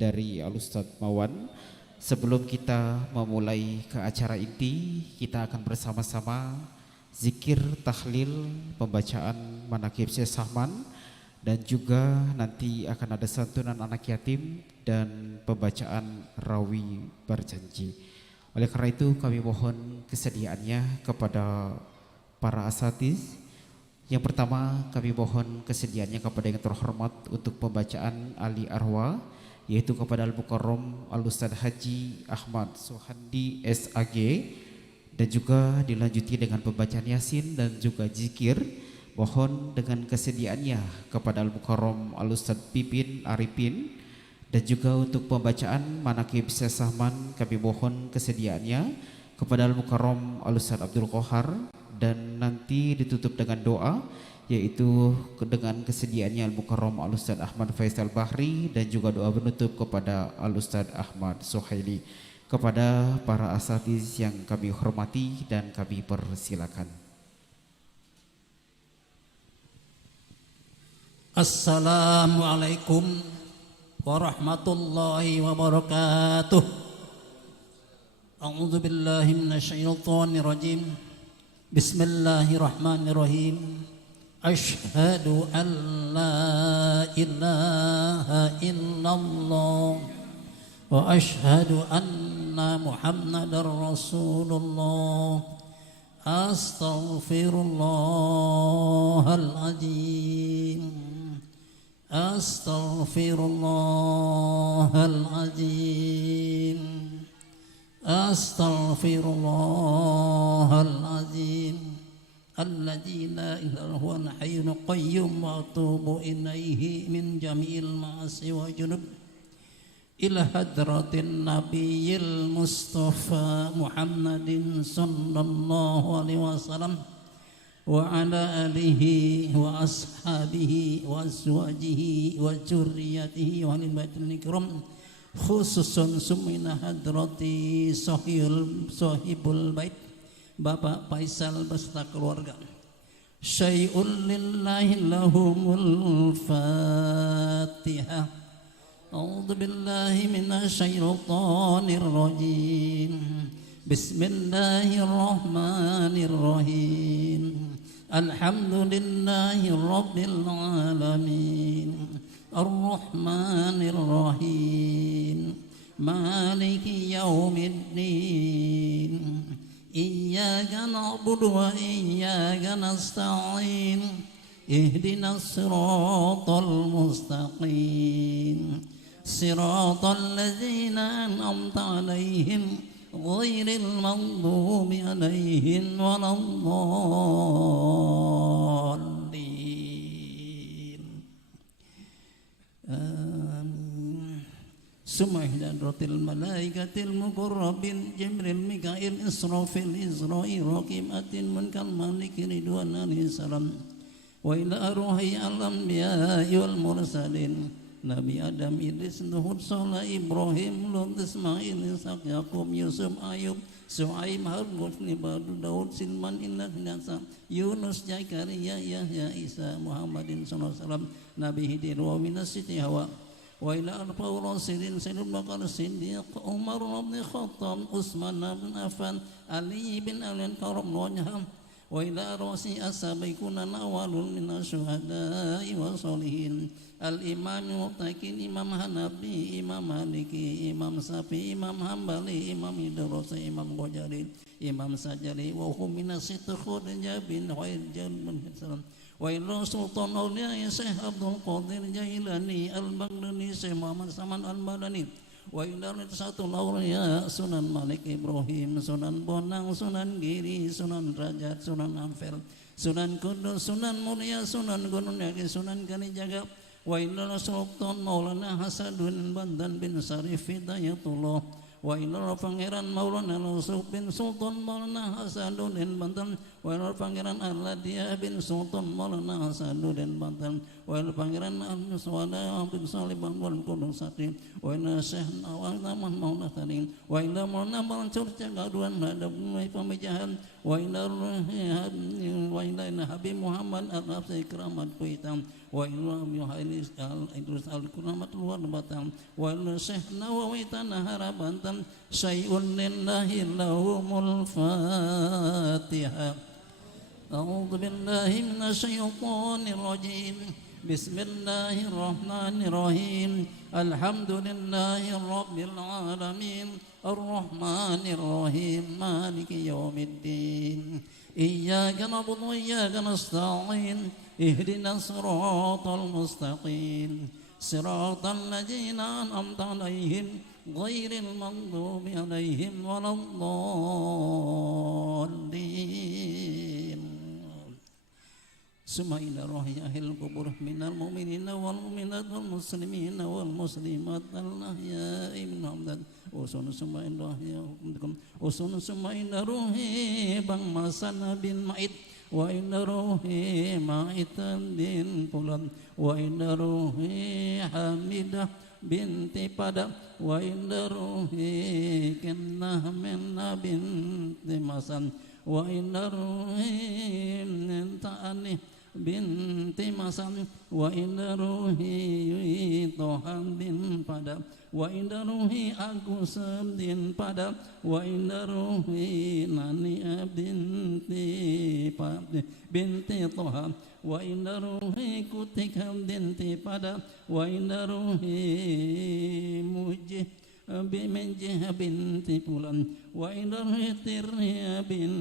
dari Al-Ustadz Mawan. Sebelum kita memulai ke acara inti, kita akan bersama-sama zikir, tahlil, pembacaan manaqib Syekh Sahman, dan juga nanti akan ada santunan anak yatim dan pembacaan rawi berjanji. Oleh karena itu kami mohon kesediaannya kepada para asatiz. Yang pertama kami mohon kesediaannya kepada yang terhormat untuk pembacaan Ali Arwa, yaitu kepada Al-Mukarram Al-Ustadz Haji Ahmad Suhandi SAG, dan juga dilanjuti dengan pembacaan Yasin dan juga zikir. Mohon dengan kesediaannya kepada Al-Mukarram Al-Ustadz Pipin Arifin, dan juga untuk pembacaan manaqib Syekh Sahman kami mohon kesediaannya kepada Al-Mukarram Al-Ustadz Abdul Qohar, dan nanti ditutup dengan doa yaitu dengan kesediaannya Al-Mukarram Al-Ustadz Ahmad Faisal Bahri, dan juga doa penutup kepada Al-Ustadz Ahmad Suhaili. Kepada para asatiz yang kami hormati dan kami persilakan. Assalamualaikum warahmatullahi wabarakatuh. A'udzu billahi minasyaitonir rajim. Bismillahirrahmanirrahim. Asyhadu an la ilaha illallah wa asyhadu anna Muhammadar Rasulullah. Astaghfirullahaladzim. Astaghfirullahaladzim. Astaghfirullahaladzim. Alladzi la ilaha illa huwal hayyul qayyum wa atubu ilaihi min jami'il ma'asi wa junub ila hadratin nabiyil mustafa Muhammadin sallallahu alaihi wasallam wa ala alihi wa ashabihi wa azwajihi wa dzurriyyatihi wa lil baitil ikram, khususun sumina hadrati sahibul bait Bapak Faisal beserta keluarga. Syai'un lillahi lahumul Fatihah. A'udzu billahi minasyaitonir rajim. Bismillahirrahmanirrahim. Alhamdulillahi rabbil alamin. Ar-Rahmanir Rahim. Maliki yaumiddin. Iyyaka na'budu wa iyyaka nasta'in. Ihdinas siratal mustaqim. Siratal ladzina an'amta 'alaihim ghairil maghdubi 'alaihim waladdallin. Sumahdadratil malaikatil muqarrabin Jibril Mikail Israfil Israil Raqib Atin Munkal Malik Ridwan alaihi salam. Wa ila ruhi al-anbiya wal mursalin Nabi Adam, Idris, Nuh, Saleh, Ibrahim, Lut, Ismail, Ishaq, Yaqub, Yusuf, Ayub, Su'aib, Harun, Nibadu, Daud, Silman, Indah, Nasa, Yunus, Zakaria, Yahya, Isa, Muhammadin sallallahu alaihi wasallam, Nabi Hidir wa minas siti hawa. Wa ila arfa'u rasulin Sayyidul Bakar Siddiq, Umar bin Khattab, Utsman bin Affan, Ali bin Abi Thalib wajham. Wa ila rasi asabikuna awalun minas syuhada'i wa sholihin. Al-Imam Muttaqin, Imam Hanafi, Imam Maliki, Imam Syafi'i, Imam Hambali, Imam Idrisi, Imam Ghazali, Imam Sajali, wa hum minas sitkhud jabin khair jalmun salam. Wa ila sultan auliya Syekh Abdul Qadir Jailani Al-Baghdadi, Syekh Muhammad Saman Al-Badani. Wa ila satu auliya Sunan Malik Ibrahim, Sunan Bonang, Sunan Giri, Sunan Rajat, Sunan Ampel, Sunan Kudus, Sunan Mulia, Sunan Gunung Yaki, Sunan Kalijaga. Wa ila sultan Maulana Hasanuddin Bandan bin Sarif Hidayatullah. Wa ila pangeran Maulana Yusuf bin Sultan Maulana Hasanuddin Bandan. wa ila pangeran Al-Ladiyah bin Sultan Maulana Hasanuddin Banten, wa ila pangeran Al-Suwada bin Salibang wal Kudus Sati, wa ila Syekh Nawang Taman Maulana Tani, wa ila Maulana Balancur Cagaduan hadap pemijahan, wa ila Habib Muhammad Al-Absi Keramat Kuitam, wa ila Yuhailis Al-Idrus Al-Kuramat Luar Batam, wa ila Syekh Nawawi Tanah Harabantam, syai'un lillahi lahumul Fatihah. A'udzu billahi minasyaitonir rajim. Bismillahirrahmanirrahim. Alhamdulillahi rabbil alamin. Ar-Rahmanir Rahim. Maliki yaumiddin. Iyyaka na'budu wa iyyaka nasta'in. Ihdinas siratal mustaqim. Siratal ladzina an'amta 'alaihim ghairil maghdubi 'alaihim waladdallin. Summa ila rohi ahil kubur minal mu'minina wal mu'minat wal muslimina wal muslimat al-ahya'i min hamdan usun summa ila rohi bang Masana bin Ma'id wa ila rohi Ma'itan bin Pulan wa ila rohi Hamidah binti Pada wa ila rohi Kennah minna binti Masan wa ila rohi Ta'ani binti Masan wa inda ruhi Tohan bin Pada wa inda ruhi Agus bin Pada wa inda ruhi Nania binti Tohan wa inda ruhi Kutika binti Pada wa inda ruhi Mujih Bimejih binti Pulan wa inda ruhi Tirya bin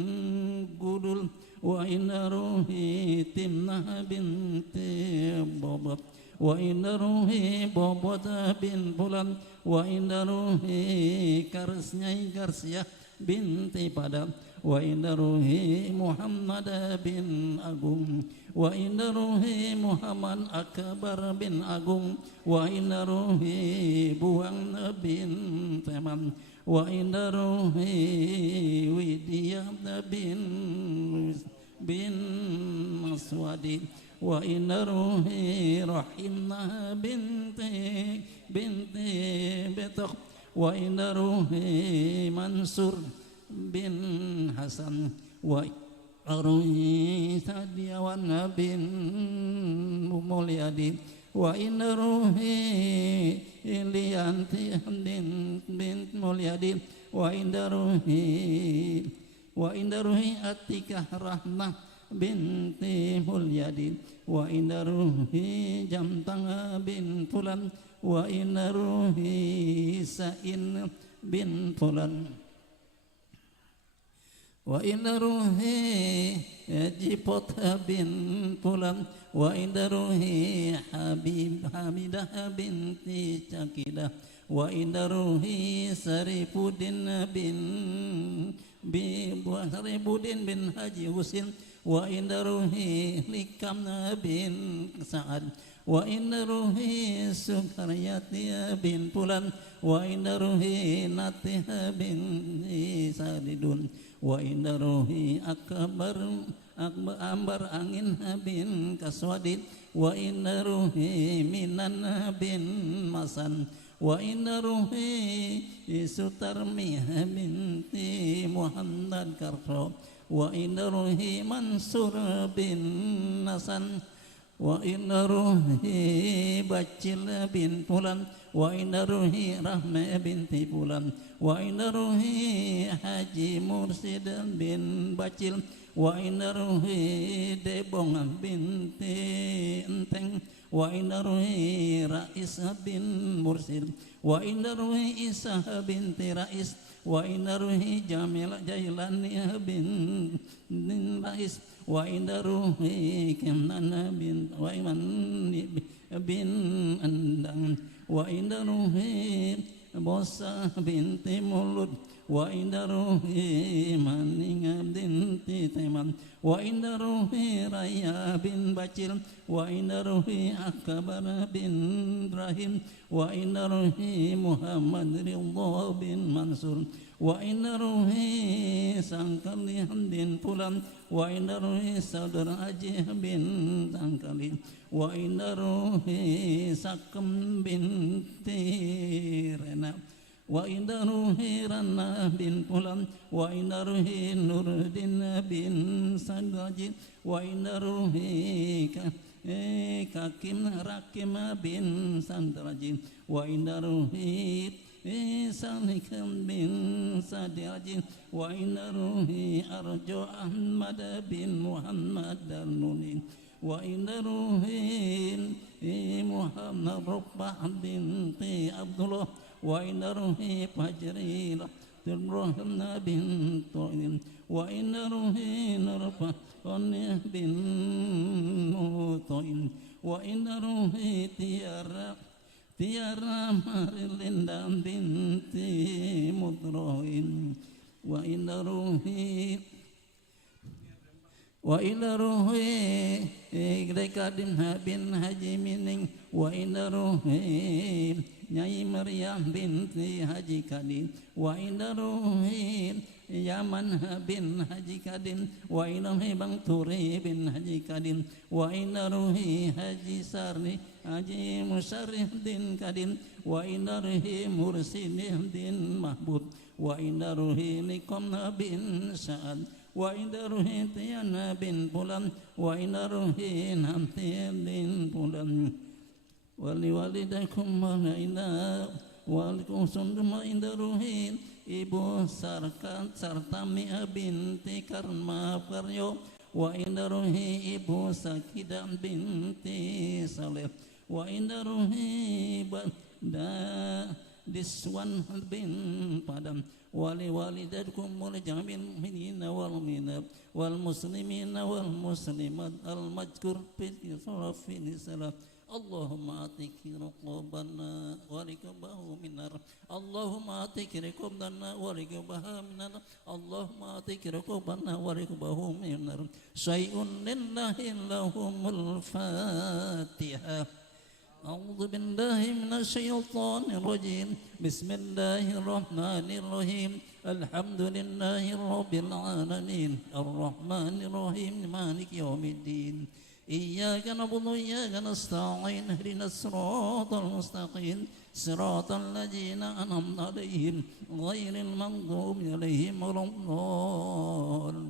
Gudul wa inna ruhi Timnah binti Bobot wa inna ruhi Bobot bin Bulan wa inna ruhi Karsnyai Karsyah binti Pada wa inna ruhi Muhammad bin Agung wa inna ruhi Muhammad Akbar bin Agung wa inna ruhi Buang bin Teman wa inna ruhi Widiyah bin Maswadi wa inna ruhi Rahimah binti Betok wa inna ruhi Mansur bin Hasan wa ruhi Sadiawan bin Mulyadi wa inna ruhi Ilianti bin Mulyadi wa inna ruhi Atikah Rahmah binti Mulyadi wa inna ruhi Jamtang bin Fulan wa inna ruhi Sa'in bin Fulan wa inna ruhi Jipot bin Fulan wa inna ruhi Hamidah binti Cakidah wa inna ruhi Saripudin bin Haji Husin wa inna ruhi Likam bin Sa'ad wa inna ruhi Sukaryati bin Pulan wa inna ruhi Natih bin Sadidun wa inna ruhi Ambar Angin bin Kaswadid wa inna ruhi Minan bin Masan wa inna ruhi Sutarmi binti Muhammad Karso wa inna ruhi Mansur bin Nasan wa inna ruhi Bacil bin Pulan wa inna ruhi Rahma binti Pulan wa inna ruhi Haji Mursid bin Bacil wa inna ruhi Debong binti Enteng wa inna ruhi Rais bin Mursid wa inna ruhi Isa binti Rais wa inna ruhi Jailani bin Rais wa inna ruhi Kemnana bin Waiman bin Andang wa inna ruhi Bosa binti Mulud wa inna ruhi Maninga binti Teman wa inna ruhi Raya bin Bacil وإن روحي أكبر بن إبراهيم وإن روحي محمد رضا بن منصور وإن روحي سangkali hamdin pulang وإن روحي saudar Ajih bin Tangkali وإن روحي Sakem binti Rena وإن روحي Rana bin Pulang وإن روحي Nurdin bin Sadaji وإن روحي Kakim Rakim bin Sandraji وإن روحي Salikam bin Sadiaji وإن روحي أرجو أحمد بن محمد النوني وإن روحي محمد ربح بنت عبد الله وإن روحي فجري الرحمن بن طويل وإن روحي نرفع بن طويل وإن روحي Tiara Marilinda binti Mudroin wa inna ruhi Kadim bin Haji Mining wa inna ruhi Nyai Maryam binti Haji Kadim wa inna ruhi Yaman bin Haji Kadim wa inna ruhi Bang Turi bin Haji Kadim wa inna ruhi Haji Sarni Haji Musarrihdin Kadim wa inna ruhi Mursidihdin Mahbub wa inna ruhi Nikom bin Sa'ad wa inna ruhi Tiana bin Pulan wa inna ruhi Namtin bin Pulan wali walidakum wa inna walikum sunduma inna ruhi Ibu Sarkat Sartami binti Karma Karyo wa inna ruhi Ibu Sakidah binti Saleh wa inna ruhi Banda Diswan bin Padam wali walidakum wal jamil mu'minina wal mu'minat wal muslimina wal muslimat al majkur fi surafin salat Allahumma atiki raqabana wa rikabahu minar Allahumma atiki raqabana wa rikabahu minar Allahumma atiki raqabana wa rikabahu minar syai'un lillahi lahumul Fatihah أعوذ بالله من الشيطان الرجيم بسم الله الرحمن الرحيم الحمد لله رب العالمين الرحمن الرحيم مالك يوم الدين إياك نعبد وإياك نستعين اهدنا الصراط المستقيم صراط الذين أنعمت عليهم غير المغضوب عليهم ولا الضالين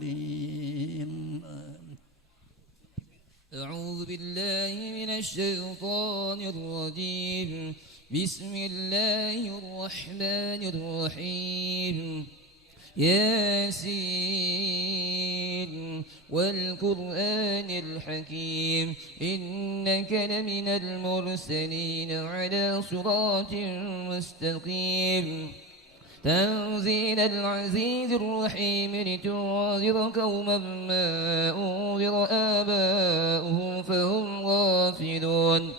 أعوذ بالله من الشيطان الرجيم بسم الله الرحمن الرحيم ياسين والقرآن الحكيم إنك لمن المرسلين على صراط مستقيم تنزيل العزيز الرحيم لتنذر قوما ما أنذر آباؤهم فهم غافلون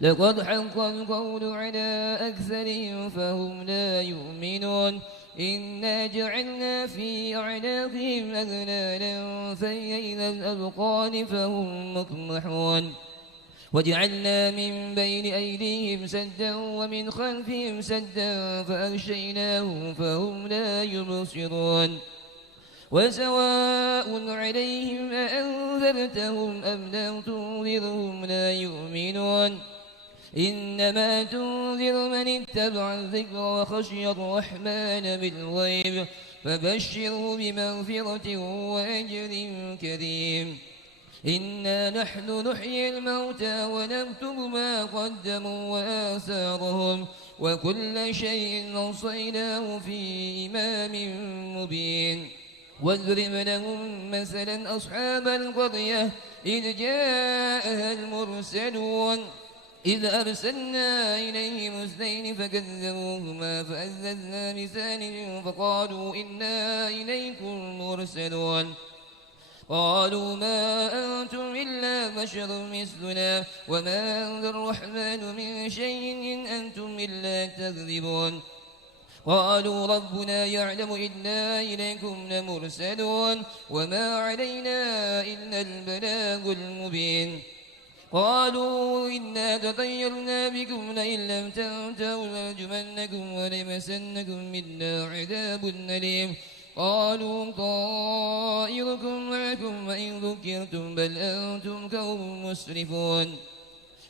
لقد حق القول على أكثرهم فهم لا يؤمنون إنا جعلنا في أعناقهم أغلالا فهي إلى الأذقان فهم مقمحون وجعلنا من بين أيديهم سدا ومن خلفهم سدا فأغشيناهم فهم لا يبصرون وسواء عليهم أأنذرتهم أم لم تنذرهم لا يؤمنون إنما تنذر من اتبع الذكر وخشي الرحمن بالغيب فبشره بمغفرة وأجر كريم إنا نحن نحيي الموتى ونكتب ما قدموا وآثارهم وكل شيء أوصيناه في إمام مبين واضرب لهم مثلا أصحاب القرية إذ جاءها المرسلون إذ أرسلنا إليهم اثنين فكذبوهما فأززنا بثالث فقالوا إنا إليكم مرسلون قالوا ما أنتم إلا بشر مثلنا وما أنزل الرحمن من شيء إن أنتم إلا تكذبون قالوا ربنا يعلم إنا إليكم لمرسلون وما علينا إلا البلاغ المبين قالوا إنا تطيرنا بكم لئن لم تنتهوا لنرجمنكم وليمسنكم منا عذاب أليم قالوا طائركم معكم وإن ذكرتم بل أنتم قوم مسرفون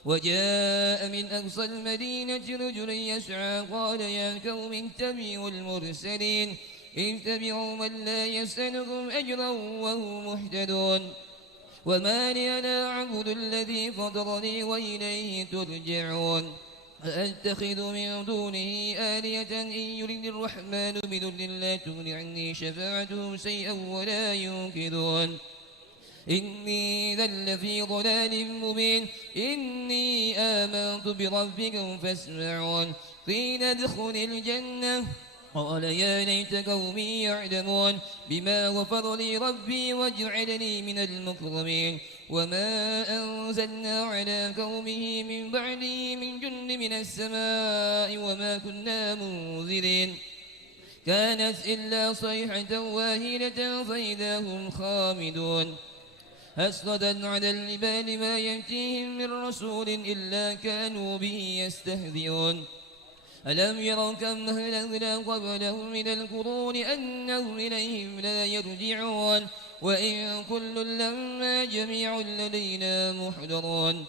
وجاء من أقصى المدينة رجل يسعى قال يا قوم اتبعوا المرسلين اتبعوا من لا يسألكم أجرا وهم مهتدون وما لي لا أعبد الذي فطرني وإليه ترجعون أتخذ من دونه آلية إن يرد الرحمن بذل لا تغن عني شفاعتهم شيئا ولا ينقذون إني إذا لفي ضلال مبين إني آمنت بربكم فاسمعون قيل ادخل الجنة قال يا ليت قومي يعلمون بما غفر لي ربي واجعلني من المكرمين وما أنزلنا على قومه من بعده من جند من السماء وما كنا منزلين كانت إلا صيحة واحدة فإذا هم خامدون حسرة على الجبال ما يأتيهم من رسول إلا كانوا به يستهزئون ألم يروا كم أهلكنا قبلهم من القرون أنهم إليهم لا يرجعون وإن كل لما جميع لدينا محضرون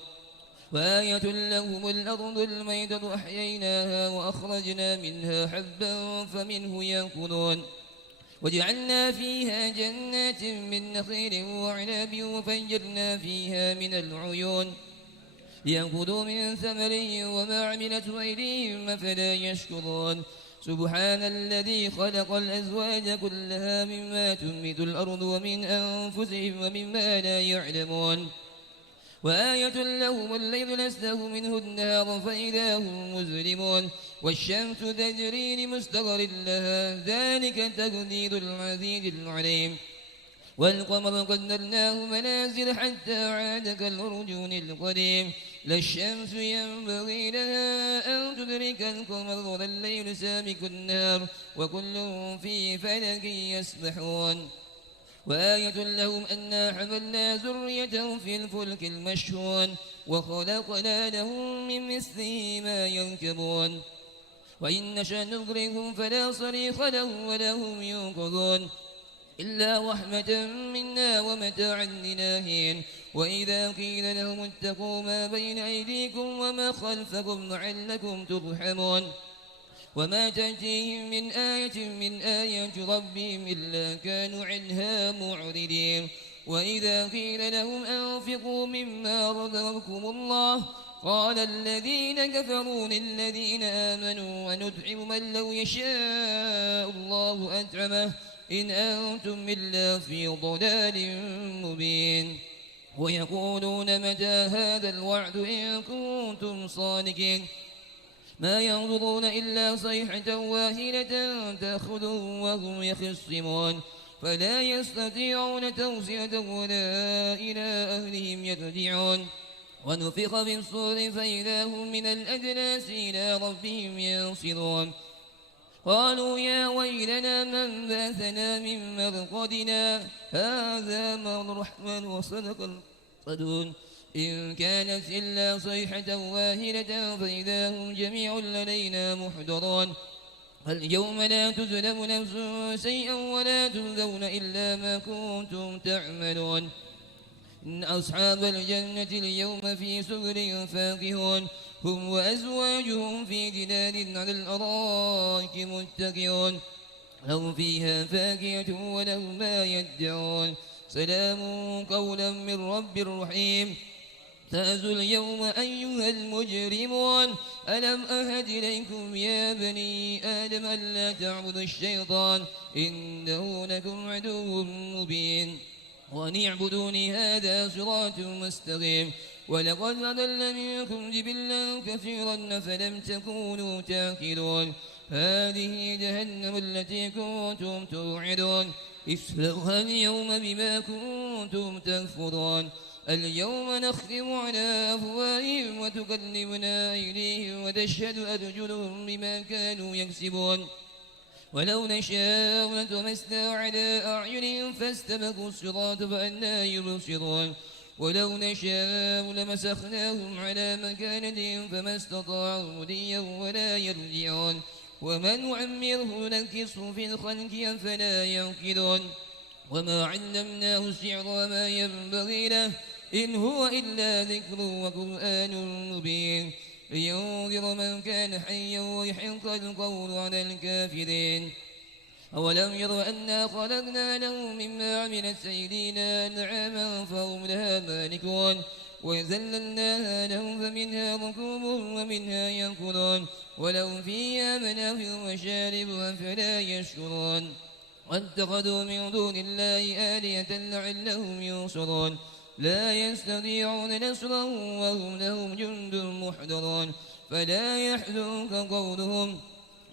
وآية لهم الأرض الميتة أحييناها وأخرجنا منها حبا فمنه يأكلون وجعلنا فيها جنات من نخيل وعنب وفجرنا فيها من العيون ليأكلوا من ثمره وما عملت أيديهم أفلا يشكرون سبحان الذي خلق الأزواج كلها مما تنبت الأرض ومن أنفسهم ومما لا يعلمون وآية لهم الليل نسلخ منه النهار فإذا هم مظلمون والشمس تجري لمستقر لها ذلك تقدير العزيز العليم والقمر قدرناه منازل حتى عاد كالأرجون القديم لا الشمس ينبغي لها أن تدرك القمر ولا الليل سابق النهار وكل في فلك يسبحون وآية لهم أنا حملنا ذريتهم في الفلك المشحون وخلقنا لهم من مثله ما يركبون وإن نشأ نغرقهم فلا صريخ لهم ولا هم ينقذون إلا رحمة منا ومتاعا لناهين وإذا قيل لهم اتقوا ما بين أيديكم وما خلفكم لعلكم ترحمون وما تأتيهم من آية من آيات ربهم إلا كانوا عنها معرضين وإذا قيل لهم أنفقوا مما رزقكم الله قال الذين كفروا للذين آمنوا ونطعم من لو يشاء الله أطعمه إن أنتم إلا في ضلال مبين ويقولون متى هذا الوعد إن كنتم صادقين ما ينظرون إلا صيحة واحدة تأخذهم وهم يخصمون فلا يستطيعون توصية ولا إلى أهلهم يرجعون ونفخ في الصور فإذا هم من الأجناس إلى ربهم ينصرون قالوا يا ويلنا من بعثنا من مرقدنا هذا ما الرحمن وصدق المرسلون إن كانت إلا صيحة واحدة فإذا هم جميع لدينا محضرون فاليوم لا تظلم نفس شيئا ولا تجزون إلا ما كنتم تعملون إن أصحاب الجنة اليوم في سرر فاكهون هم وأزواجهم في جلال على الأرائك متكئون لهم فيها فاكهة ولهم ما يدعون سلام قولا من رب رحيم امتازوا اليوم أيها المجرمون ألم أهد إليكم يا بني آدم ألا تعبدوا الشيطان إنه لكم عدو مبين وأن اعبدوني هذا صراط مستقيم ولقد أضل منكم جبلا كثيرا فلم تكونوا تاكلون هذه جهنم التي كنتم توعدون اصلوها اليوم بما كنتم تكفرون اليوم نختم على أفواههم وتكلمنا أيديهم وتشهد أرجلهم بما كانوا يكسبون ولو نشاء لطمسنا على أعينهم فاستبقوا الصراط فأنى يبصرون ولو نشاء لمسخناهم على مكانتهم فما استطاعوا مضيا ولا يرجعون وما نعمره ننكسه في الخلق أفلا يعقلون وما علمناه الشعر وما ينبغي له إن هو إلا ذكر وقرآن مبين لينذر من كان حيا ويحق القول على الكافرين أولم يروا أنا خلقنا لهم مما عملت أيدينا أنعاما فهم لها مالكون وذللناها لهم فمنها ركوبهم ومنها يأكلون ولهم فيها منافع ومشارب أفلا يشكرون واتخذوا من دون الله آلهة لعلهم ينصرون لا يستطيعون نصرهم وهم لهم جند محضرون فلا يحزنك قولهم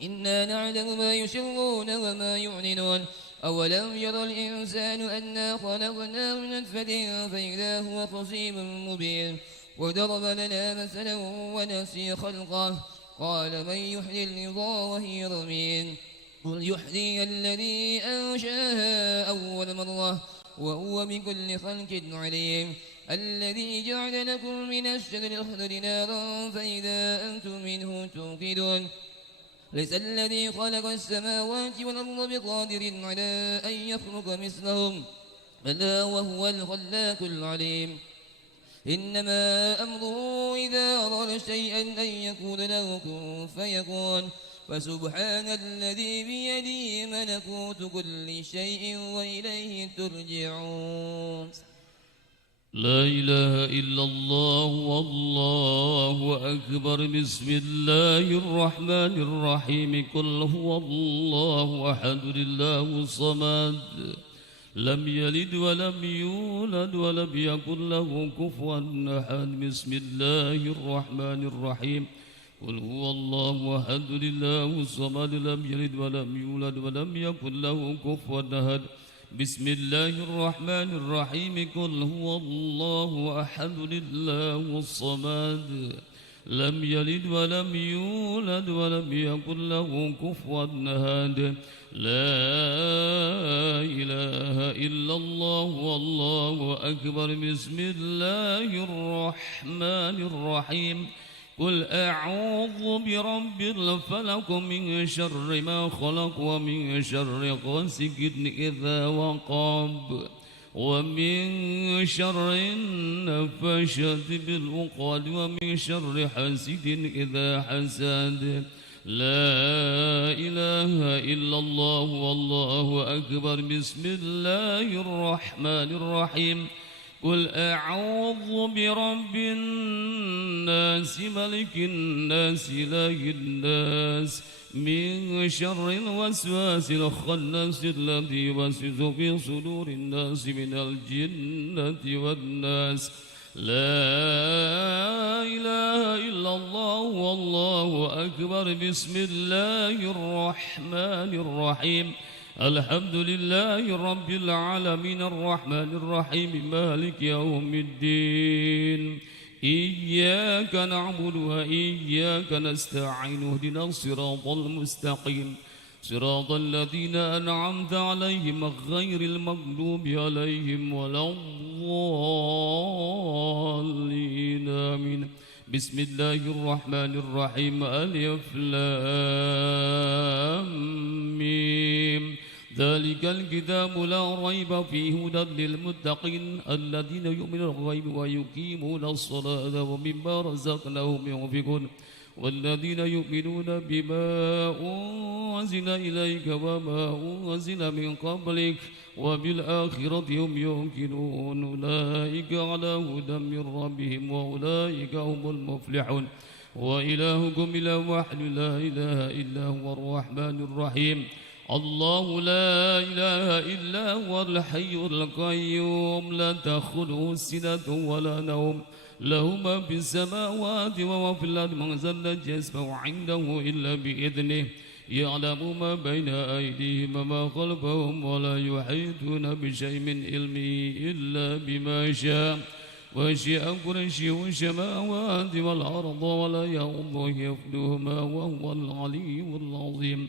إنا نعلم ما يسرون وما يعلنون أولم ير الإنسان أنا خلقناه من نطفة فإذا هو خصيم مبين وضرب لنا مثلا ونسي خلقه قال من يحيي العظام وهي رميم قل يحيي الذي أنشأها أول مرة وهو بكل خلق عليم الذي جعل لكم من الشجر الأخضر نارا فإذا أنتم منه توقدون ليس الذي خلق السماوات والأرض بقادر على أن يخلق مثلهم بلى وهو الخلاق العليم إنما أمره إذا أراد شيئا أن يكون له كن فيكون فسبحان الذي بيده ملكوت كل شيء وإليه ترجعون لا إله إلا الله والله أكبر بسم الله الرحمن الرحيم قل هو الله أحد الله الصمد لم يلد ولم يولد ولم يكن له كفوا أحد بسم الله الرحمن الرحيم قل هو الله أحد الله الصمد لم يلد ولم يولد ولم يكن له كفوا أحد بسم الله الرحمن الرحيم قل هو الله أحد الله الصمد لم يلد ولم يولد ولم يكن له كفوا أحد لا إله إلا الله والله أكبر بسم الله الرحمن الرحيم قل أعوذ برب الفلق من شر ما خلق ومن شر غاسق إذا وقب ومن شر النفاثات بالعقد ومن شر حاسد إذا حسد لا إله إلا الله والله أكبر بسم الله الرحمن الرحيم قل أعوذ برب الناس ملك الناس إله الناس من شر الوسواس الخناس الذي يوسوس في صدور الناس من الجنة والناس لا إله إلا الله والله أكبر بسم الله الرحمن الرحيم الحمد لله رب العالمين الرحمن الرحيم مالك يوم الدين إياك نعبد وإياك نستعين اهدنا الصراط المستقيم صراط الذين أنعمت عليهم غير المغضوب عليهم ولا الضالين آمين بسم الله الرحمن الرحيم ألف لام ميم ذلك الكتاب لا ريب فيه هدى للمتقين الذين يؤمنون بالغيب ويقيمون الصلاة ومما رزقناهم ينفقون والذين يؤمنون بما أنزل إليك وما أنزل من قبلك وبالآخرة هم يوقنون أولئك على هدى من ربهم وأولئك هم المفلحون وإلهكم إله واحد لا إله إلا هو الرحمن الرحيم الله لا إله إلا هو الحي القيوم لا تأخذه سنة ولا نوم له ما في السماوات وما في الأرض من ذا الذي يشفع عنده إلا بإذنه يعلم ما بين أيديهم وما خلفهم ولا يحيطون بشيء من علمه إلا بما شاء وسع كرسيه السماوات والأرض ولا يؤوده حفظهما وهو العلي العظيم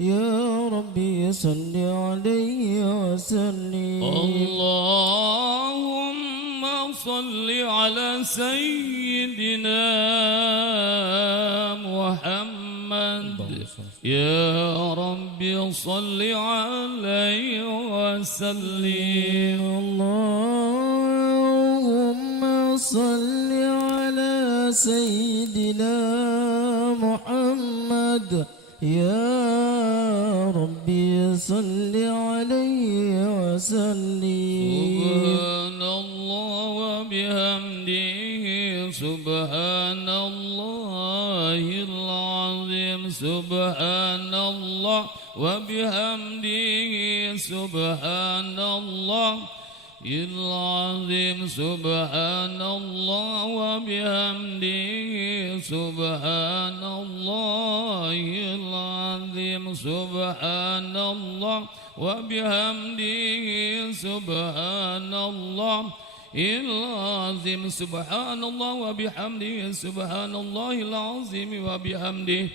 يا ربي صل عليه وسلم اللهم صل على سيدنا محمد يا ربي صل عليه وسلم اللهم صل على سيدنا محمد يا ربي صل عليه وسلم سبحان الله وبحمده سبحان الله العظيم سبحان الله وبحمده سبحان الله العظيم سبحان الله وبحمده سبحان الله العظيم سبحان الله وبحمده سبحان الله العظيم سبحان الله وبحمده سبحان الله العظيم وبحمده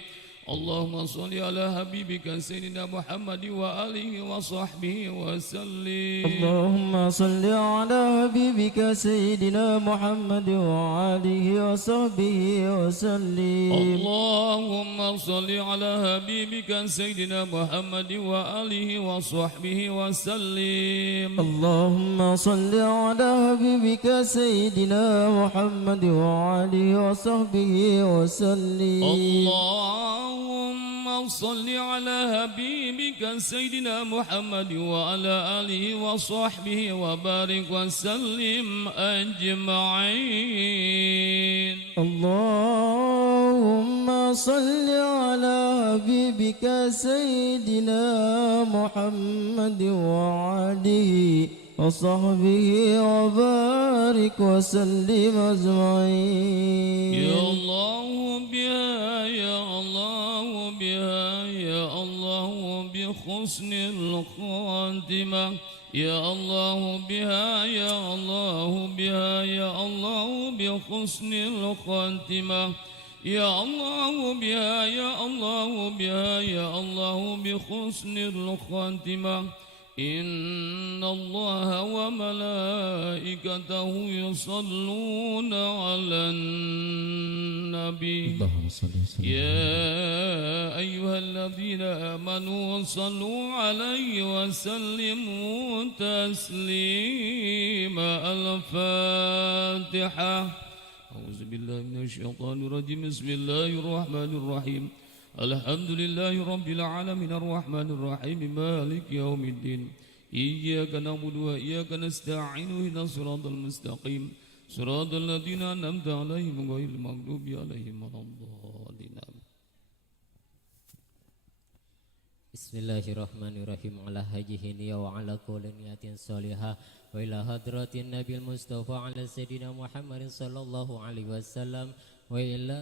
اللهم صل على حبيبك سيدنا محمد وآله وصحبه وسلم اللهم صل على حبيبك سيدنا محمد وآله وصحبه وسلم اللهم صل على حبيبك سيدنا محمد وآله وصحبه وسلم اللهم صل على حبيبك سيدنا محمد وآله وصحبه وسلم اللهم صل على حبيبك سيدنا محمد وعلى آله وصحبه وبارك وسلم أجمعين اللهم صل على حبيبك سيدنا محمد وعليه وصحبه وبارك وسلم أجمعين يا الله بها يا الله بها يا الله بحسن الخاتمة يا الله بها يا الله بها يا الله بحسن الخاتمة يا الله بها يا الله بها يا الله بحسن الخاتمة إن الله وملائكته يصلون على النبي يا أيها الذين آمنوا صلوا عليه وسلموا تسليما الفاتحة أعوذ بالله من الشيطان الرجيم بسم الله الرحمن الرحيم الحمد لله رب العالمين الرحمن الرحيم مالك يوم الدين إياك نعبد وإياك نستعين اهدنا الصراط المستقيم صراط الذين أنعمت عليهم غير المغضوب عليهم ولا الضالين بسم الله الرحمن الرحيم على هذه النية وعلى كل نية صالحة وإلى حضرة النبي المصطفى على سيدنا محمد صلى الله عليه وسلم وإلى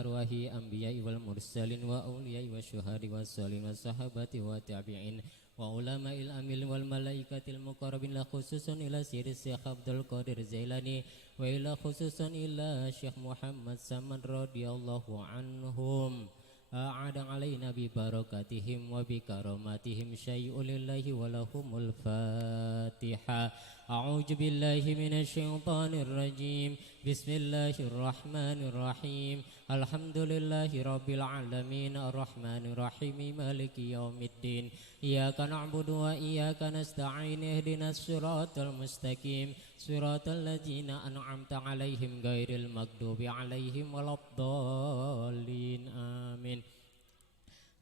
أرواح أنبياء والمرسلين وأولياء والشهداء والصالحين والصحابة والتابعين وعلماء الأمل والملائكة المقربين لا خصوصا إلى سيد الشيخ عبد القادر الجيلاني وإلى خصوصا إلى الشيخ محمد سمد رضي الله عنهم أعاد علينا ببركاتهم وبكراماتهم شيء لله ولهم الفاتحة أعوذ بالله من الشيطان الرجيم بسم الله الرحمن الرحيم الحمد لله رب العالمين الرحمن الرحيم مالك يوم الدين إياك نعبد وإياك نستعين اهدنا الصراط المستقيم صراط الذين أنعمت عليهم غير المغضوب عليهم ولا الضالين آمين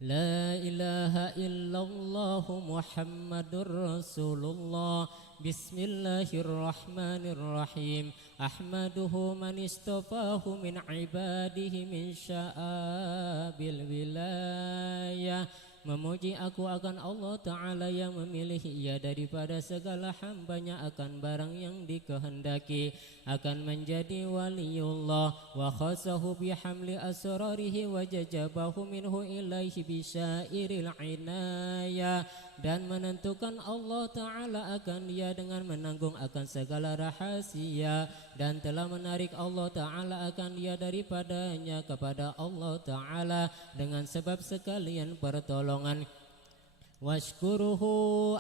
لا إله إلا الله محمد رسول الله بسم الله الرحمن الرحيم أحمده من اصطفاه من عباده من شعاب الولاية Memuji aku akan Allah Ta'ala yang memilih ia daripada segala hambanya akan barang yang dikehendaki akan menjadi waliullah wa khasahu bihamli asrarihi wa jajabahu minhu ilaihi bisyairil inayah dan menentukan Allah Ta'ala akan dia dengan menanggung akan segala rahasia dan telah menarik Allah Ta'ala akan dia daripadanya kepada Allah Ta'ala dengan sebab sekalian pertolongan واشكره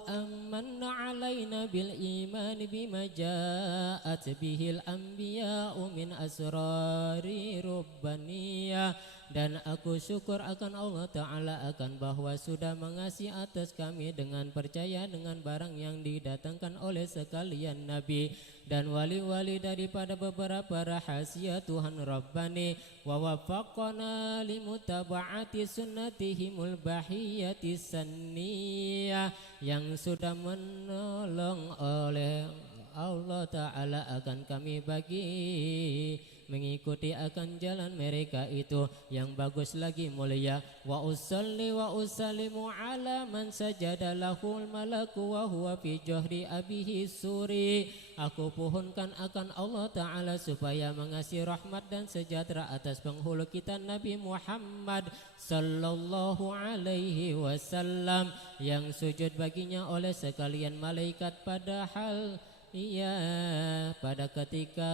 أمن علينا بالإيمان بما جاءت به الأنبياء من أسرار ربانية. Dan aku syukur akan Allah Ta'ala akan bahwa sudah mengasihi atas kami dengan percaya dengan barang yang didatangkan oleh sekalian Nabi dan wali-wali daripada beberapa rahasia Tuhan Rabbani, wa waffaqana limutaba'ati sunnatihimul bahiyati sanniyah, yang sudah menolong oleh Allah Ta'ala akan kami bagi mengikuti akan jalan mereka itu yang bagus lagi mulia. Wa usalli wa usallimu ala man sajada lahul malaku wa huwa fi johri abihi suri. Aku pohonkan akan Allah Ta'ala supaya mengasih rahmat dan sejahtera atas penghulu kita Nabi Muhammad sallallahu alaihi wasallam yang sujud baginya oleh sekalian malaikat pada hal pada ketika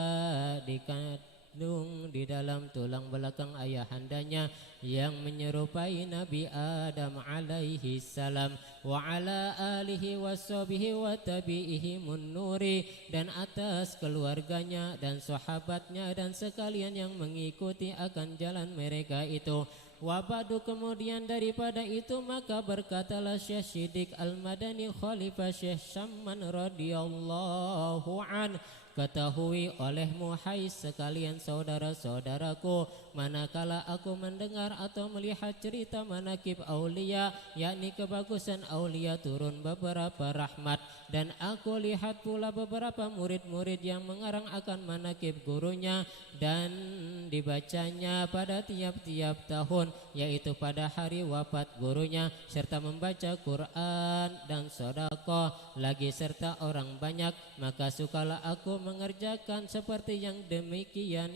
dikandung di dalam tulang belakang ayahandanya yang menyerupai Nabi Adam alaihi salam, wa ala alihi washabihi wa tabi'ihi munnuri, dan atas keluarganya dan sahabatnya dan sekalian yang mengikuti akan jalan mereka itu. Wabadu, kemudian daripada itu maka berkatalah Syekh Siddiq Al-Madani Khalifah Syekh Syamman radhiyallahu an, ketahui olehmu hai sekalian saudara-saudaraku, manakala aku mendengar atau melihat cerita manakib aulia, yakni kebagusan aulia turun beberapa rahmat, dan aku lihat pula beberapa murid-murid yang mengarang akan manakib gurunya dan dibacanya pada tiap-tiap tahun, yaitu pada hari wafat gurunya, serta membaca Quran dan sedekah lagi serta orang banyak, maka sukalah aku mengerjakan seperti yang demikian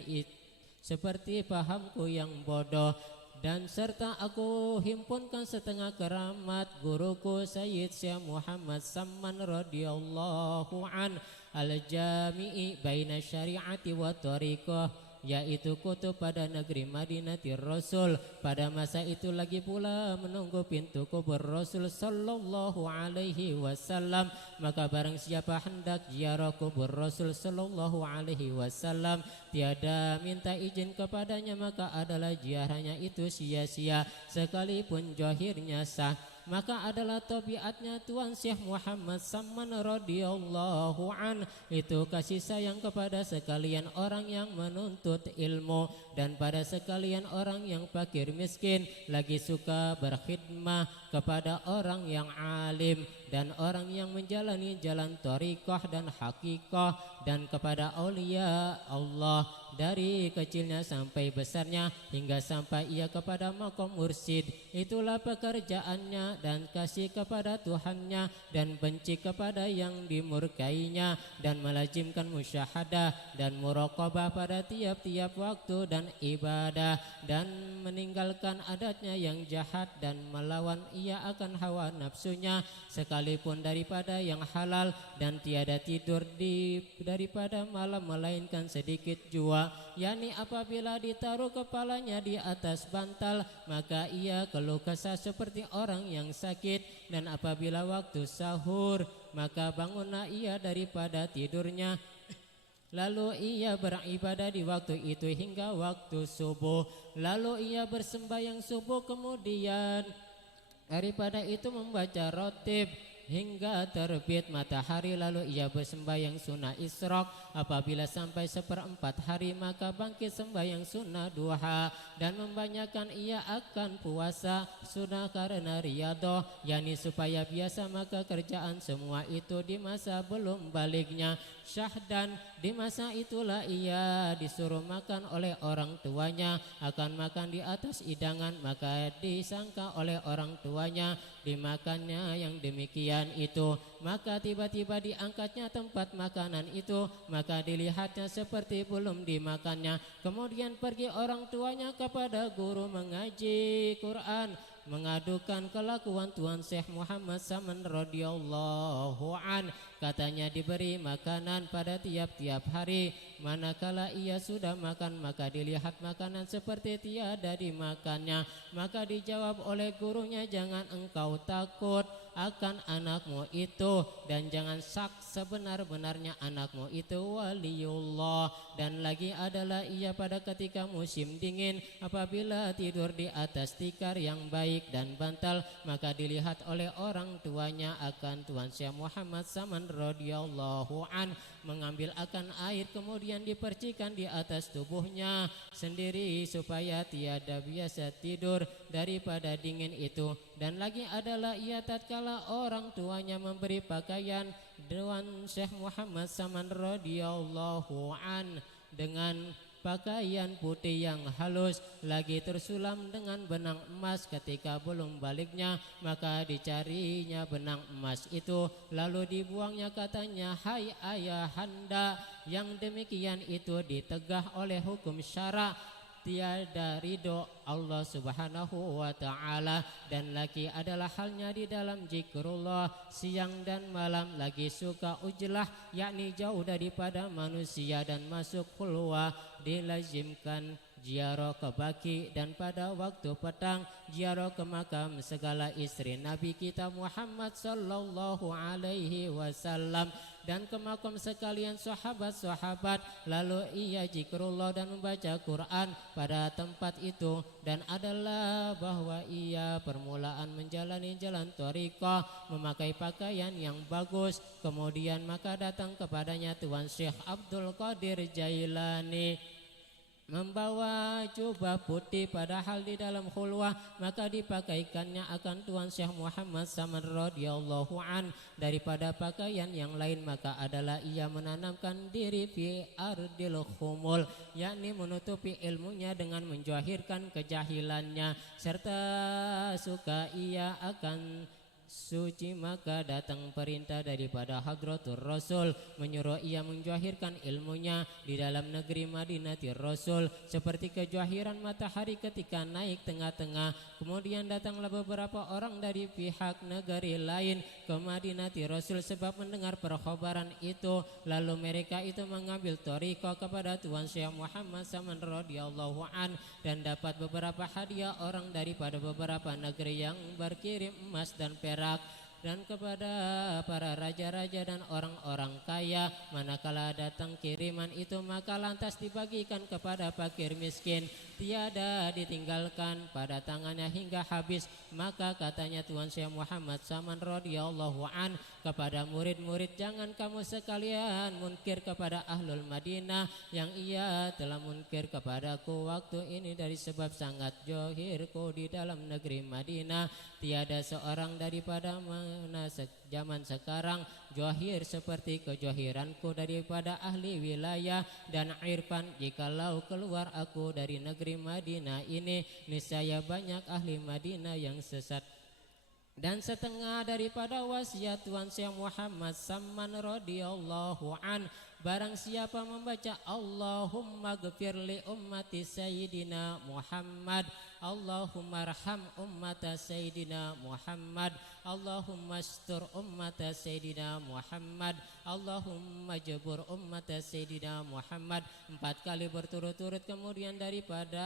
seperti pahamku yang bodoh, dan serta aku himpunkan setengah keramat guruku Sayyid Syekh Muhammad Samman radhiyallahu an al-jami'i baina syari'ati wa tariqah, yaitu kutub pada negeri Madinatir Rasul. Pada masa itu lagi pula menunggu pintu kubur Rasul sallallahu alaihi wasallam, maka barang siapa hendak ziarah kubur Rasul sallallahu alaihi wasallam tiada minta izin kepadanya, maka adalah ziarahnya itu sia-sia sekalipun zahirnya sah. Maka adalah tabiatnya Tuan Syekh Muhammad Samman radhiyallahu an itu kasih sayang kepada sekalian orang yang menuntut ilmu dan pada sekalian orang yang fakir miskin, lagi suka berkhidmah kepada orang yang alim dan orang yang menjalani jalan thariqah dan hakikah, dan kepada aulia Allah dari kecilnya sampai besarnya hingga sampai ia kepada maqam mursyid. Itulah pekerjaannya, dan kasih kepada Tuhannya dan benci kepada yang dimurkainya, dan melazimkan musyahadah dan muraqabah pada tiap-tiap waktu dan ibadah, dan meninggalkan adatnya yang jahat dan melawan ia akan hawa nafsunya sekalipun daripada yang halal, dan tiada tidur daripada malam melainkan sedikit jua, yakni apabila ditaruh kepalanya di atas bantal maka ia keluh kesah seperti orang yang sakit, dan apabila waktu sahur maka bangunlah ia daripada tidurnya, lalu ia beribadah di waktu itu hingga waktu subuh, lalu ia bersembahyang subuh, kemudian daripada itu membaca rotib hingga terbit matahari, lalu ia bersembahyang sunnah isyraq. Apabila sampai seperempat hari maka bangkit sembahyang sunnah duha, dan membanyakkan ia akan puasa sunnah karena riyadah, yakni supaya biasa maka kerjaan semua itu di masa belum baliknya. Syahdan, di masa itulah ia disuruh makan oleh orang tuanya, akan makan di atas hidangan, maka disangka oleh orang tuanya dimakannya yang demikian itu, maka tiba-tiba diangkatnya tempat makanan itu, maka dilihatnya seperti belum dimakannya. Kemudian pergi orang tuanya kepada guru mengaji Quran, mengadukan kelakuan Tuan Syekh Muhammad Saman radhiyallahu an katanya diberi makanan pada tiap-tiap hari. Manakala ia sudah makan maka dilihat makanan seperti tiada dimakannya. Maka dijawab oleh gurunya, jangan engkau takut akan anakmu itu, dan jangan sak sebenar-benarnya anakmu itu waliullah. Dan lagi adalah ia pada ketika musim dingin, apabila tidur di atas tikar yang baik dan bantal, maka dilihat oleh orang tuanya akan Tuan Syekh Muhammad Saman radhiyallahu an mengambil akan air kemudian dipercikan di atas tubuhnya sendiri supaya tiada biasa tidur daripada dingin itu. Dan lagi adalah ia tatkala orang tuanya memberi pakaian Tuan Syekh Muhammad Saman radhiyallahu an dengan pakaian putih yang halus lagi tersulam dengan benang emas. Ketika belum baliknya maka dicarinya benang emas itu lalu dibuangnya. Katanya, hai ayahanda, yang demikian itu ditegah oleh hukum syara, tiada ridho Allah subhanahu wa ta'ala. Dan lagi adalah halnya di dalam zikrullah siang dan malam, lagi suka ujlah yakni jauh daripada manusia dan masuk khulwah, dilazimkan ziarah ke baki, dan pada waktu petang ziarah ke makam segala istri Nabi kita Muhammad sallallahu alaihi wasallam, dan ke makam sekalian sahabat-sahabat. Lalu ia zikrullah dan membaca Quran pada tempat itu. Dan adalah bahwa ia permulaan menjalani jalan thariqah, memakai pakaian yang bagus. Kemudian maka datang kepadanya Tuan Syekh Abdul Qadir Jailani membawa jubah putih, padahal di dalam khulwah maka dipakaikannya akan Tuan Syekh Muhammad Saman radhiyallahu an daripada pakaian yang lain. Maka adalah ia menanamkan diri fi ardil khumul, yakni menutupi ilmunya dengan menjahirkan kejahilannya, serta suka ia akan suci. Maka datang perintah daripada Hadratur Rasul menyuruh ia menjahirkan ilmunya di dalam negeri Madinatir Rasul seperti kejahiran matahari ketika naik tengah-tengah. Kemudian datanglah beberapa orang dari pihak negeri lain ke Madinatir Rasul sebab mendengar perkhabaran itu. Lalu mereka itu mengambil thariqah kepada Tuan Syekh Muhammad Saman radhiyallahu an dan dapat beberapa hadiah orang daripada beberapa negeri yang berkirim emas dan perak, dan kepada para raja-raja dan orang-orang kaya. Manakala datang kiriman itu maka lantas dibagikan kepada fakir miskin, tiada ditinggalkan pada tangannya hingga habis. Maka katanya Tuan Syekh Muhammad Saman radhiyallahu an kepada murid-murid, jangan kamu sekalian munkir kepada ahlul Madinah yang ia telah munkir kepadaku waktu ini, dari sebab sangat johirku di dalam negeri Madinah. Tiada seorang daripada zaman sekarang johir seperti kejohiranku daripada ahli wilayah dan irfan. Jikalau keluar aku dari negeri Madinah ini, niscaya banyak ahli Madinah yang sesat. Dan setengah daripada wasiat Tuan Syekh Muhammad Saman radhiyallahu an, barang siapa membaca Allahumma ghfir li ummati Sayyidina Muhammad, Allahumma arham ummata Sayyidina Muhammad, Allahumma astur ummata Sayyidina Muhammad, Allahumma jabur ummata Sayyidina Muhammad 4 kali berturut-turut. Kemudian daripada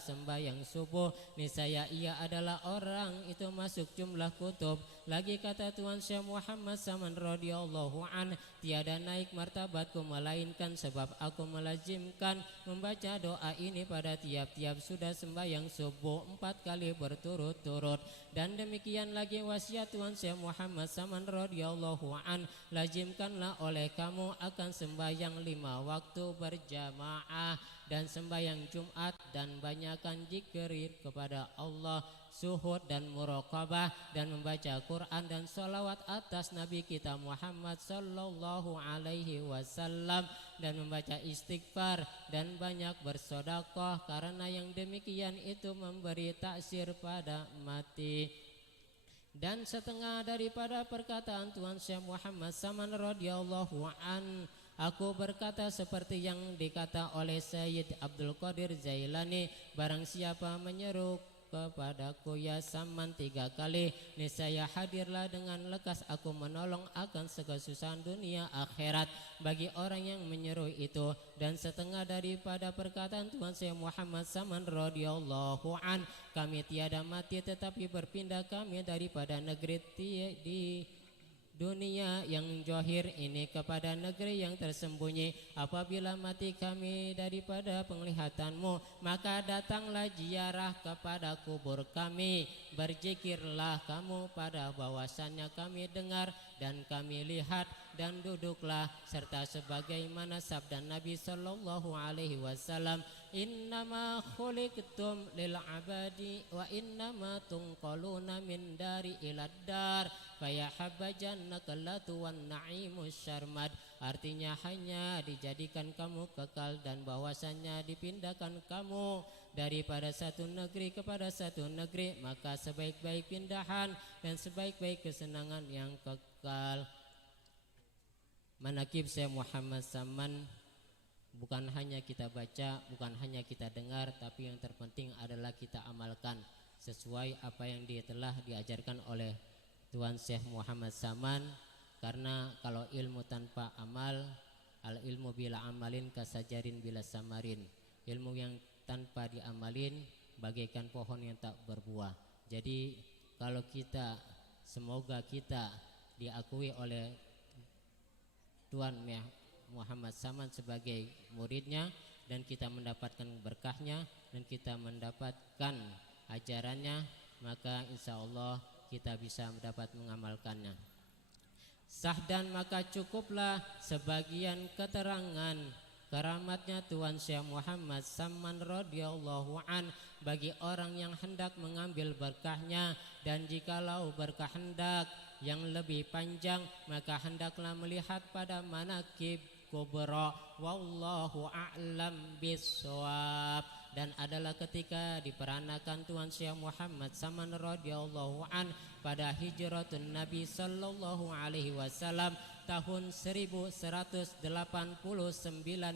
sembahyang subuh, niscaya ia adalah orang itu masuk jumlah kutub. Lagi kata Tuan Syekh Muhammad Saman radhiyallahu an, tiada naik martabatku melainkan sebab aku melazimkan membaca doa ini pada tiap-tiap sudah sembahyang subuh 4 kali berturut-turut. Dan demikian lagi wasiat Tuan Syekh Muhammad Saman radhiyallahu an, lazimkanlah oleh kamu akan sembahyang 5 waktu berjamaah dan sembahyang Jumat, dan banyakkan zikir kepada Allah, suhud dan muraqabah, dan membaca Quran dan salawat atas Nabi kita Muhammad sallallahu alaihi wasallam, dan membaca istighfar dan banyak bersedekah, karena yang demikian itu memberi taksir pada mati. Dan setengah daripada perkataan Tuan Syekh Muhammad Saman radhiyallahu an, aku berkata seperti yang dikata oleh Sayyid Abdul Qadir Jailani, barang siapa menyeru kepadaku ya Saman 3 kali, niscaya hadirlah dengan lekas aku menolong akan kesusahan dunia akhirat bagi orang yang menyeru itu. Dan setengah daripada perkataan Tuhan saya Muhammad Saman radhiyallahu an, kami tiada mati tetapi berpindah kami daripada negeri di dunia yang johir ini kepada negeri yang tersembunyi. Apabila mati kami daripada penglihatanmu, maka datanglah ziarah kepada kubur kami. Berzikirlah kamu pada bahwasannya kami dengar dan kami lihat, dan duduklah serta sebagaimana sabda Nabi sallallahu alaihi wasallam, innama khuliqtum lil abadi wa innama tunqaluna min dari ilad dar fayahabba jannakallatu wan na'imus syarmad. Artinya hanya dijadikan kamu kekal dan bahwasannya dipindahkan kamu daripada satu negeri kepada satu negeri, maka sebaik-baik pindahan dan sebaik-baik kesenangan yang kekal. Manaqib Syekh Muhammad Saman bukan hanya kita baca, bukan hanya kita dengar, tapi yang terpenting adalah kita amalkan sesuai apa yang dia telah diajarkan oleh Tuan Syekh Muhammad Saman. Karena kalau ilmu tanpa amal, al ilmu bila amalin kasajarin bila samarin, ilmu yang tanpa diamalin bagaikan pohon yang tak berbuah. Jadi kalau kita, semoga kita diakui oleh Tuan Muhammad Saman sebagai muridnya, dan kita mendapatkan berkahnya dan kita mendapatkan ajarannya, maka insya Allah kita bisa dapat mengamalkannya. Sah dan maka cukuplah sebagian keterangan keramatnya Tuan Syekh Muhammad Saman radhiyallahu an bagi orang yang hendak mengambil berkahnya. Dan jikalau berkah hendak yang lebih panjang, maka hendaklah melihat pada manaqib kubra, wallahu a'lam bissawab. Dan adalah ketika diperanakan Tuan Syekh Muhammad Saman radhiyallahu an pada hijratun Nabi sallallahu alaihi wasallam tahun 1189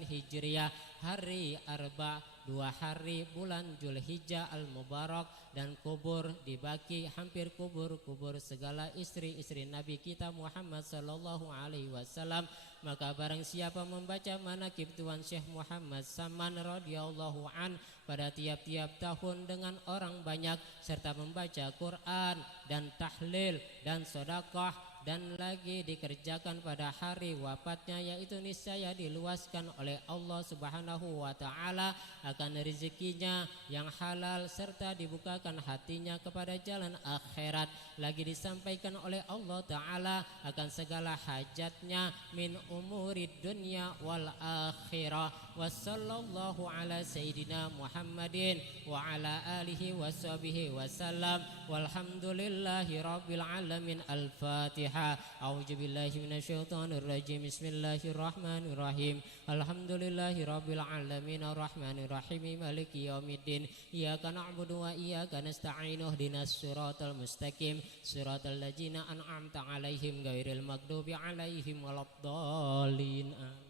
Hijriah, hari Arba, 2 hari bulan Zulhijjah al-Mubarak, dan kubur dibaki hampir kubur segala istri-istri Nabi kita Muhammad sallallahu alaihi wasallam. Maka barang siapa membaca manaqib Tuan Syekh Muhammad Saman radhiyallahu an pada tiap-tiap tahun dengan orang banyak, serta membaca Quran dan tahlil dan sedekah, dan lagi dikerjakan pada hari wafatnya, yaitu niscaya diluaskan oleh Allah Subhanahu wa taala akan rezekinya yang halal, serta dibukakan hatinya kepada jalan akhirat. Lagi disampaikan oleh Allah taala akan segala hajatnya min umurid dunya wal akhirah. Wassallallahu ala sayyidina Muhammadin wa ala alihi washabihi wasallam, walhamdulillahi rabbil alamin. Al-Fatihah. A'udzu billahi minasyaitonir rajim. Bismillahirrahmanirrahim. Alhamdulillahi rabbil alamin arrahmanir rahim maliki yaumiddin. Iyyaka na'budu wa iyyaka nasta'in. Ihdinas siratal mustaqim siratal ladzina an'amta 'alaihim ghairil maghdubi 'alaihim waladdallin. Amin.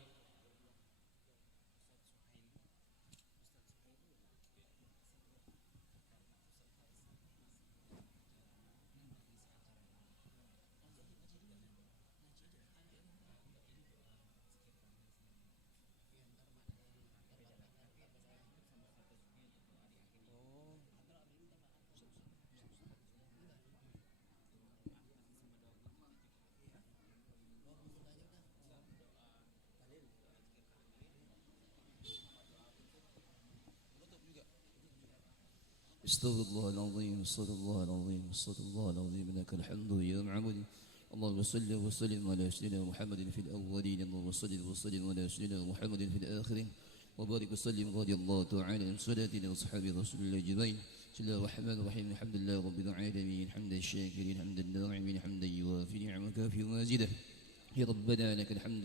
استغفر الله العظيم، استغفر الله العظيم، استغفر الله العظيم، لك الحمد يا معبود. اللهم صل وسلم على سيدنا محمد في الأولين، اللهم صل وسلم على سيدنا محمد في الآخرين، وبارك وسلم رضي الله تعالى عن سادتنا وأصحاب رسول الله أجمعين. بسم الله الرحمن الرحيم، الحمد لله رب العالمين، حمد الشاكرين، حمد الناعمين، حمدا يوافي نعمك في مازده. يا ربنا لك الحمد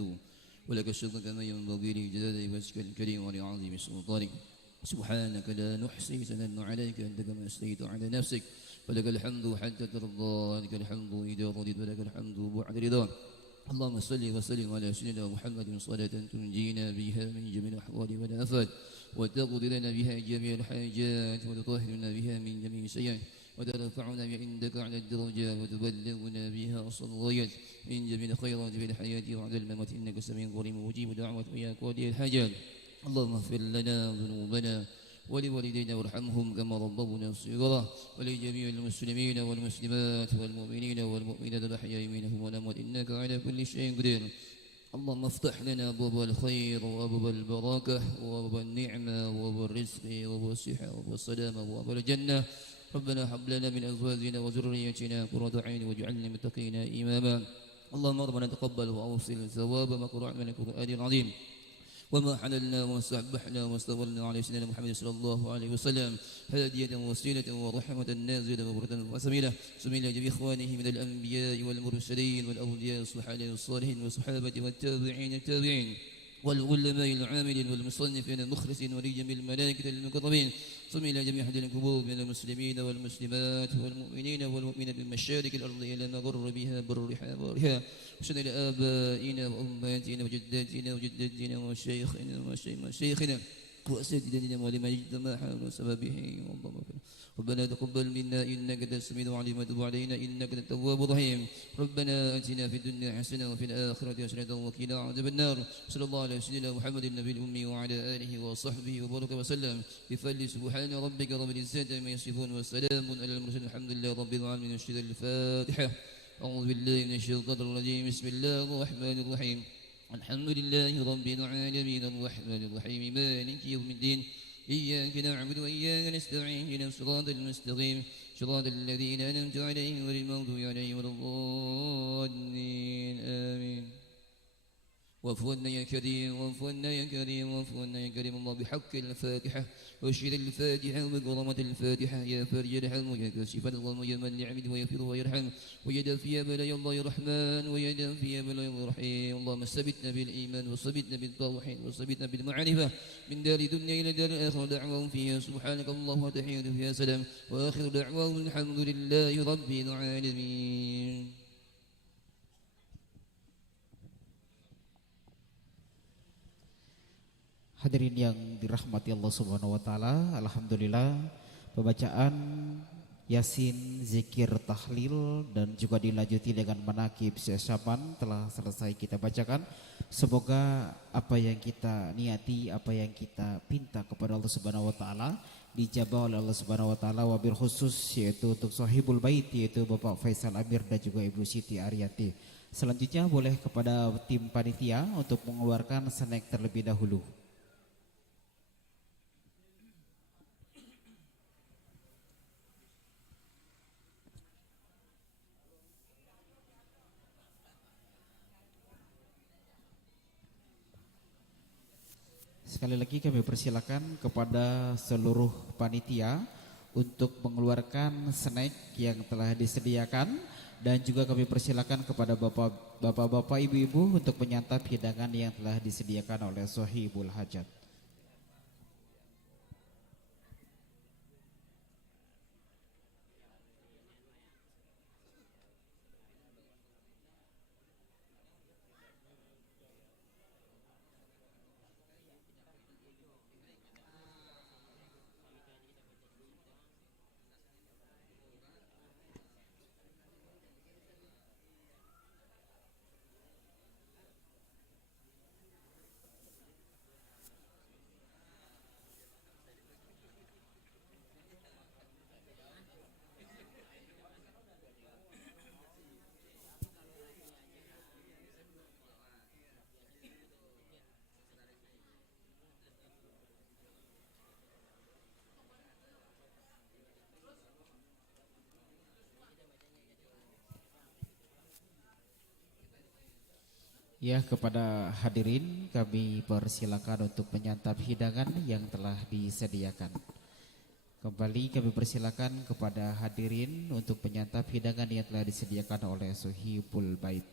ولك الشكر كما ينبغي لجلال وجهك الكريم ولعظيم سلطانك. سبحانك لا نحصي ثناء عليك أنت كما أثنيت على نفسك، فلك الحمد حتى ترضى، لك الحمد إذا رضيت، ولك الحمد بعد رضاك. اللهم صل وسلم على سيدنا محمد صلاة تنجينا بها من جميع الأحوال والآفات، وتقضي لنا بها جميع الحاجات وتطهرنا بها من جميع السيئات وترفعنا عندك على الدرجات وتبلغنا بها أصل الغايات من جميع الخيرات في الحياة وبعد الممات إنك سميع قريب مجيب دعوة ويا قاضي الحاجات اللهم اغفر لنا ذنوبنا ولوالدينا وارحمهم كما ربونا صغارا ولجميع المسلمين والمسلمات والمؤمنين والمؤمنات الأحياء منهم والأموات إنك على كل شيء قدير اللهم افتح لنا أبواب الخير وأبواب البركة وأبواب النعمة وأبواب الرزق وأبواب الصحة وأبواب السلامة وأبواب الجنة ربنا هب لنا من أزواجنا وذريتنا قرة عين واجعلنا متقين إماما اللهم ربنا تقبل وأوصل ثواب ما قرأنا من القرآن العظيم وما حللنا وسبحنا واستغفرنا على سيدنا محمد صلى الله عليه وسلم هادية ووسيلة ورحمة نازلة وبركة وسميلة سميلة جميع إخوانه من الأنبياء والمرسلين والأولياء الصالحين والصالحين والصحابة والتابعين التابعين والعلماء العاملين والمصنفين المخلصين ولجميع الملائكة المقربين ثم إلى جميع أهل القبور من المسلمين والمسلمات والمؤمنين والمؤمنات من مشارق الأرض إلى مغر بها برها بارها وشهد إلى آبائنا وأمهاتنا وجداتنا وجداتنا ومشايخنا ومشايخنا وأساتذتنا ولما اجتمع حول سببه ربنا تقبل منا إنك أنت السميع العليم وتب علينا إنك أنت التواب الرحيم ربنا آتنا في الدنيا حسنة وفي الآخرة حسنة وقنا عذاب النار صلى الله على سيدنا محمد النبي الأمي وعلى آله وصحبه وبارك وسلم بفضل سبحان ربك رب العزة عما يصفون وسلام على المرسلين الحمد لله رب العالمين الفاتحة أعوذ بالله من الشيطان الرجيم بسم الله الرحمن الرحيم الحمد لله رب العالمين الرحمن الرحيم مالك يوم الدين إياك نعبد وإياك نستعين اهدنا الصراط المستقيم صراط الذين أنعمت عليهم غير المغضوب عليهم ولا الضالين آمين واعف عنا يا كريم واعف عنا يا كريم واعف عنا يا كريم الله بحق الفاتحة واشهد الفاتحة وبكرامة الفاتحة يا فرج الحلم ويا كاشف الظلم ويا من يعبد ويغفر ويرحم ويدا في بلاي الله يا رحمن ويدا في بلاي الله رحيم اللهم ثبتنا بالإيمان وثبتنا بالتوحيد وثبتنا بالمعرفة من دار الدنيا إلى دار الآخرة دعواهم فيها سبحانك الله وتحية فيها سلام وآخر دعواهم الحمد لله رب العالمين. Hadirin yang dirahmati Allah Subhanahu wa taala, alhamdulillah pembacaan Yasin, zikir, tahlil dan juga dilanjuti dengan manaqib Syekh telah selesai kita bacakan. Semoga apa yang kita niati, apa yang kita pinta kepada Allah Subhanahu wa taala dijabah oleh Allah Subhanahu wa taala, wabil khusus yaitu untuk sahibul bait yaitu Bapak Faisal Amir dan juga Ibu Siti Aryati. Selanjutnya boleh kepada tim panitia untuk mengeluarkan snack terlebih dahulu. Sekali lagi kami persilakan kepada seluruh panitia untuk mengeluarkan snack yang telah disediakan dan juga kami persilakan kepada bapak-bapak, ibu-ibu untuk menyantap hidangan yang telah disediakan oleh Sohibul Hajat. Ya, kepada hadirin kami persilakan untuk menyantap hidangan yang telah disediakan. Kembali kami persilakan kepada hadirin untuk menyantap hidangan yang telah disediakan oleh Sohibul Bait.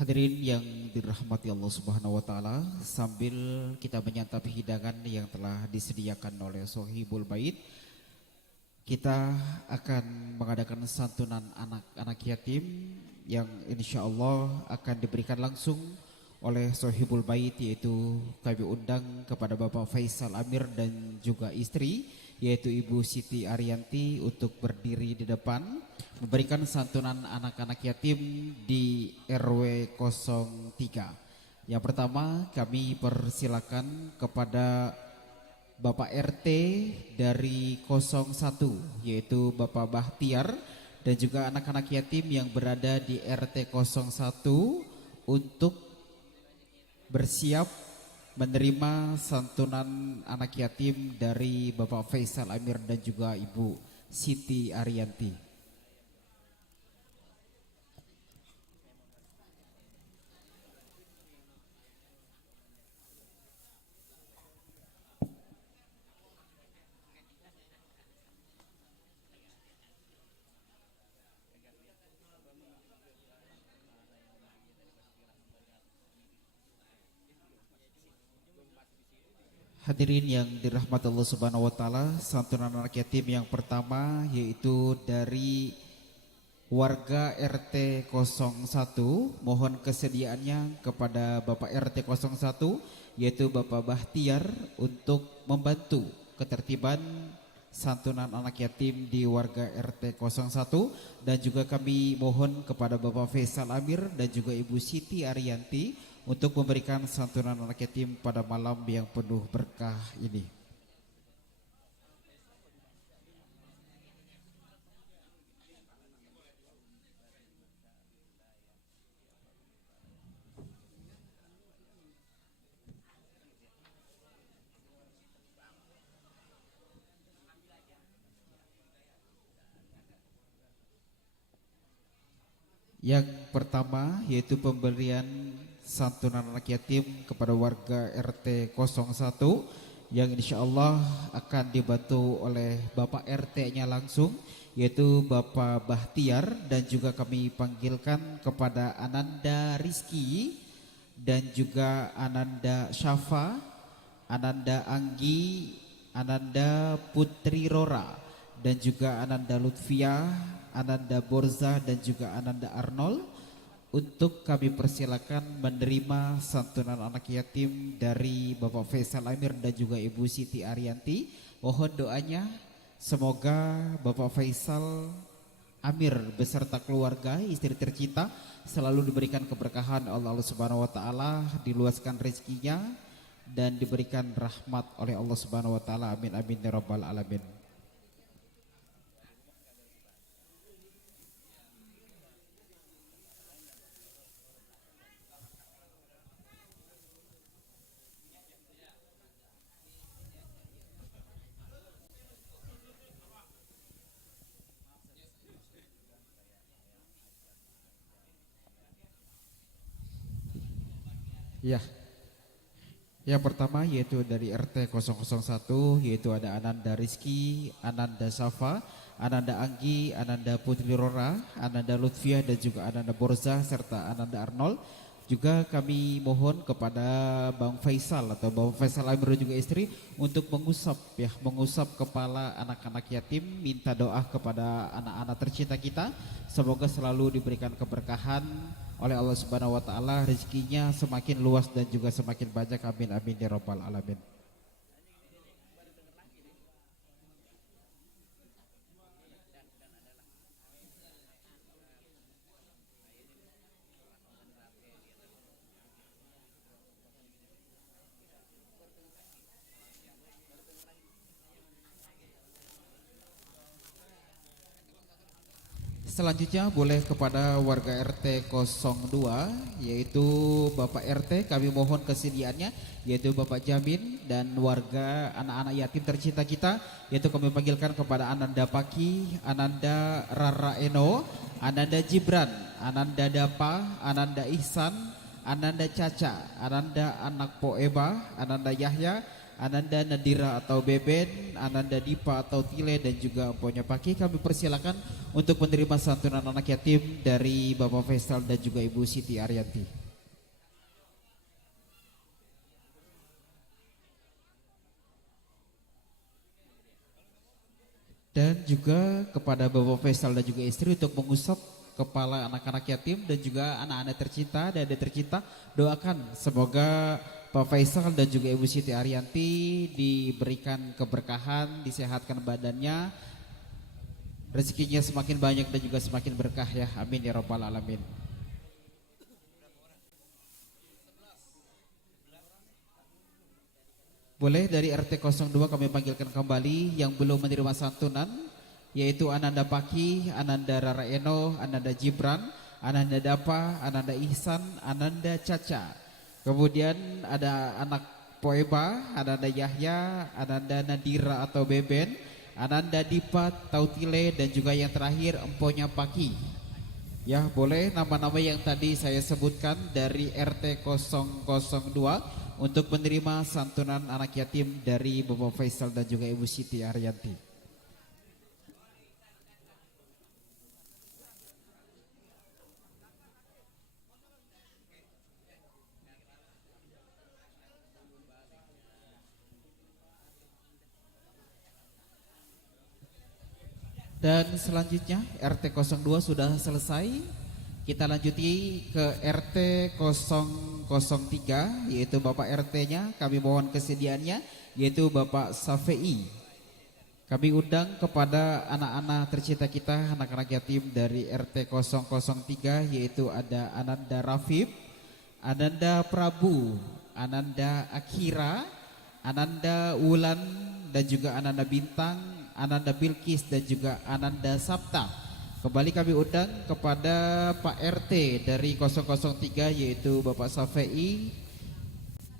Hadirin yang dirahmati Allah Subhanahu wa taala, sambil kita menyantap hidangan yang telah disediakan oleh Sohibul Bait, kita akan mengadakan santunan anak-anak yatim yang insya Allah akan diberikan langsung oleh Sohibul Bait, yaitu kami undang kepada Bapak Faisal Amir dan juga istri yaitu Ibu Siti Arianti untuk berdiri di depan memberikan santunan anak-anak yatim di RW 03. Yang pertama kami persilakan kepada Bapak RT dari 01 yaitu Bapak Bahtiar dan juga anak-anak yatim yang berada di RT 01 untuk bersiap menerima santunan anak yatim dari Bapak Faisal Amir dan juga Ibu Siti Arianti. Hadirin yang dirahmati Allah Subhanahu wa taala, santunan anak yatim yang pertama yaitu dari warga RT 01. Mohon kesediaannya kepada Bapak RT 01 yaitu Bapak Bahtiar untuk membantu ketertiban santunan anak yatim di warga RT 01, dan juga kami mohon kepada Bapak Faisal Amir dan juga Ibu Siti Arianti untuk memberikan santunan anak yatim pada malam yang penuh berkah ini. Yang pertama yaitu pemberian santunan anak yatim kepada warga RT 01 yang insya Allah akan dibantu oleh Bapak RT-nya langsung yaitu Bapak Bahtiar, dan juga kami panggilkan kepada Ananda Rizki dan juga Ananda Syafa, Ananda Anggi, Ananda Putri Rora dan juga Ananda Lutfia, Ananda Borza dan juga Ananda Arnold untuk kami persilakan menerima santunan anak yatim dari Bapak Faisal Amir dan juga Ibu Siti Arianti. Mohon doanya semoga Bapak Faisal Amir beserta keluarga, istri tercinta selalu diberikan keberkahan oleh Allah Subhanahu wa taala, diluaskan rezekinya dan diberikan rahmat oleh Allah Subhanahu wa taala. Amin amin ya rabbal alamin. Ya, yang pertama yaitu dari RT 001 yaitu ada Ananda Rizki, Ananda Safa, Ananda Anggi, Ananda Putri Rora, Ananda Lutfia dan juga Ananda Borza serta Ananda Arnold. Juga kami mohon kepada Bang Faisal atau Bang Faisal Amir juga istri untuk mengusap kepala anak-anak yatim, minta doa kepada anak-anak tercinta kita, semoga selalu diberikan keberkahan oleh Allah Subhanahu wa taala, rezekinya semakin luas dan juga semakin banyak. Amin amin ya rabbal alamin. Selanjutnya boleh kepada warga RT 02 yaitu Bapak RT, kami mohon kesediaannya yaitu Bapak Jamin, dan warga anak-anak yatim tercinta kita yaitu kami panggilkan kepada Ananda Paki, Ananda Rara Eno, Ananda Jibran, Ananda Dapa, Ananda Ihsan, Ananda Caca, Ananda Anak Poeba, Ananda Yahya, Ananda Nadira atau Beben, Ananda Dipa atau Tile, dan juga empunya Paki. Kami persilakan untuk menerima santunan anak yatim dari Bapak Faisal dan juga Ibu Siti Ariyanti. Dan juga kepada Bapak Faisal dan juga istri untuk mengusap kepala anak-anak yatim dan juga anak-anak tercinta dan adik tercinta. Doakan semoga Pak Faisal dan juga Ibu Siti Ariyanti diberikan keberkahan, disehatkan badannya, rezekinya semakin banyak dan juga semakin berkah ya. Amin ya rabbal alamin. Boleh dari RT 02 kami panggilkan kembali yang belum menerima santunan, yaitu Ananda Paki, Ananda Rara Eno, Ananda Jibran, Ananda Dapa, Ananda Ihsan, Ananda Caca. Kemudian ada anak Poeba, Ananda Yahya, Ananda Nadira atau Beben, Ananda Dipa, Tautile, dan juga yang terakhir emponya Paki. Ya, boleh nama-nama yang tadi saya sebutkan dari RT 002 untuk menerima santunan anak yatim dari Bapak Faisal dan juga Ibu Siti Ariyanti. Dan selanjutnya RT 02 sudah selesai. Kita lanjuti ke RT 003 yaitu Bapak RT-nya. Kami mohon kesediaannya yaitu Bapak Safei. Kami undang kepada anak-anak tercinta kita, anak-anak yatim dari RT 003 yaitu ada Ananda Rafib, Ananda Prabu, Ananda Akira, Ananda Wulan, dan juga Ananda Bintang, Ananda Bilkis, dan juga Ananda Sabta. Kembali kami undang kepada Pak RT dari 003 yaitu Bapak Safei,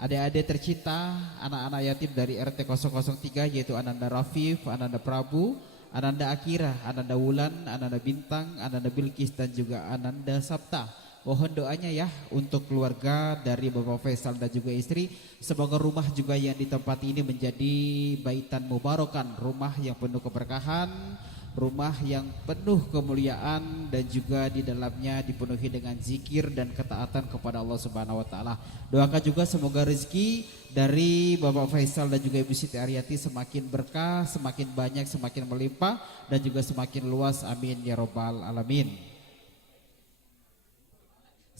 adik-adik tercinta, anak-anak yatim dari RT 003 yaitu Ananda Rafif, Ananda Prabu, Ananda Akira, Ananda Wulan, Ananda Bintang, Ananda Bilkis, dan juga Ananda Sabta. Mohon doanya ya untuk keluarga dari Bapak Faisal dan juga istri. Semoga rumah juga yang ditempati ini menjadi baitan mubarokan, rumah yang penuh keberkahan, rumah yang penuh kemuliaan, dan juga di dalamnya dipenuhi dengan zikir dan ketaatan kepada Allah Subhanahu wa taala. Doakan juga semoga rezeki dari Bapak Faisal dan juga Ibu Siti Ariyanti semakin berkah, semakin banyak, semakin melimpah, dan juga semakin luas. Amin ya robbal alamin.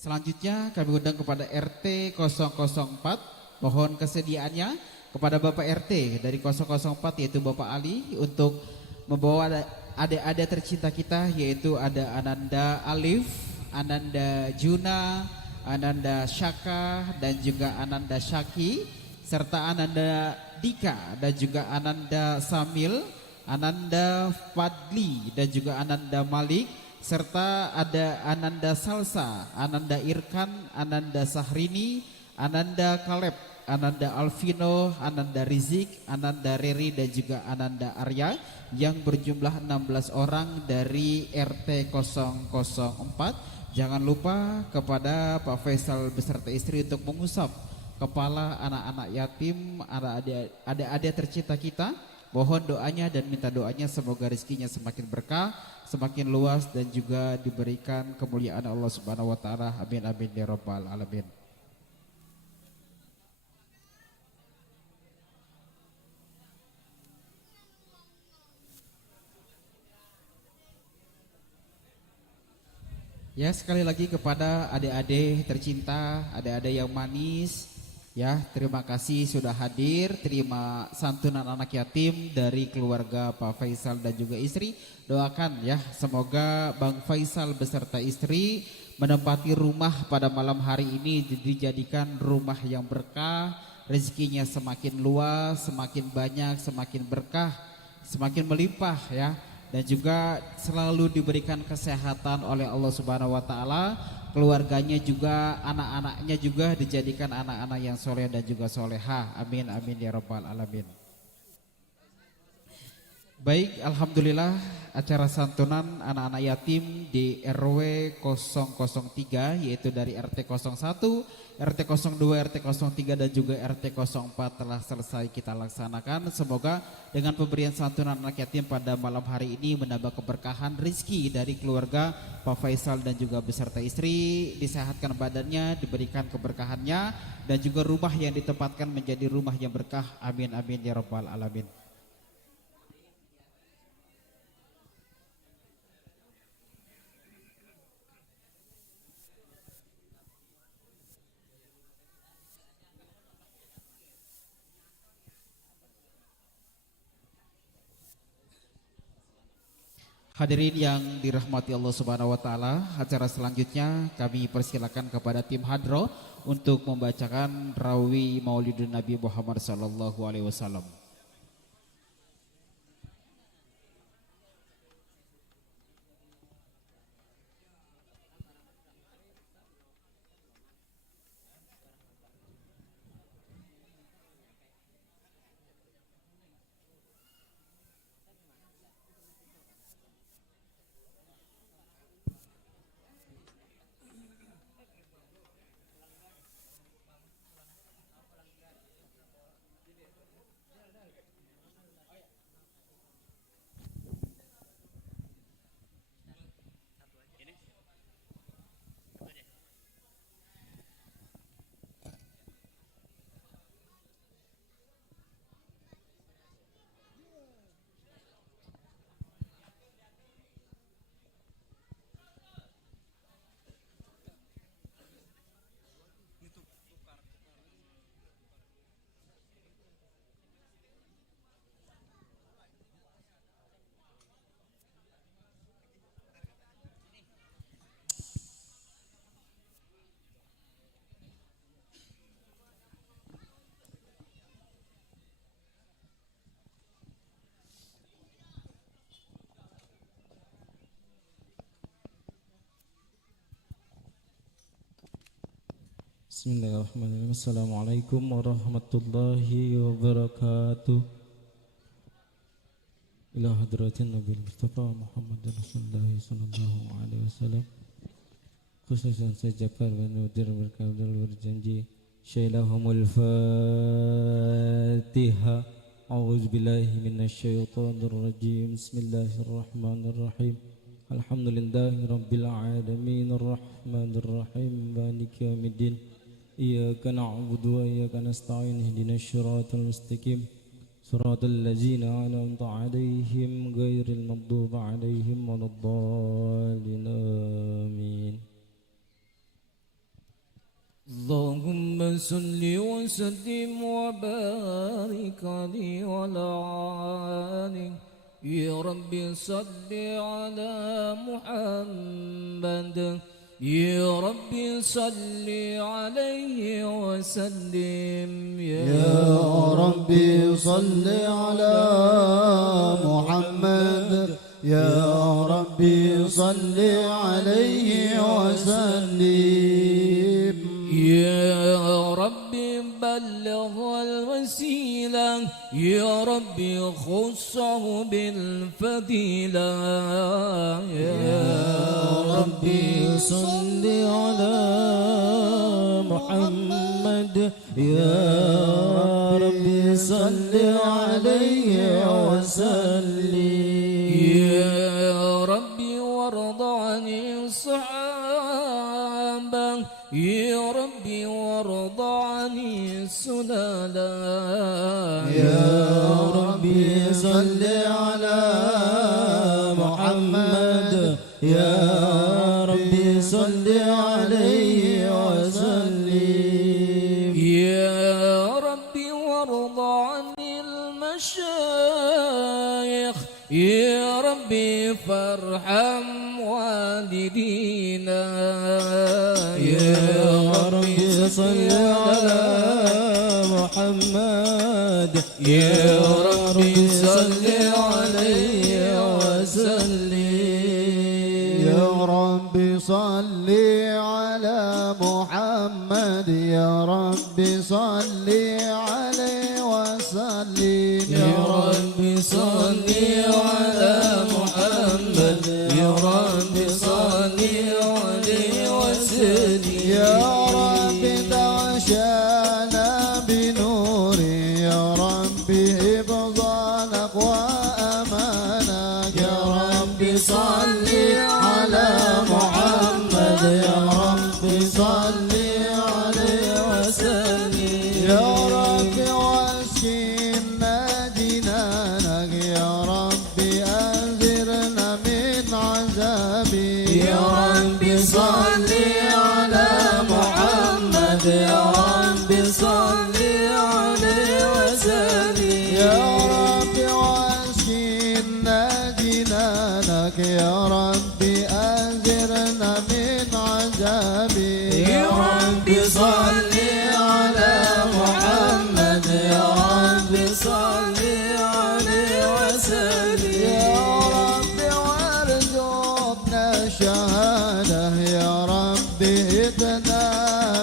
Selanjutnya kami undang kepada RT 004. Mohon kesediaannya kepada Bapak RT dari 004 yaitu Bapak Ali untuk membawa adik-adik tercinta kita yaitu ada Ananda Alif, Ananda Juna, Ananda Syaka, dan juga Ananda Syaki, serta Ananda Dika, dan juga Ananda Samil, Ananda Fadli, dan juga Ananda Malik, serta ada Ananda Salsa, Ananda Irkan, Ananda Sahrini, Ananda Kaleb, Ananda Alvino, Ananda Rizik, Ananda Reri, dan juga Ananda Arya yang berjumlah 16 orang dari RT 004. Jangan lupa kepada Pak Faisal beserta istri untuk mengusap kepala anak-anak yatim, adik-adik tercinta kita. Mohon doanya dan minta doanya semoga rezekinya semakin berkah, semakin luas, dan juga diberikan kemuliaan Allah Subhanahu wa taala. Amin amin ya rabbal alamin. Ya, sekali lagi kepada adik-adik tercinta, adik-adik yang manis, ya, terima kasih sudah hadir. Terima santunan anak yatim dari keluarga Pak Faisal dan juga istri. Doakan ya, semoga Bang Faisal beserta istri menempati rumah pada malam hari ini dijadikan rumah yang berkah, rezekinya semakin luas, semakin banyak, semakin berkah, semakin melimpah ya. Dan juga selalu diberikan kesehatan oleh Allah Subhanahu wa taala. Keluarganya juga, anak-anaknya juga dijadikan anak-anak yang soleh dan juga soleha. Amin amin ya rabbal alamin. Baik, alhamdulillah acara santunan anak-anak yatim di RW 003 yaitu dari RT 01, RT 02, RT 03 dan juga RT 04 telah selesai kita laksanakan. Semoga dengan pemberian santunan anak yatim pada malam hari ini menambah keberkahan rizki dari keluarga Pak Faisal dan juga beserta istri, disehatkan badannya, diberikan keberkahannya dan juga rumah yang ditempatkan menjadi rumah yang berkah. Amin amin ya rabbal alamin. Hadirin yang dirahmati Allah Subhanahu wa taala, acara selanjutnya kami persilakan kepada tim Hadro untuk membacakan rawi Maulidun Nabi Muhammad sallallahu alaihi wasallam. Bismillahirrahmanirrahim. Assalamualaikum warahmatullahi wabarakatuh. Ila hadratin Nabi Mustafa Muhammad Rasulullah sallallahu alaihi wasallam. Khususan sejabkan menudir berkaudal berjanji syailahumul Fatihah. A'udzubillahi minasyaitonir rajim. Bismillahirrahmanirrahim. Alhamdulillahi rabbil alamin arrahmanir rahim maliki yaumiddin. Iyyaka na'budu wa iyyaka nasta'in ihdinas siratal mustaqim siratal ladzina an'amta 'alaihim ghairil maghdubi 'alaihim waladdallin amin. Allahumma salli wa sallim wa barik alaihi wa ala alihi. Ya Rabbi salli ala Muhammad. Ya Rabbi salli alaihi wa sallim. Ya Rabbi salli ala Muhammad. Ya Rabbi salli alaihi wa sallim. Ya Rabbi balligh al-wasilah. Ya Rabbi khussahu bil-fadila. Ya Rabbi salli ala Muhammad. Ya Rabbi salli alaihi wa sallim. Ya Rabbi warda 'ani as-sahaba. Ya Rabbi warda 'ani as-sulala. Ya Rabbi salli ala Muhammad. Ya Rabbi salli alaihi wa sallim. Ya Rabbi warda 'anil masyayikh. Ya Rabbi farham walidina. Ya Rabbi salli ala Muhammad. Ya Rabbi salli alaihi wa sallim. Ya Rabbi salli ala Muhammad. Ya Rabbi salli alaihi wa sallim. Ya Rabbi salli رب صل عليه وسلم يا رب تعشانا بنوري يا رب حفظانك وأمانك يا رب صل على محمد يا رب صل عليه وسلم يا رب واسكننا جنانك يا رب أنذرنا من عذابي يا رب صل على محمد يا رب صل عليه وسلم يا رب واسكننا جنانك يا رب أنذرنا من عذابي يا رب صل على محمد يا رب صل عليه وسلم يا رب وارزقنا الشهادة يا رب اتنا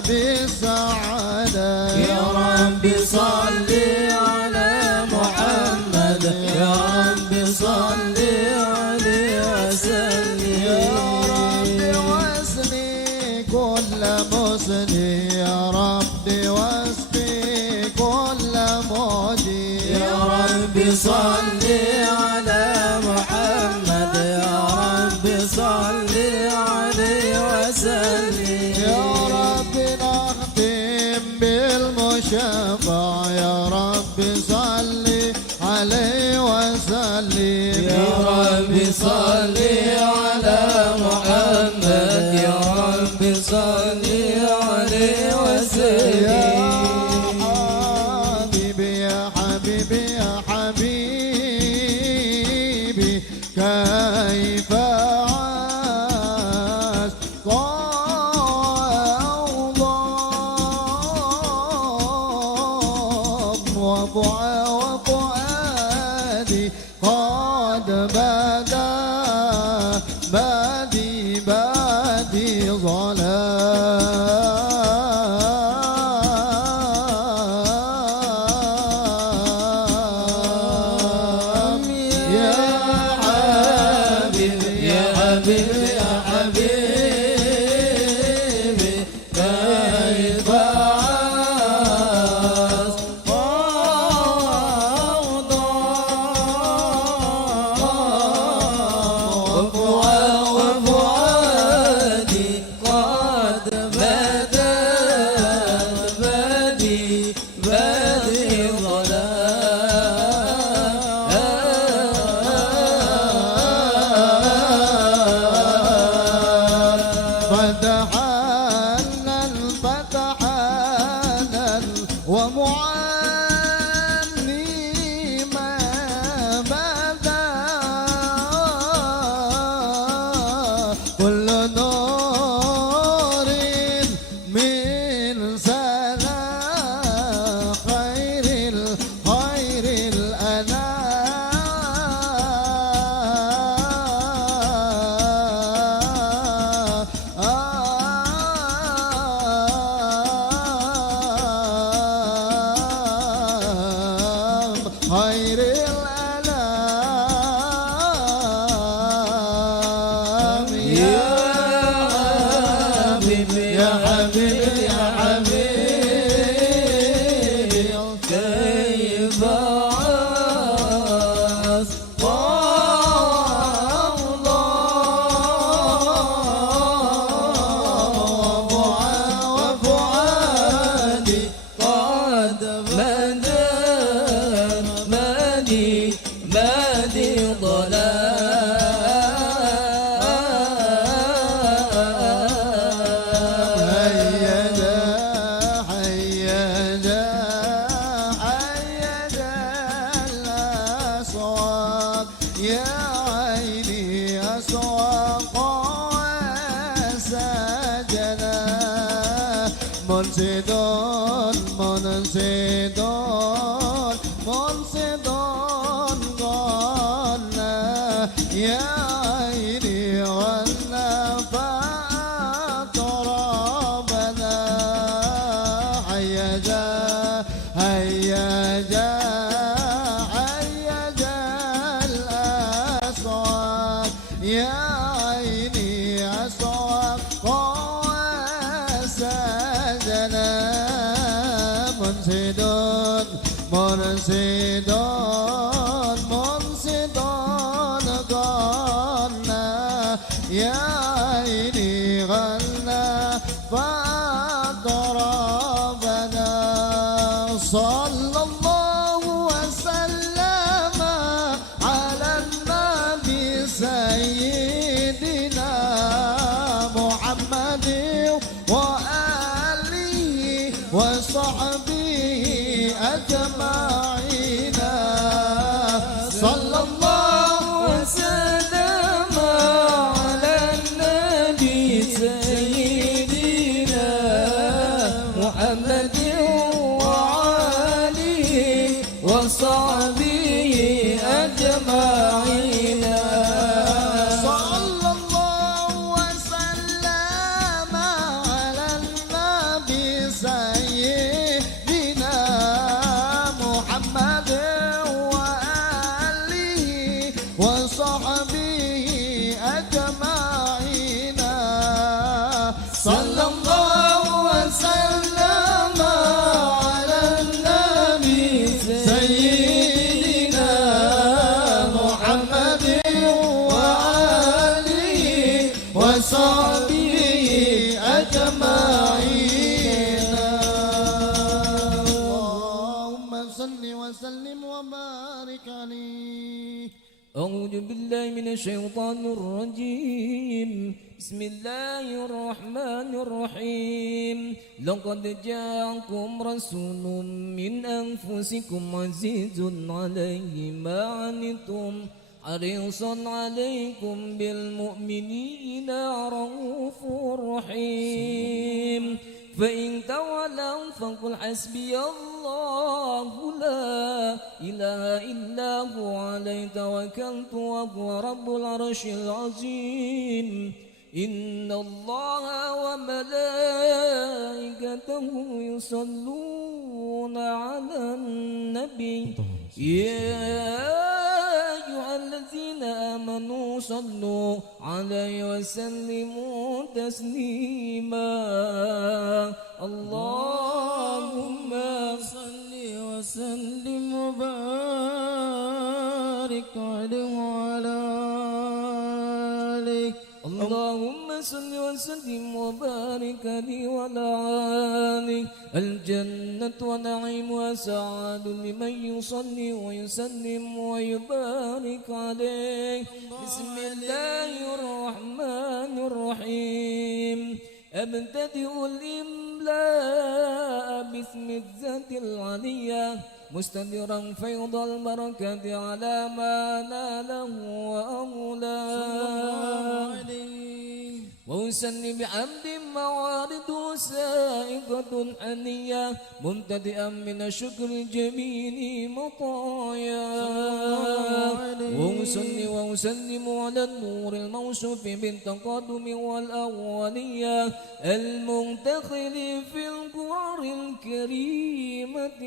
بالسعادة يا رب صل على محمد يا رب صل عليه وسلم يا رب واسقي كل مسلم يا رب واسقي كل موجي يا رب صل على محمد يا رب صل عليه وسلم يا رب نختم بالمشفع يا رب صل عليه وسلم يا رب صل على محمد يا رب صل عليه وسلم يا حبيبي يا حبيبي كيف عاش وفؤادي قد بدا بادي ظلام يا حبيب يا حبيب يا حبيبي كيف عاش وفؤادي قد بدا بادي فتحانا ومعاني ما بدا كل نور من سنا خير خير الأنام يا حبيب يا حبيب يا حبيبي كيف عاش وفؤادي قد بادي هيجا الأصوات يا عيني أسواق وسجنا منصد قلنا يا عيني غنى فأطربنا هيجا الأصوات يا يا عيني غنى فأطربنا صلى الله وسلم على النبي سيدنا محمد وآله وصحبه أجمعين صلى الله وسلم على النبي سيدنا محمد وآله وصحبه أجمعين صلى الله وسلم على النبي سيدنا محمد وآله وصحبه أجمعين صلى الله وسلم على النبي سيدنا محمد وآله وصحبه أجمعين اللهم صل وسلم وبارك عليه أعوذ بالله من الشيطان الرجيم بسم الله الرحمن الرحيم لقد جاءكم رسول من أنفسكم عزيز عليه ما عنتم حريص عليكم بالمؤمنين رؤوف رحيم فإن تولوا فقل حسبي الله لا إله إلا هو عليه توكلت وهو رب العرش العظيم إن الله وملائكته يصلون على النبي يا أيها الذين آمنوا صلوا عليه وسلموا تسليما اللهم صل وسلم وبارك عليه وعلى آله اللهم صل وسلم وبارك عليه وعلى آله الجنة ونعيم وسعاد لمن يصلي ويسلم ويبارك عليه بسم الله الرحمن الرحيم أبتدئ الإملاء باسم الذات العلية مستدرا فيض البركة على ما ناله وأولاه وأسني بعبد موارد سائقة حنية ممتدئا من الشكر الجميل مطايا وأسني وأسلم على النور الموصوف بالتقدم والأولية المنتقل في القعر الكريمة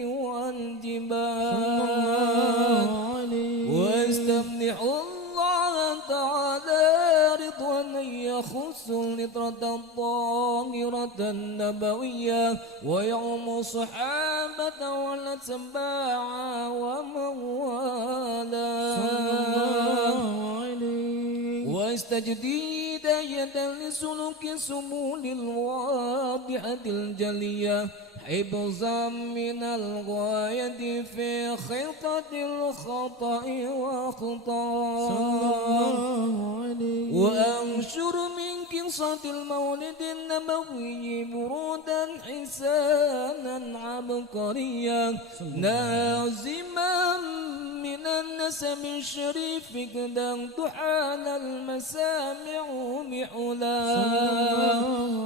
والجبال واستمنح الله تعالى رضوانا يخص النطرة الطاهرة النبوية ويوم الصحابة والأتباع ومن والاه واستجديد يدا لسلوك سبل الواضحة الجلية حفظا من الغاية في خلقة الخطأ وخطأ وأنشر من قصة المولد النبوي برودا حسانا عبقريا نازما من النسم الشريف قد تحال المسامع محلا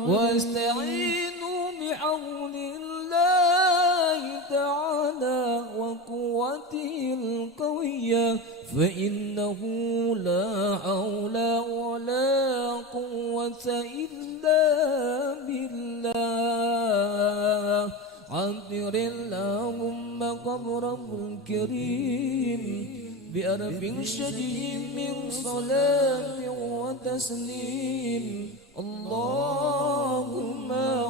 واستعينوا بحول الله تعالى وقوته القوية فإنه لا حول ولا قوة إلا بالله عطر اللهم قبره الكريم بأرف شديد من صلاة وتسليم اللهم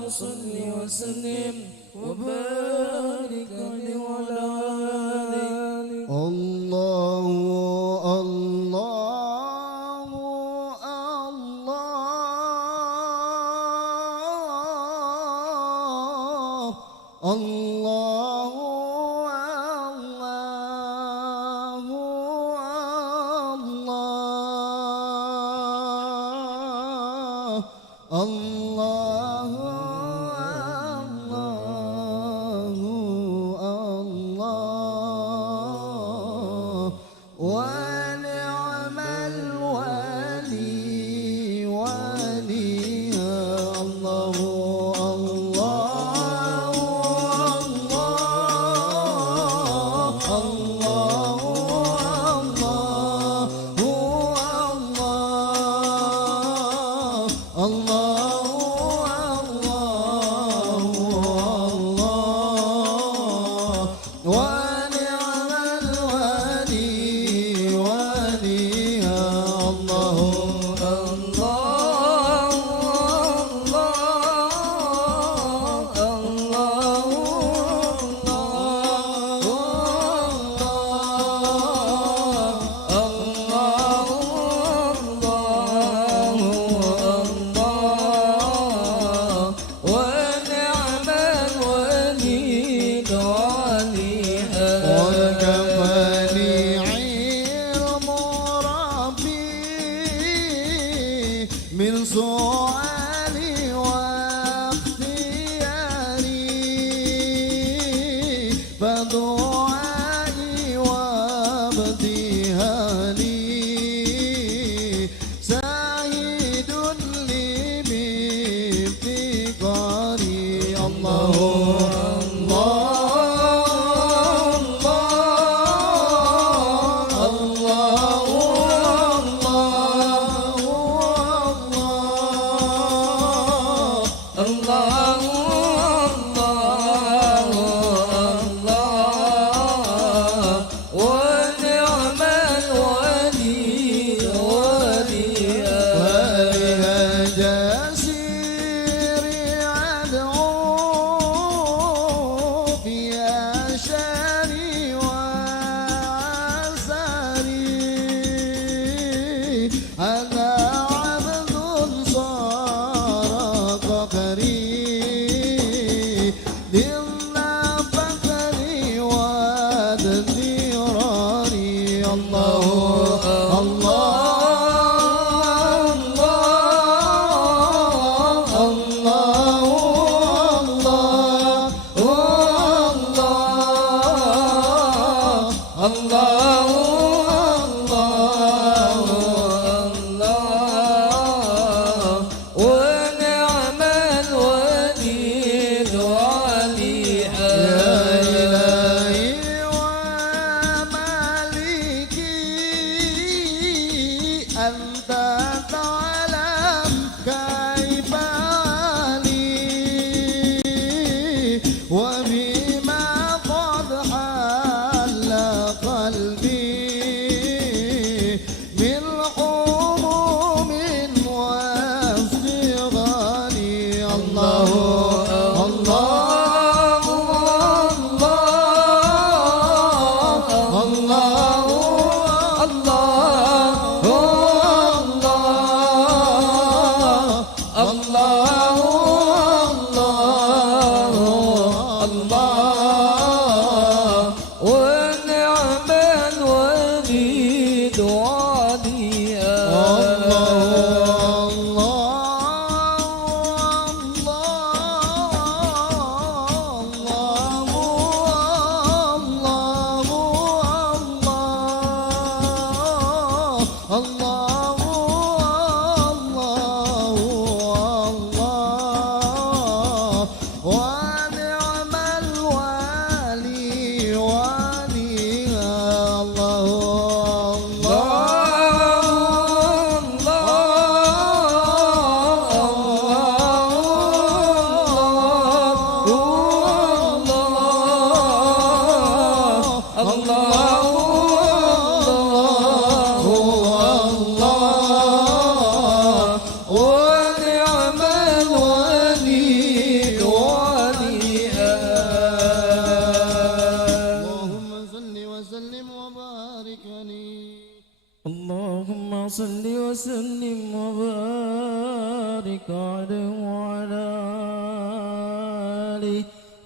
صل وسلم وبارك عليه وعلى آله الله الله الله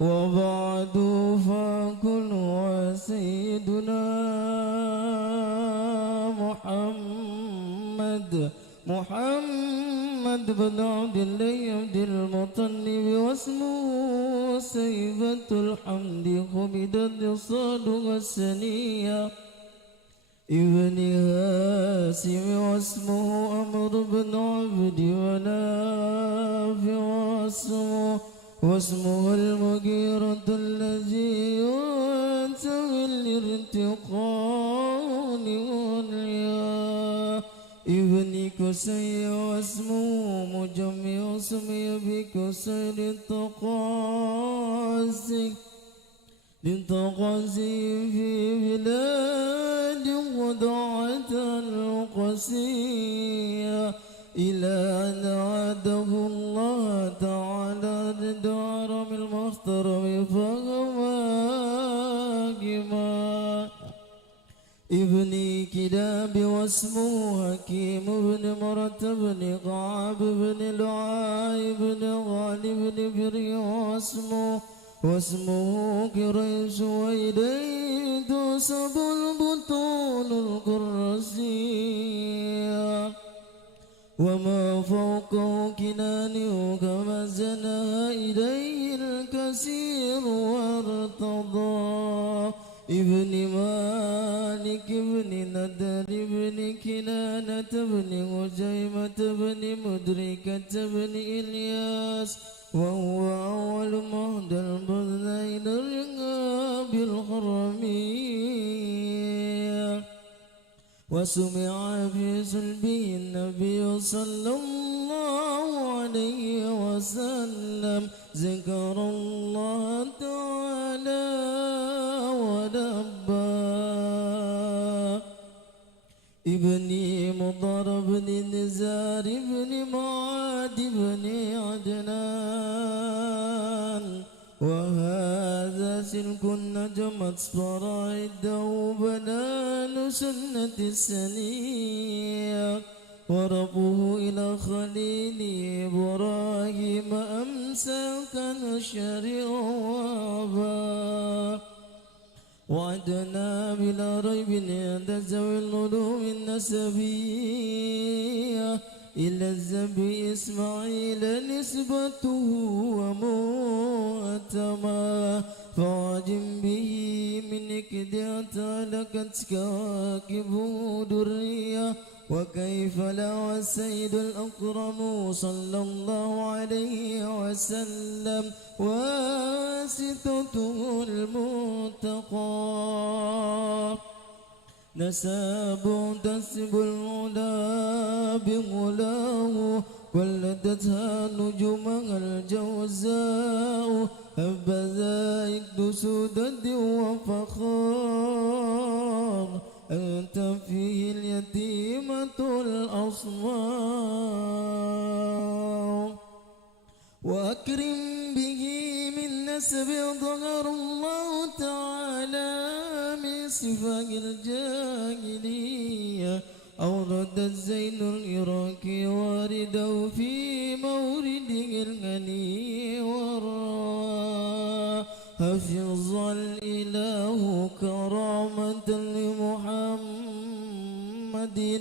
وبارك محمد بن عبد الله عبد المطلب واسمه سيبة الحمد خمدت صادق السنية ابن هاشم واسمه عمرو بن عبد مناف واسمه المغيرة الذي ينتهي الارتقاء والرياء ابن كسي واسمه مجمع سمي بكسي للتقاسي في بلاد وضعت القسية إلى أن عاده الله تعالى للدار من المحترم فهواكما ابن كلاب واسمه حكيم بن مرة بن قعب بن لعاي بن غالب بن بري واسمه قريش وإليه تنسب البطون القرسية وما فوقه كنان كما زنى إليه الكثير وارتضى ابن مالك ابن ندر ابن كنانة ابن هجيمة ابن مدركة ابن إلياس وهو أول مهدى البذلين الرقاب الحرمية وسمع في صلبه النبي صلى الله عليه وسلم ذكر الله تعالى ولبى ابني مضر بن نزار بن معاد بن عدنان وهذا سلك نجمت فرائده بنان سنة السنية وربه إلى خليل إبراهيم أمساك نشر وابا وعدنا بلا ريب عند ذوي العلوم النسبية إلى الزبي إسماعيل نسبته ومؤتما فعجم به من إكدات لكت كواكبه درية وكيف لا والسيد الأكرم صلى الله عليه وسلم واسطته المتقى نساب تسب العلا بغلاه ولدتها نجومها الجوزاء هبذا يكد سدد وفخار أنت فيه اليتيمة الأصماء وأكرم به من نسب ظهر الله تعالى من صفات الجاهلية أورد الزين العراقي وارده في مورده الغني والرا حفظ الإله كرامة لمحمد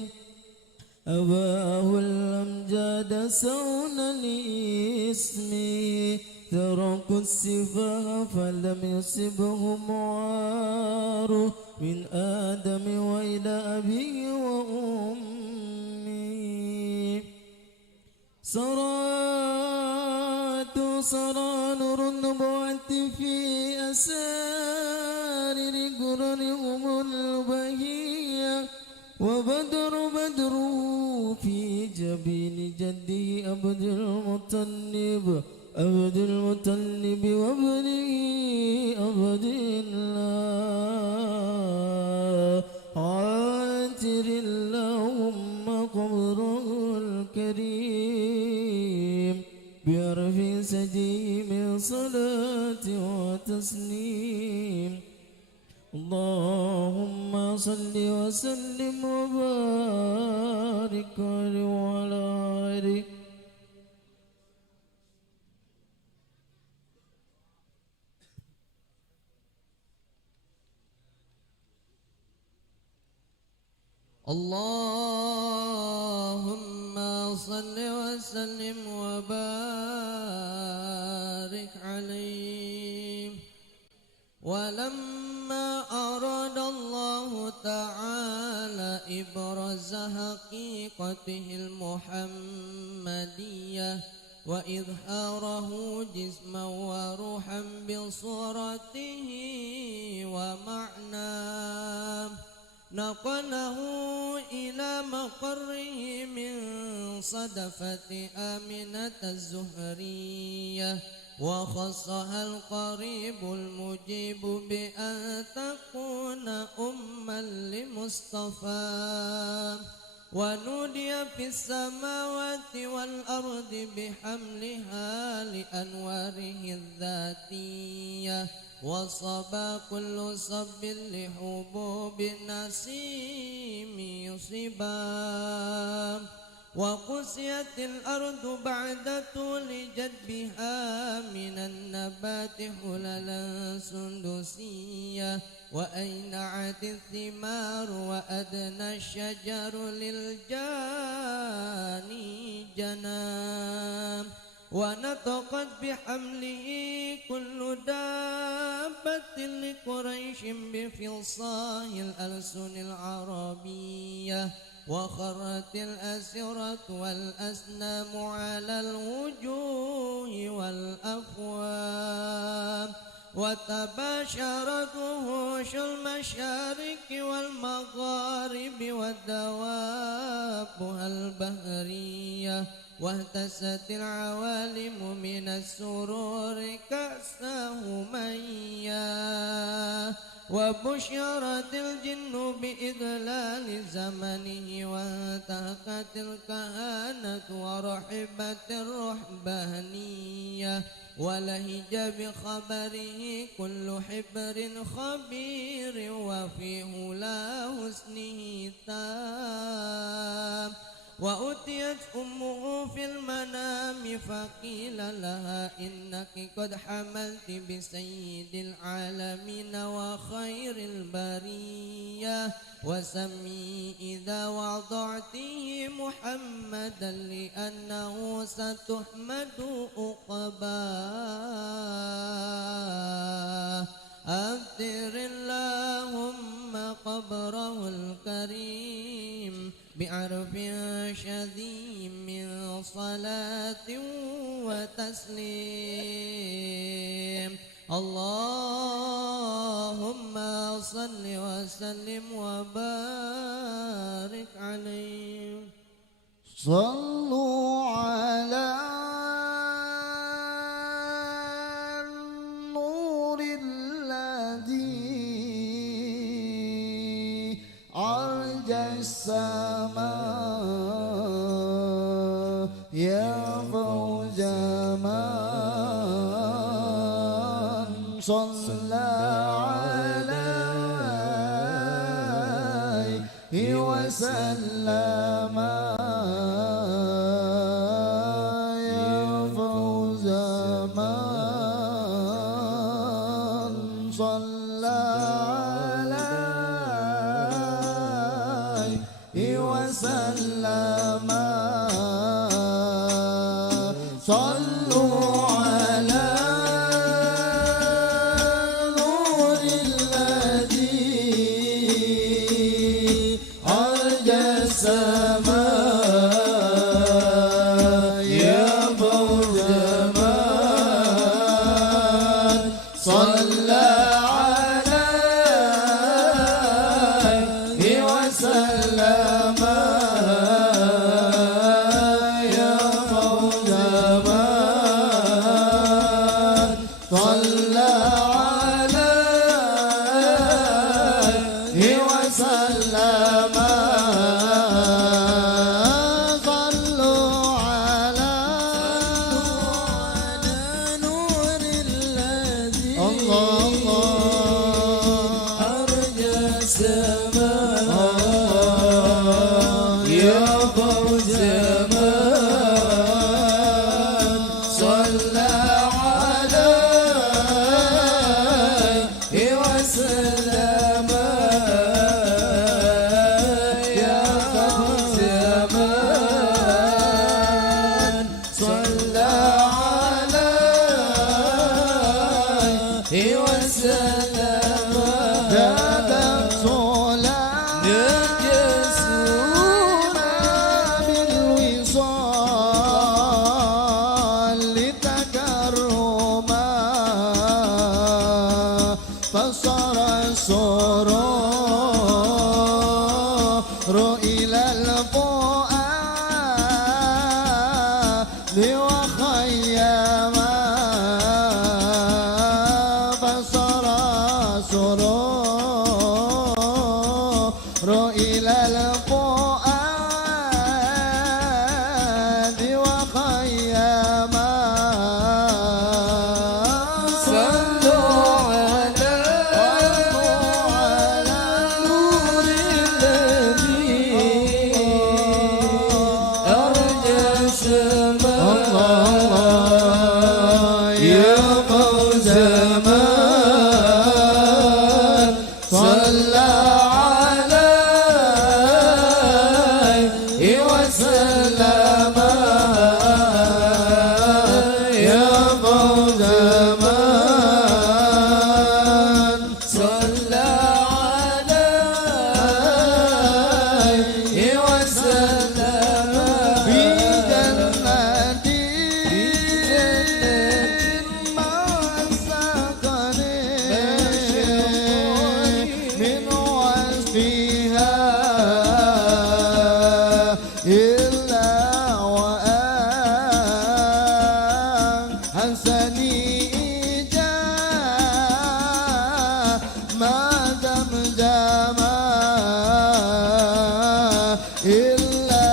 أباه الأمجاد سونا لاسمه تركوا السفاه فلم يصبهم عار من آدم وإلى أبيه وأمه سرى نور النبوة في أسارر قررهم البهية وبدر في جبين جده عبد المطلب وابنه عبد الله عاتر اللهم قبره الكريم بعرف سجي من صلاة وتسليم اللهم صل وسلم وبارك عليه وعلى آله اللهم صل وسلم وبارك عليه. ولما أراد الله تعالى إبراز حقيقته المحمدية وإظهاره جسما وروحا بصورته ومعناه نقله إلى مقره من صدفة آمنة الزهرية وخصها القريب المجيب بأن تكون أما لمصطفى ونودي في السماوات والأرض بحملها لأنواره الذاتية وصبا كل صب لحبوب النسيم صبا وقسيت الأرض بعد طول جدبها من النبات حللا سندسية وأينعت الثمار وأدنى الشجر للجاني جنام ونطقت بحمله كل دابة لقريش بفصاح الألسن العربية وخرت الأسرة والأسنام على الوجوه والأفواه وتباشرت وحوش المشارق والمغارب ودوابها البحرية واهتست العوالم من السرور كأسه مياه وبشرت الجن بإذلال زمنه وانتهكت الكهانة ورحبت الرهبانية ولهج بخبره كل حبر خبير وفي هلا حسنه تام وأتيت أمه في المنام فقيل لها إنك قد حملت بسيد العالمين وخير البرية وسمي إذا وضعته محمدا لأنه ستحمد أقباه أبتر اللهم قبره الكريم بعرف شديد من صلاة وتسليم اللهم صل وسلم وبارك عليه. صلوا على النور الذي عرج السماء يا فوز من صلى عليه وسلم يا فوز من صلى عليه وسلم. صلوا على نور الذي عرج السماء يا فوز من صلى عليه وسلم يا فوز من وخيما فصار سرور إلى الفؤاد وخيما صلوا على نور الذي أرجى السماء يا فوز من صلى عليه وسلم يا فوز من صلى عليه وسلم في جنة ما سكني من وصفها إلا وأنسني إجاه ما دمدم إلا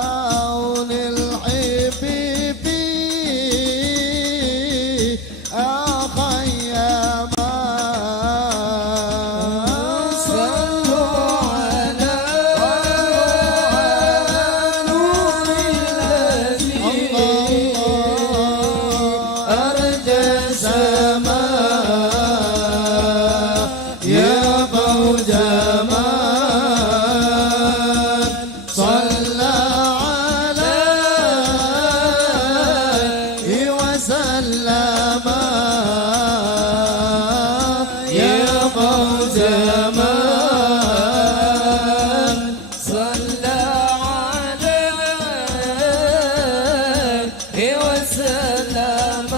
لكون الحب فيه أخيما صلوا على نور الذي أرجى السماء يا فوز من صلى عليه وسلم يا فوز من صلى عليه وسلم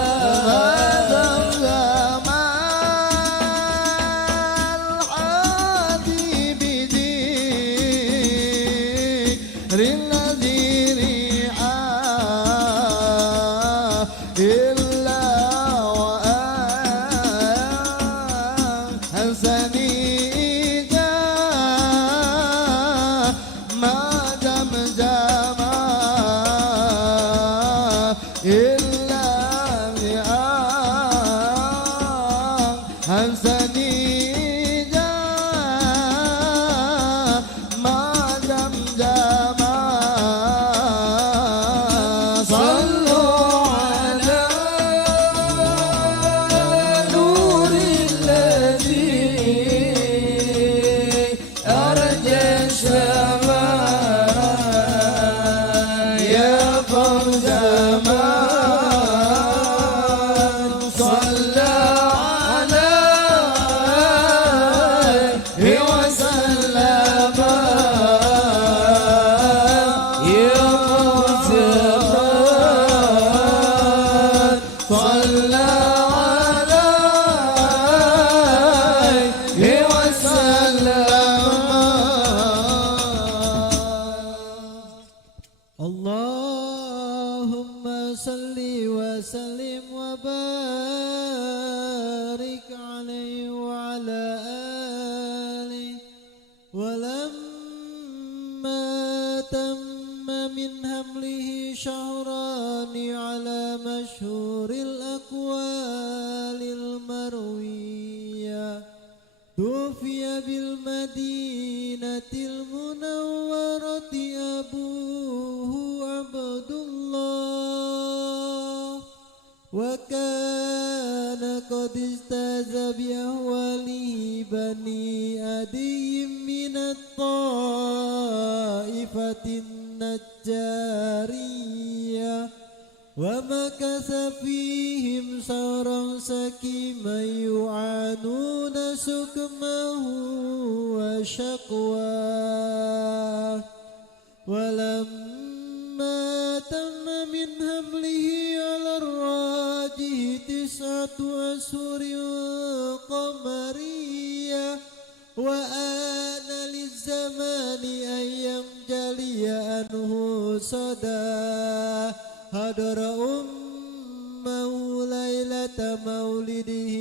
إلا وأنسني إجاه ما دمدم إلا أنسني إجاه ما دمدم صلوا على نور الذي أرجى السماء يا فوز من صلى عليه وسلم يا فوز من صلى عليه وسلم اللهم صل وسلم وبارك عليه وعلى آله ولما تم من حمله شهران على مشهور الأقوال المروية توفي بالمدينة المنورة أبوه عبد الله وكان قد استاذ بأهواله بني أدي من الطائفة النجارية ومكث فيهم سهرا سكيما يعانون سكمه وشقواه ولما تم من حمله على الراجح 9 أشهر قمرية وآن للزمان أن ينجلي عنه صدى حضر أمه ليلة مولده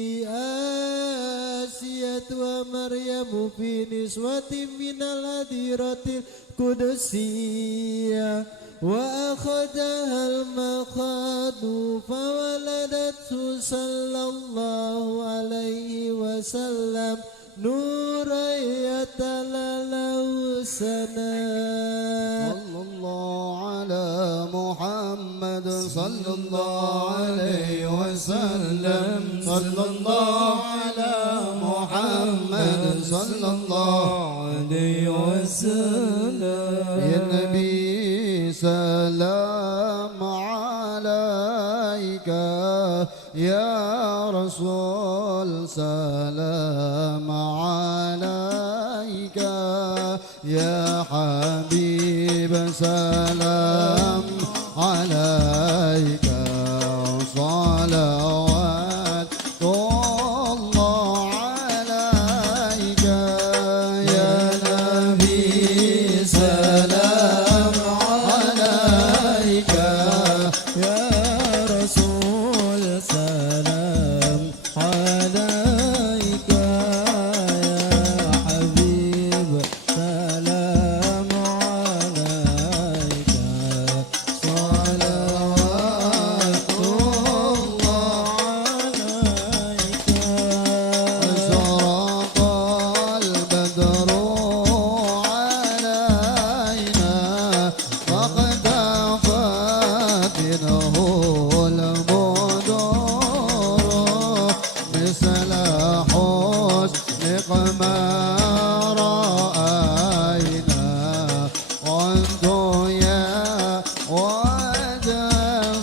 آسية ومريم في نسوة من الهديرة القدسية وأخذها المخاض فولدته صلى الله عليه وسلم نورا يتلألأ سنا. صلى الله على محمد صلى الله عليه وسلم. صلى الله على محمد صلى الله عليه وسلم. يا نبي سلام عليك يا رسول سلام عليك يا حبيب سلام عليك صلوات الله عليك يا نبي سلام عليك يا رسول سلام عليك يا حبيب سلام عليك صلوات الله عليك. أشرق البدر علينا فاختفت منه البدور مثل حسنك ما رأينا كنت يا وجه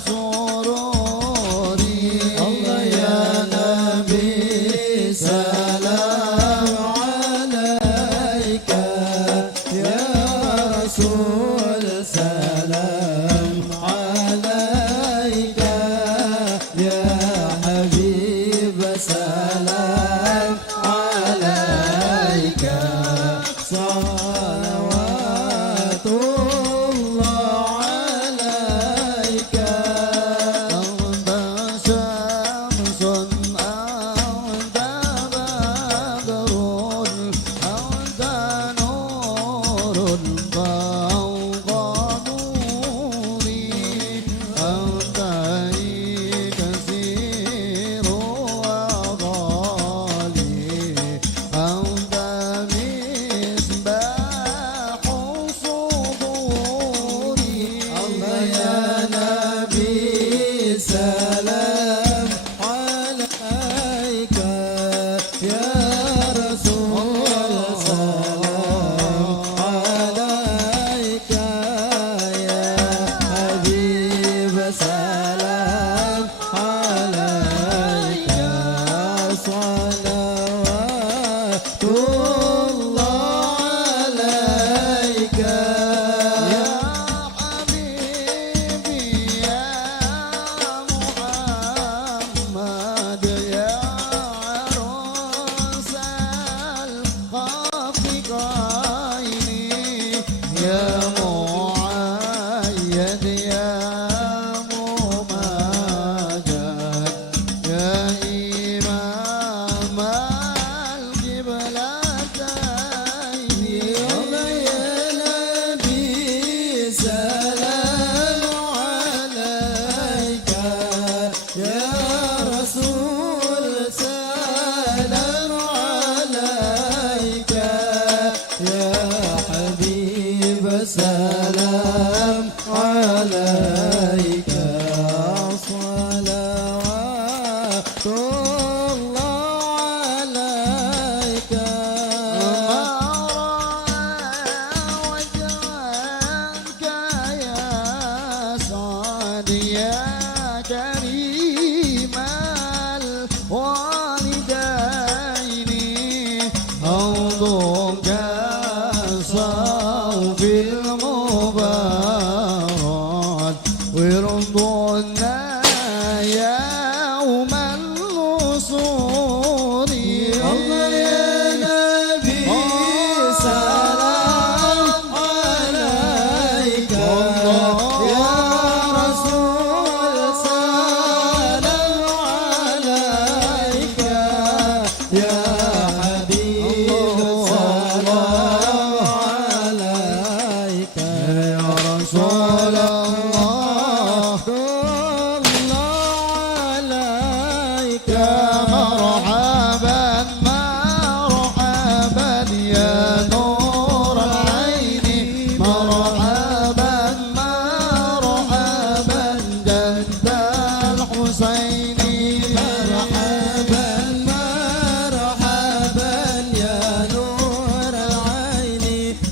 سروري. الله يا نبي سلام عليك يا رسول سلام عليك يا حبيب سلام عليك صلوات الله عليك. أنت شمس أنت بدر أنت نور فوق نوري أنت كثير وضالي أنت مصباح صدوري. الله يا نبي سلام عليك يا رسول سلام عليك يا حبيب سلام عليك صلوات الله عليك يا حبيبي يا محمد يا عروس الخافقين يا معيد يا ممجد يا إمام القبلتين. الله يا نبي سلام عليك يا رسول سلام عليك يا حبيب سلام عليك صلوات الله عليك. ما رأى وجهك يا سعد يا كريم الوالدين حوضك صوف المبارك ورضنا يوم النصور. الله يا نبي سلام عليك صلى الله عليك مرحبا مرحبا يا نور العين مرحبا مرحبا جد الحسين مرحبا مرحبا يا نور العين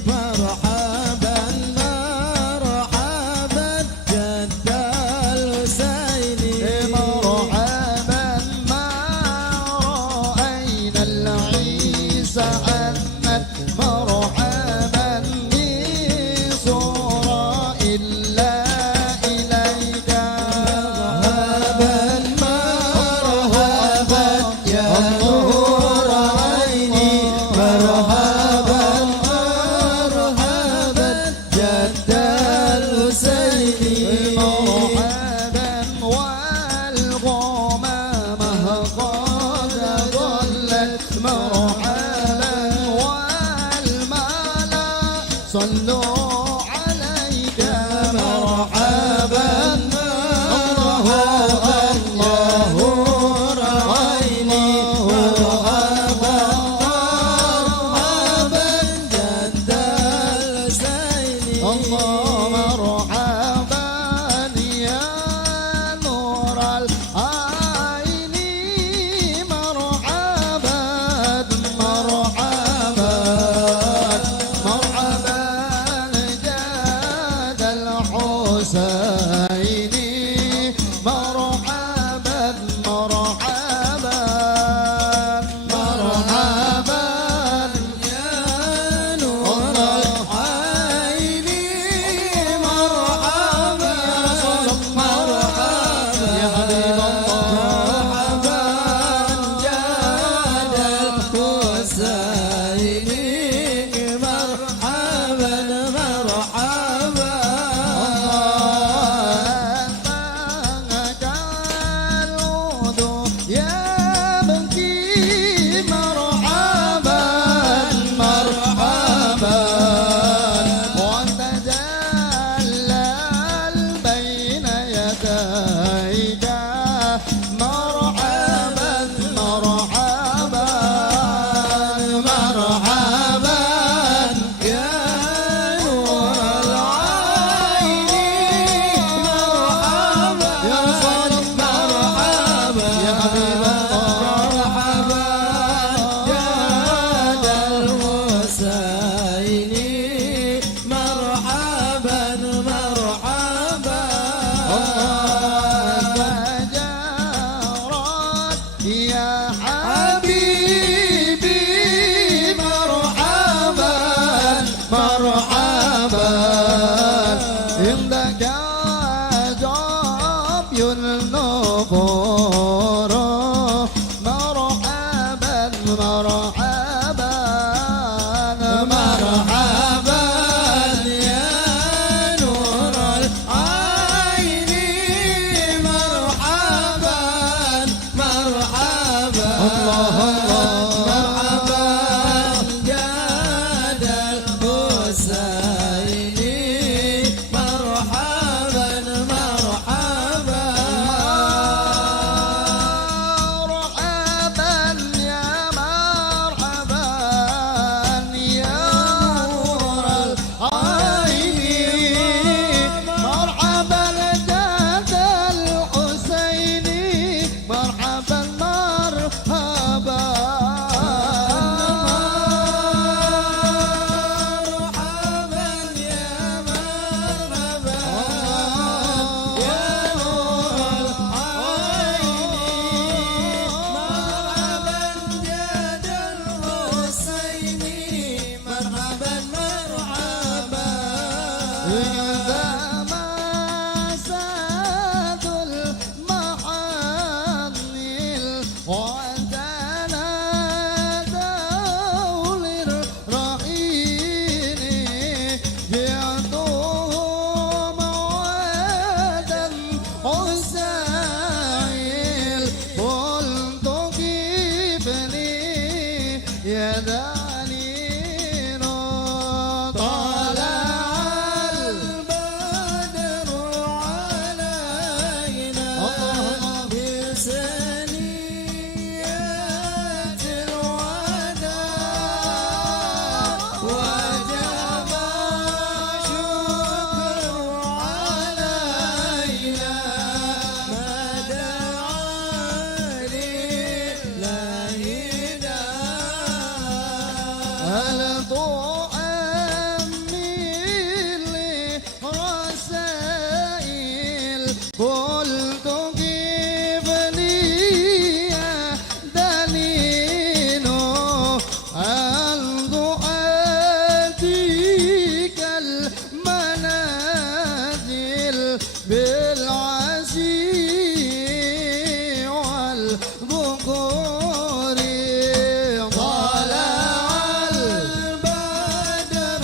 مرحبا مرحبا جد الحسين مرحبا ما رأينا العيسى أنت مرحبا بصورة إلا إليك مرحبا يا نور عيني مرحبا مرحبا جد الحسين مرحبا والغمامة قد ضلت مرحبا والملا صلوا عليك مرحبا الله عيني مرحبا مرحبا جد الحسين الله مرحبا يا نور العين مرحبا مرحبا مرحبا جاد الحسين مرحبا مرحبا مرحبا يا نور العين مرحبا مرحبا يا حبيب الله مرحبا جاد الحسين مرحبا مرحبا يا بنتي مرحبا مرحبا وتجلل بين يديك مرحبا مرحبا مرحبا يا نور العين مرحبا يا رسول الله مرحبا يا حبيب الله مرحبا جاد الحسين مرحبا مرحبا جارت يا حبيبي مرحبا مرحبا عندك جاب النفور مرحبا مرحبا مرحبا يا نور العين مرحبا مرحبا الله الله مرحبا جاد الحسين مرحبا قلت كيف لي دليل أن أؤتيك المنازل بالعزي والذكور طلع البدر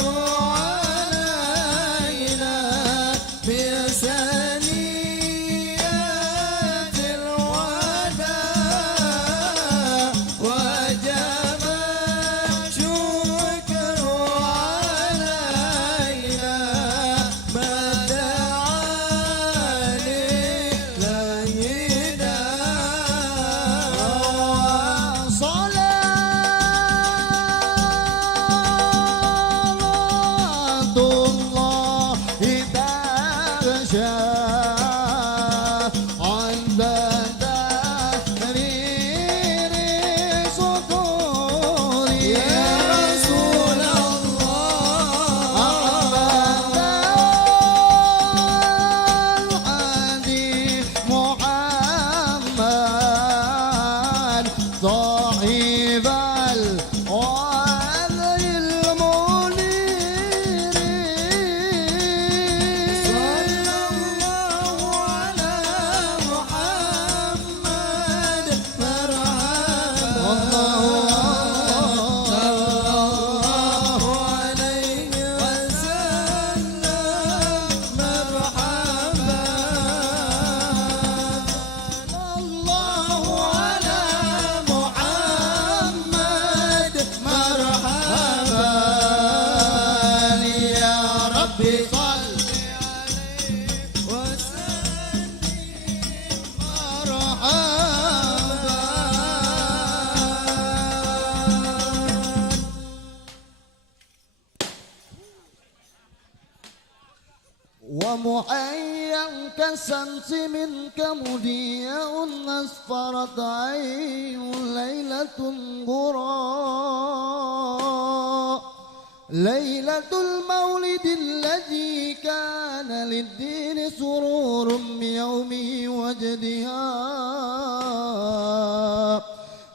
علينا بثنيات الوداع وجب الشكر علينا ما دعا لله داع صلاة الله تغشى عند تحرير صدور يا رسول الله أحمد الحدي محمد صاحب الوعد المنير صلى الله على محمد مرحبا صلى الله عليه وسلم مرحبا الله على محمد مرحبا يا ربي صل عليه وسلم مرحبا ومحيا كالشمس منك مضيء أسفرت عين ليلة غراء ليلة المولد الذي كان للدين سرور بيومه وجدها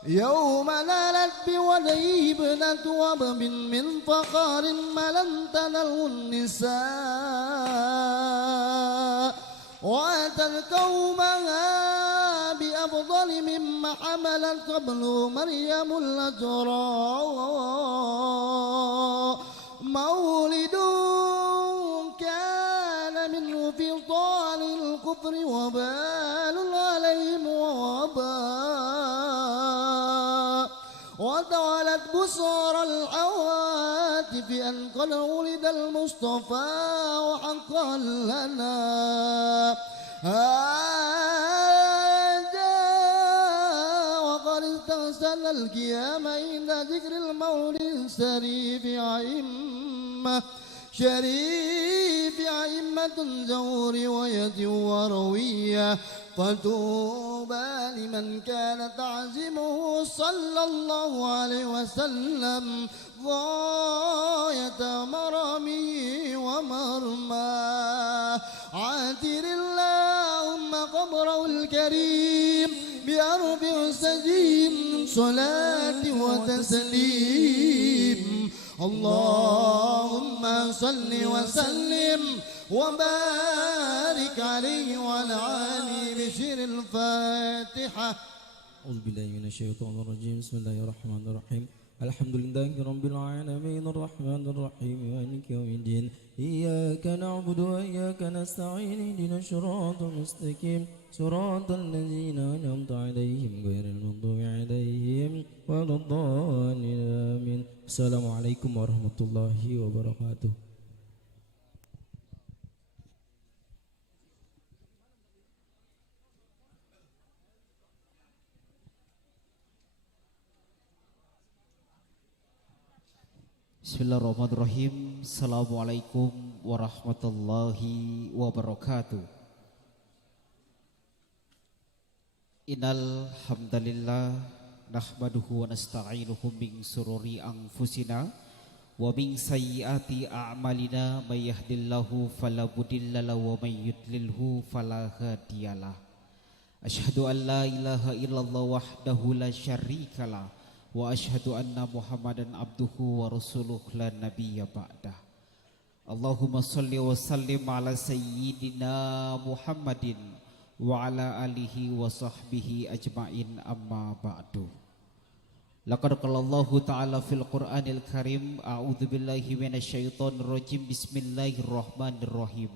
يوم نالت بوليه ابنة وهب من فخار ما لم تنله النساء وأتت قومها بأفضل مما حملت قبل مريم العذراء مولد كان منه في طال الكفر وبال عليهم ووباء وتوالت بصار الحواتف أن قد ولد المصطفى وحقا لنا هذا وقد استغسل القيام عند ذكر المولد الشريف أئمة شريف أئمة زور ويد وروية فطوبى لمن كان تعزمه صلى الله عليه وسلم غاية مرامه ومرماه عاتر اللهم قبره الكريم بأربع سجين صلاة وتسليم اللهم صل وسلم وبارك عليه وعلى آله بشر الفاتحة. أعوذ بالله من الشيطان الرجيم. بسم الله الرحمن الرحيم. الحمد لله رب العالمين الرحمن الرحيم مالك يوم الدين إياك نعبد وإياك نستعين اهدنا الصراط المستقيم صراط الذين أنعمت عليهم غير المغضوب عليهم ولا الضالين آمين. السلام عليكم ورحمة الله وبركاته. Bismillahirrahmanirrahim. Assalamualaikum warahmatullahi wabarakatuh. Innal hamdalillah nahmaduhu wa nasta'inuhu min sururi anfusina wa min sayyiati a'malina may yahdihillahu fala mudilla lahu wa may yudlilhu fala hadiyalah. Asyhadu an la ilaha illallah wahdahu la syarikalah wa asyhadu anna Muhammadan abduhu wa rasuluh la nabiyya ba'dah. Allahumma salli wa sallim ala sayyidina Muhammadin wa ala alihi wa sahbihi ajma'in amma ba'du. Laqad qala Allahu ta'ala fil Qur'anil Karim, a'udzu billahi minasyaitonir rajim, bismillahirrahmanirrahim.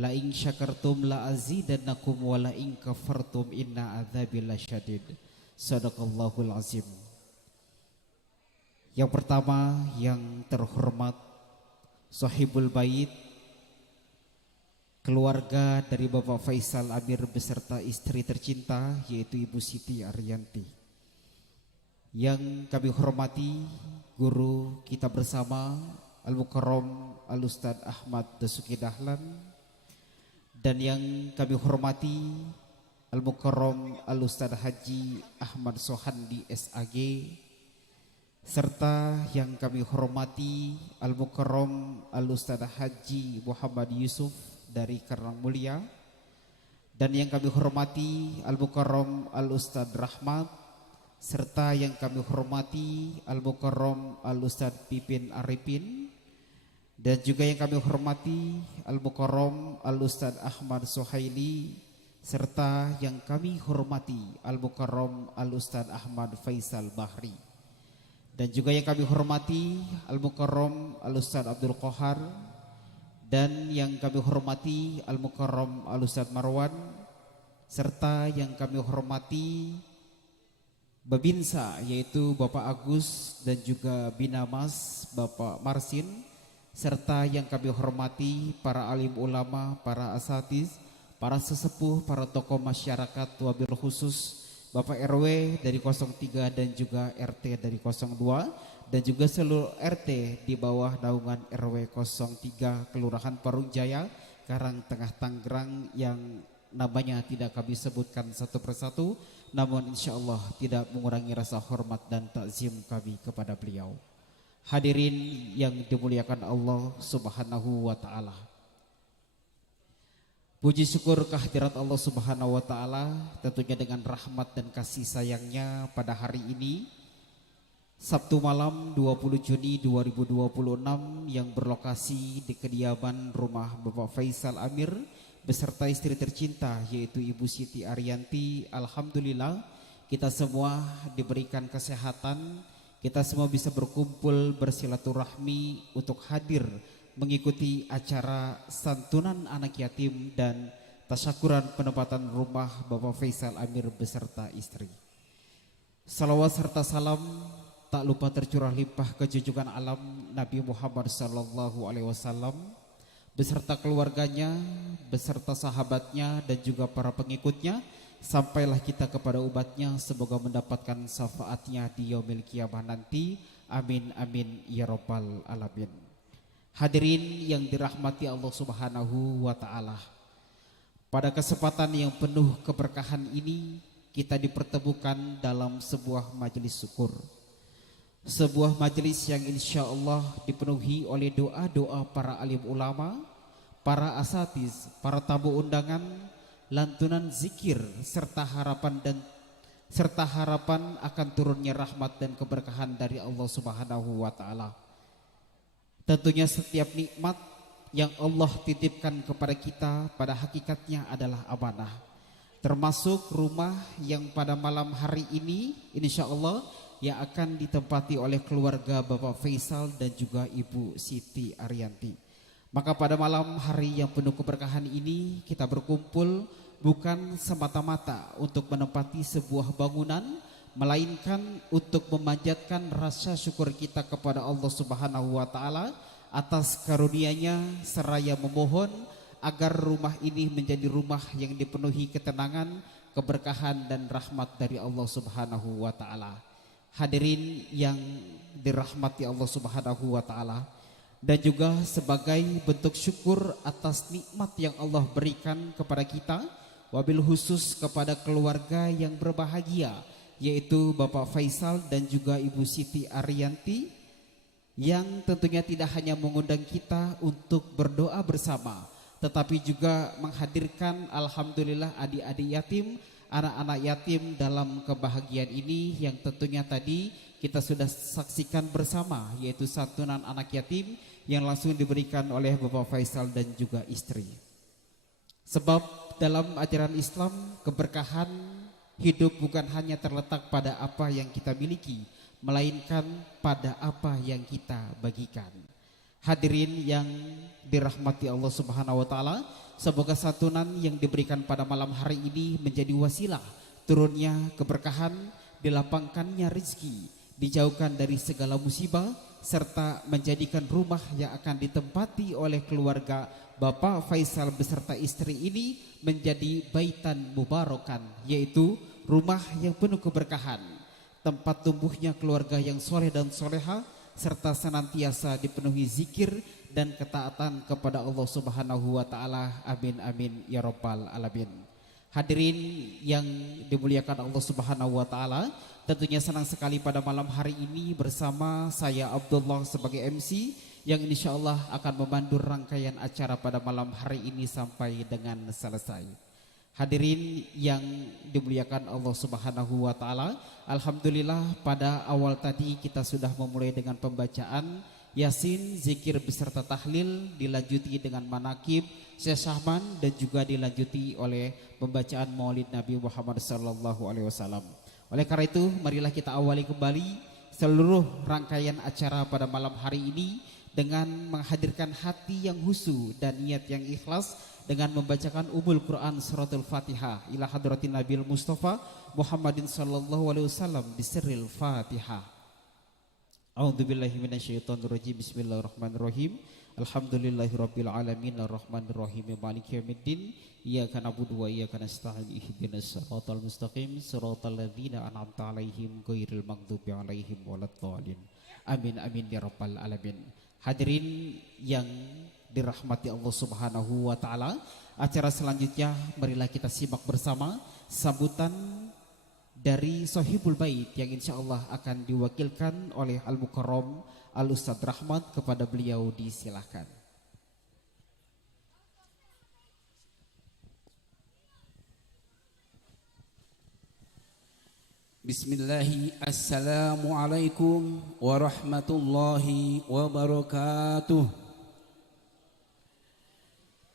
La in syakartum la azidannakum wa la in kafartum inna adzabi lasyadid. Shadaqallahul azim. Yang pertama, yang terhormat Sahibul Bait, keluarga dari Bapak Faisal Amir beserta istri tercinta yaitu Ibu Siti Ariyanti. Yang kami hormati guru kita bersama Al-Mukarram Al-Ustadz Ahmad Dasuki Dahlan, dan yang kami hormati Al-Mukarram Al-Ustadz Haji Ahmad Sohandi SAG, serta yang kami hormati Al-Mukarram Al-Ustadz Haji Muhammad Yusuf dari Karang Mulia, dan yang kami hormati Al-Mukarram Al-Ustadz Rahmat, serta yang kami hormati Al-Mukarram Al-Ustadz Pipin Arifin, dan juga yang kami hormati Al-Mukarram Al-Ustadz Ahmad Sohaili, serta yang kami hormati Al-Mukarram Al-Ustadz Ahmad Faisal Bahri, dan juga yang kami hormati Al-Mukarram Al-Ustadz Abdul Qahar, dan yang kami hormati Al-Mukarram Al-Ustadz Marwan, serta yang kami hormati Babinsa yaitu Bapak Agus dan juga Binamas Bapak Marsin, serta yang kami hormati para alim ulama, para asatiz, para sesepuh, para tokoh masyarakat, wabil khusus Bapak RW dari 03 dan juga RT dari 02, dan juga seluruh RT di bawah naungan RW 03 Kelurahan Parung Jaya, Karang Tengah Tangerang, yang namanya tidak kami sebutkan satu persatu, namun insya Allah tidak mengurangi rasa hormat dan takzim kami kepada beliau. Hadirin yang dimuliakan Allah Subhanahu wa ta'ala, puji syukur kehadirat Allah Subhanahu wa ta'ala tentunya dengan rahmat dan kasih sayangnya pada hari ini Sabtu malam 20 Juni 2026 yang berlokasi di kediaman rumah Bapak Faisal Amir beserta istri tercinta yaitu Ibu Siti Ariyanti. Alhamdulillah kita semua diberikan kesehatan, kita semua bisa berkumpul bersilaturahmi untuk hadir mengikuti acara santunan anak yatim dan tasyakuran penempatan rumah Bapak Faisal Amir beserta istri. Salawat serta salam tak lupa tercurah limpah ke junjungan alam Nabi Muhammad SAW beserta keluarganya, beserta sahabatnya dan juga para pengikutnya, sampailah kita kepada umatnya, semoga mendapatkan syafaatnya di yaumil qiyamah nanti. Amin amin ya rabbal alamin. Hadirin yang dirahmati Allah Subhanahu wa ta'ala, pada kesempatan yang penuh keberkahan ini kita dipertemukan dalam sebuah majelis syukur, sebuah majelis yang insya Allah dipenuhi oleh doa-doa para alim ulama, para asatiz, para tamu undangan, lantunan zikir serta harapan akan turunnya rahmat dan keberkahan dari Allah Subhanahu wa ta'ala. Tentunya setiap nikmat yang Allah titipkan kepada kita pada hakikatnya adalah amanah, termasuk rumah yang pada malam hari ini insya Allah yang akan ditempati oleh keluarga Bapak Faisal dan juga Ibu Siti Ariyanti. Maka pada malam hari yang penuh keberkahan ini kita berkumpul bukan semata-mata untuk menempati sebuah bangunan, melainkan untuk memanjatkan rasa syukur kita kepada Allah Subhanahu wa ta'ala atas karunia-Nya, seraya memohon agar rumah ini menjadi rumah yang dipenuhi ketenangan, keberkahan dan rahmat dari Allah Subhanahu wa ta'ala. Hadirin yang dirahmati Allah Subhanahu wa ta'ala, dan juga sebagai bentuk syukur atas nikmat yang Allah berikan kepada kita, wabil khusus kepada keluarga yang berbahagia yaitu Bapak Faisal dan juga Ibu Siti Ariyanti, yang tentunya tidak hanya mengundang kita untuk berdoa bersama, tetapi juga menghadirkan alhamdulillah adik-adik yatim, anak-anak yatim dalam kebahagiaan ini yang tentunya tadi kita sudah saksikan bersama, yaitu santunan anak yatim yang langsung diberikan oleh Bapak Faisal dan juga istri. Sebab dalam ajaran Islam keberkahan hidup bukan hanya terletak pada apa yang kita miliki, melainkan pada apa yang kita bagikan. Hadirin yang dirahmati Allah Subhanahu wa taala, semoga santunan yang diberikan pada malam hari ini menjadi wasilah turunnya keberkahan, dilapangkannya rezeki, dijauhkan dari segala musibah, serta menjadikan rumah yang akan ditempati oleh keluarga Bapak Faisal beserta istri ini menjadi baitan mubarakan, yaitu rumah yang penuh keberkahan, tempat tumbuhnya keluarga yang soleh dan soleha, serta senantiasa dipenuhi zikir dan ketaatan kepada Allah Subhanahu wa taala. Amin amin ya rabbal alamin. Hadirin yang dimuliakan Allah Subhanahu wa taala, tentunya senang sekali pada malam hari ini bersama saya Abdullah sebagai MC yang insya Allah akan memandu rangkaian acara pada malam hari ini sampai dengan selesai. Hadirin yang dimuliakan Allah Subhanahu wa taala, alhamdulillah pada awal tadi kita sudah memulai dengan pembacaan Yasin, zikir beserta tahlil, dilanjuti dengan manakib Syekh Syahman dan juga dilanjuti oleh pembacaan Maulid Nabi Muhammad sallallahu alaihi wasallam. Oleh karena itu, marilah kita awali kembali seluruh rangkaian acara pada malam hari ini dengan menghadirkan hati yang husu dan niat yang ikhlas dengan membacakan Ummul Quran Suratul Fatihah ila hadratin Nabil Mustafa Muhammadin sallallahu alaihi wasallam bisirril Fatihah. A'udzubillahi minasyaitonirrajim. Bismillahirrahmanirrahim. Alhamdulillahirabbil alamin arrahmanirrahim maliki yaumiddin. Iyyaka na'budu wa iyyaka nasta'in ihdinas siratal mustaqim siratal ladzina an'amta 'alaihim ghairil maghdubi 'alaihim waladdallin. Amin amin ya rabbal alamin. Hadirin yang dirahmati Allah Subhanahu wa taala, acara selanjutnya marilah kita simak bersama sambutan dari Sohibul Bait yang insya Allah akan diwakilkan oleh Al-Mukarram Al-Ustadz Rahmat. Kepada beliau disilahkan. Bismillahi, assalamualaikum warahmatullahi wabarakatuh.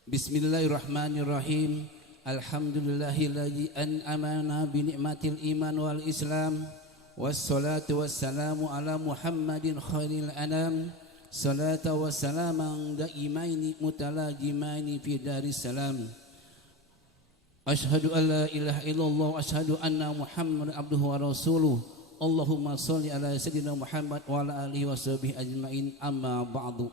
Bismillahirrahmanirrahim. Alhamdulillahilladzi an'amana bi ni'matil iman wal islam. Wassalatu wassalamu ala Muhammadin khairil anam. Salatu wassalaman daimaini mutalajimaini fi daris salam. Ashhadu an la ilaha illallah wa ashhadu anna Muhammadan abduhu wa rasuluh. Allahumma sholli ala sayyidina Muhammad wa ala alihi washabihi ajmain, amma ba'du.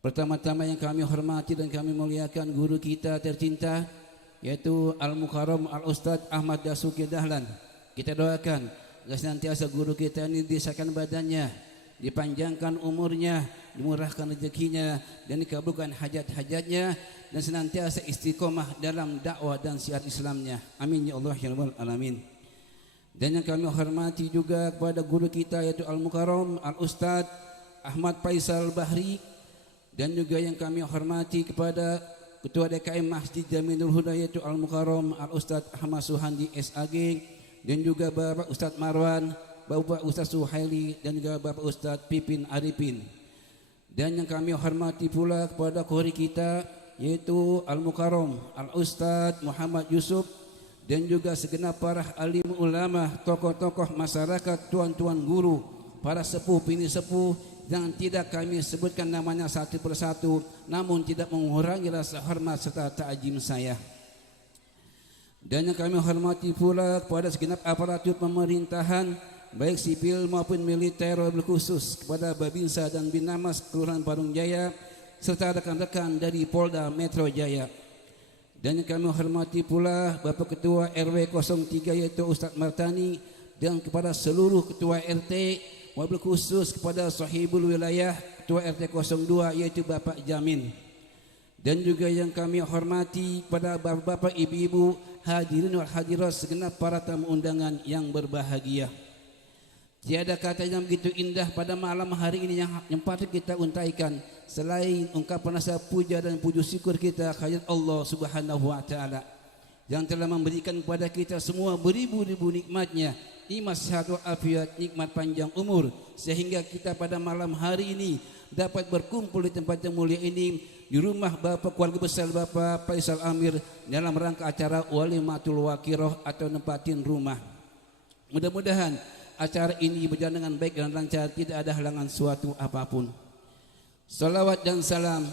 Pertama-tama yang kami hormati dan kami muliakan guru kita tercinta, yaitu Al-Mukarram Al-Ustadz Ahmad Dasuki Dahlan. Kita doakan agar senantiasa guru kita ini disahkan badannya, dipanjangkan umurnya, dimurahkan rezekinya, dan dikabulkan hajat-hajatnya, dan senantiasa istiqomah dalam dakwah dan syiar Islamnya. Amin ya Allah ya rabbal alamin. Dan yang kami hormati juga kepada guru kita, yaitu Al-Mukarram Al-Ustadz Ahmad Faisal Bahri. Dan juga yang kami hormati kepada Ketua DKM Masjid Jaminul Huda, yaitu Al-Mukarram Al-Ustadz Ahmad Suhandi SAG. Dan juga Bapak Ustadz Marwan, Bapak Ustadz Suhaili, dan juga Bapak Ustadz Pipin Arifin. Dan yang kami hormati pula kepada kohori kita, yaitu Al-Mukarram Al-Ustadz Muhammad Yusuf. Dan juga segenap para alim ulama, tokoh-tokoh masyarakat, tuan-tuan guru, para sepuh, bini sepuh, yang tidak kami sebutkan namanya satu persatu, namun tidak mengurangi rasa hormat serta ta'zim saya. Dan yang kami hormati pula kepada segenap aparatur pemerintahan, baik sipil maupun militer, wabil khusus kepada Babinsa dan Binamas Kelurahan Parung Jaya, serta rekan-rekan dari Polda Metro Jaya. Dan yang kami hormati pula Bapak Ketua RW 03, yaitu Ustadz Martani, dan kepada seluruh Ketua RT, wabil khusus kepada Sahibul Wilayah Ketua RT 02, yaitu Bapak Jamin. Dan juga yang kami hormati pada bapak-bapak, ibu-ibu, hadirin wal hadirat, segenap para tamu undangan yang berbahagia. Tiada kata yang begitu indah pada malam hari ini yang patut kita untaikan selain ungkapan rasa puja dan puji syukur kita kehadirat Allah Subhanahu wa taala yang telah memberikan kepada kita semua beribu-ribu nikmatnya, nikmat sehat walafiat, nikmat panjang umur, sehingga kita pada malam hari ini dapat berkumpul di tempat yang mulia ini di rumah Bapak keluarga besar Bapak Faisal Amir dalam rangka acara Walimatul Waqiroh atau nempatin rumah. Mudah-mudahan acara ini berjalan dengan baik dan lancar, tidak ada halangan suatu apapun. Salawat dan salam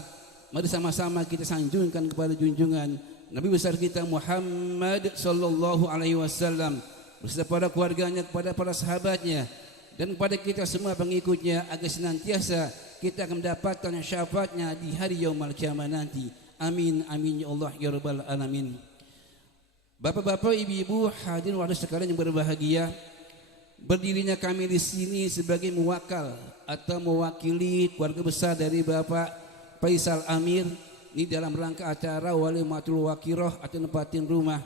mari sama-sama kita sanjungkan kepada junjungan Nabi besar kita Muhammad sallallahu alaihi wasallam beserta para keluarganya, kepada para sahabatnya dan kepada kita semua pengikutnya, agar senantiasa kita akan mendapatkan syafaatnya di hari yaumul kiamah nanti. Amin amin ya Allah ya rabbal alamin. Bapak-bapak, ibu-ibu, hadirin waris sekalian yang berbahagia, berdirinya kami di sini sebagai muwakal atau mewakili keluarga besar dari Bapak Faisal Amir ini dalam rangka acara Walimatul Waqiroh atau nempatin rumah.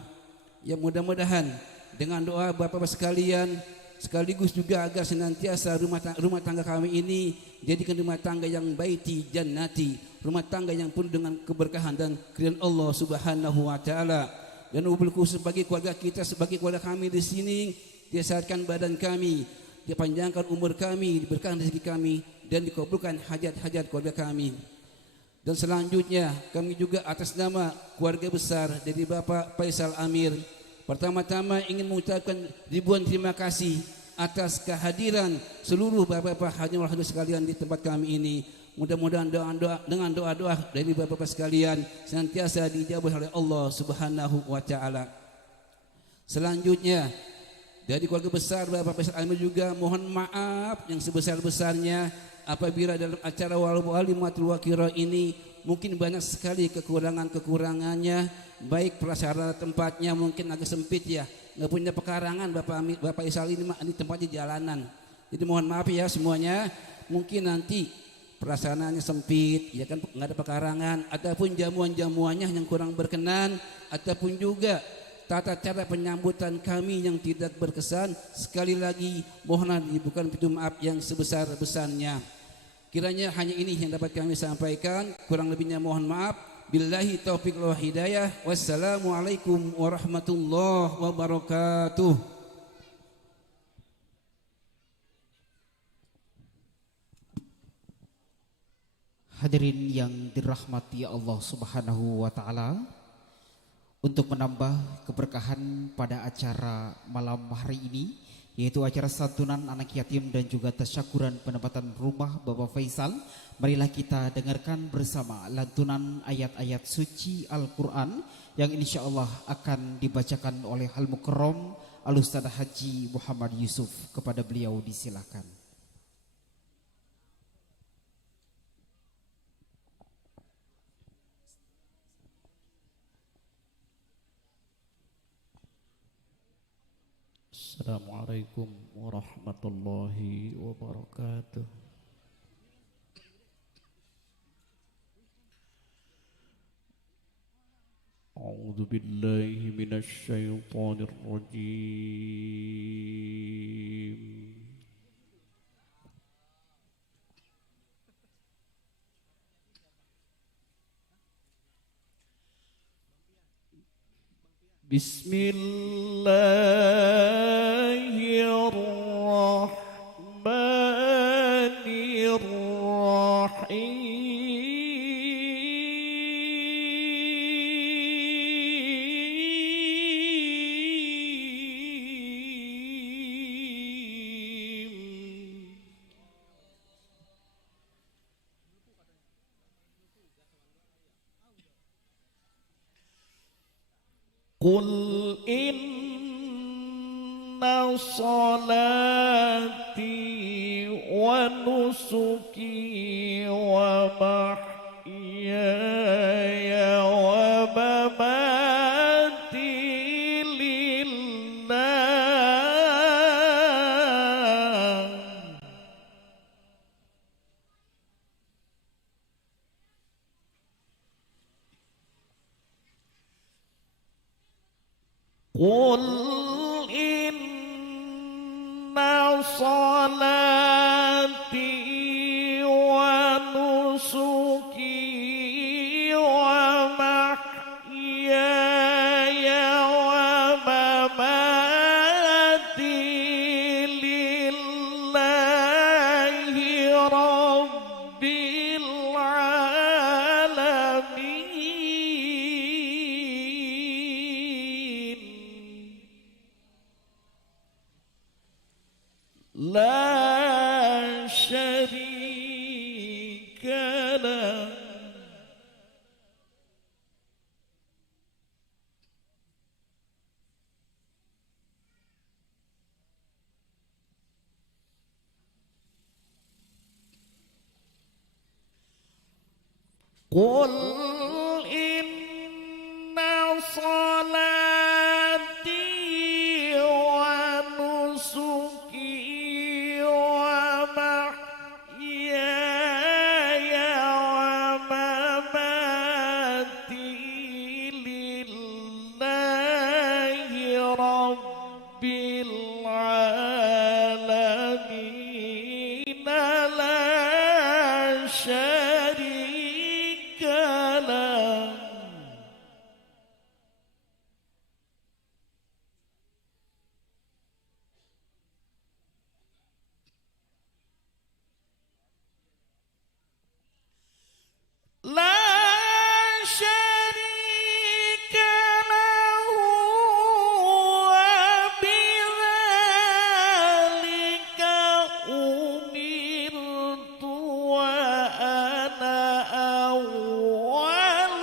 Ya, mudah-mudahan dengan doa Bapak sekalian sekaligus juga agar senantiasa rumah tangga kami ini jadikan rumah tangga yang baiti jannati, rumah tangga yang penuh dengan keberkahan dan keridhaan Allah Subhanahu wa taala. Dan wabil khusus bagi keluarga kita, sebagai keluarga kami di sini, disehatkan badan kami, dipanjangkan umur kami, diberkahkan rezeki kami, dan dikabulkan hajat-hajat keluarga kami. Dan selanjutnya kami juga atas nama keluarga besar dari Bapak Faisal Amir, pertama-tama ingin mengucapkan ribuan terima kasih atas kehadiran seluruh bapak-bapak hadirin wahdun sekalian di tempat kami ini. Mudah-mudahan dengan doa-doa dari bapak-bapak sekalian senantiasa dijabah oleh Allah Subhanahu wa taala. Selanjutnya dari keluarga besar Bapak Faisal Amir juga mohon maaf yang sebesar-besarnya apabila dalam acara Walimatul Waqiroh ini mungkin banyak sekali kekurangannya, baik prasarana tempatnya mungkin agak sempit ya, nggak punya pekarangan Bapak Faisal ini tempatnya jalanan. Jadi mohon maaf ya semuanya, mungkin nanti perasaannya sempit ya kan, nggak ada pekarangan ataupun jamuan-jamuannya yang kurang berkenan ataupun juga tata cara penyambutan kami yang tidak berkesan, sekali lagi mohon dibuka pintu maaf yang sebesar-besarnya. Kiranya hanya ini yang dapat kami sampaikan, kurang lebihnya mohon maaf. Billahi taufiq wal hidayah. Wassalamualaikum warahmatullahi wabarakatuh. Hadirin yang dirahmati Allah Subhanahu wa taala, untuk menambah keberkahan pada acara malam hari ini, yaitu acara santunan anak yatim dan juga tasyakuran penempatan rumah Bapak Faisal, marilah kita dengarkan bersama lantunan ayat-ayat suci Al-Quran yang insya Allah akan dibacakan oleh Al Mukarram Al-Ustadz Haji Muhammad Yusuf. Kepada beliau disilakan. Assalamualaikum warahmatullahi wabarakatuh. A'udzu billahi minasy syaithanir rajim. Qul inna salati wa nusuki wa mahyaya wa mamati lillah Qul inna salati ونسكي ومحياي ومماتي لله رب العالمين لا شريك له قل إن صلاتي ونسكي ومحياي ومماتي لله رب العالمين لا شريك له لا شريك له وبذلك أمرت وأنا أول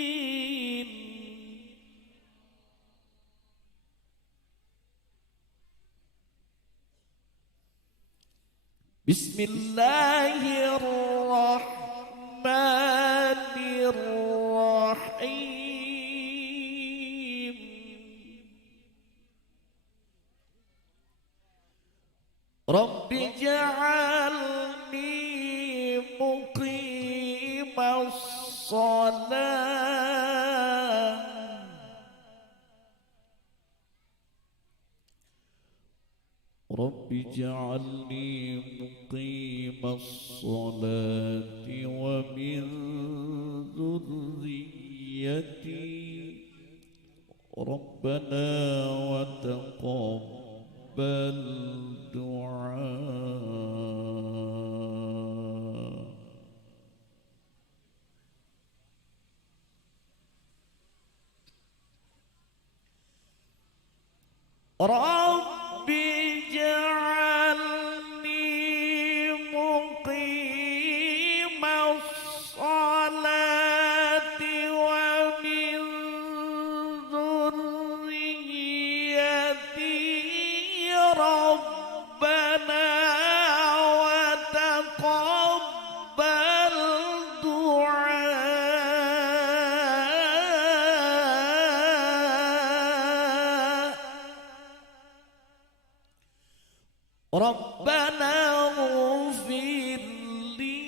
المسلمين بسم الله الرحمن الرحيم رب اجعلني مقيم الصلاة رب اجعلني مقيم الصلاة ومن ذريتي ربنا وتقبل دعاء رب اجعلني مقيم الصلاة ومن ذريتي ربنا وتقبل دعاء ربنا اغفر لي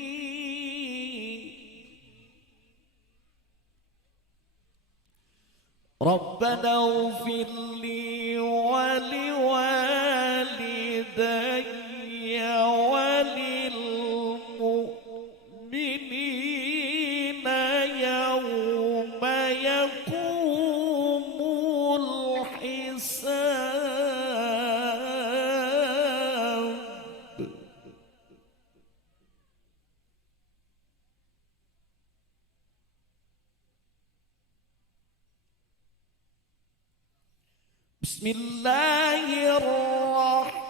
ربنا اغفر لي ولوالدي وللمؤمنين يوم يقوم الحساب بسم الله الرحمن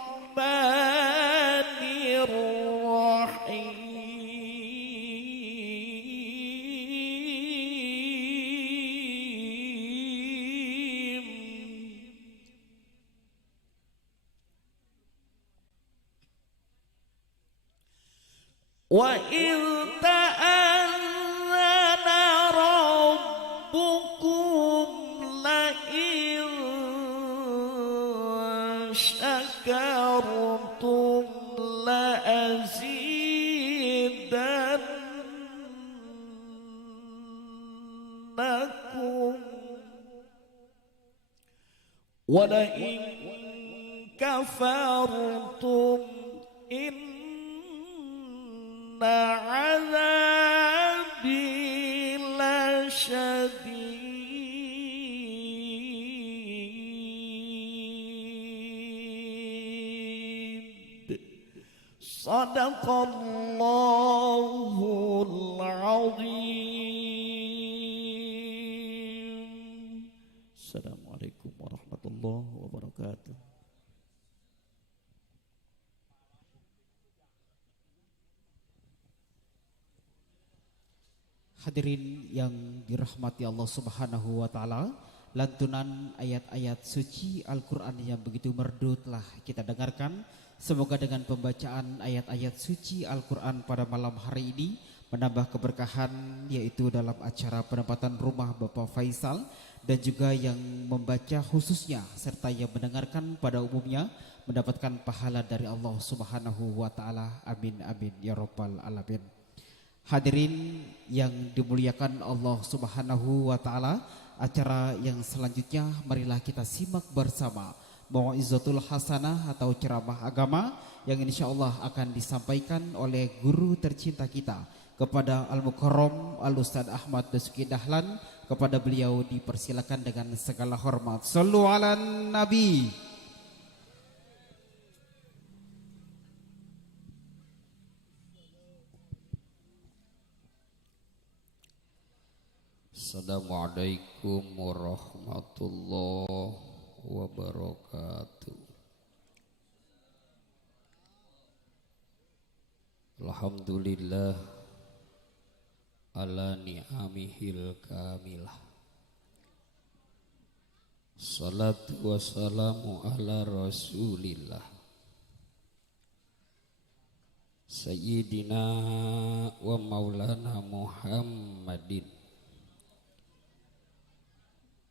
الرحيم وإذ تأذن ربكم لئن شكرتم لأزيدنكم ولئن كفرتم إن عذابي لشديد صدق الله العظيم. Assalamualaikum warahmatullahi wabarakatuh. Hadirin yang dirahmati Allah Subhanahu wa taala, lantunan ayat-ayat suci Al-Qur'an yang begitu merdu telah kita dengarkan. Semoga dengan pembacaan ayat-ayat suci Al-Qur'an pada malam hari ini menambah keberkahan, yaitu dalam acara penempatan rumah Bapak Faisal, dan juga yang membaca khususnya serta yang mendengarkan pada umumnya mendapatkan pahala dari Allah Subhanahu wa taala. Amin amin ya rabbal alamin. Hadirin yang dimuliakan Allah Subhanahu wa taala, acara yang selanjutnya marilah kita simak bersama Mau'izatul Hasanah atau ceramah agama yang insyaallah akan disampaikan oleh guru tercinta kita kepada Al-Mukarram Al-Ustaz Ahmad Dasuki Dahlan. Kepada beliau dipersilakan dengan segala hormat. Shallu ala Nabi. Assalamualaikum warahmatullahi wabarakatuh. Alhamdulillah ala ni'amihil kamilah. Salatu wassalamu ala rasulillah Sayyidina wa maulana Muhammadin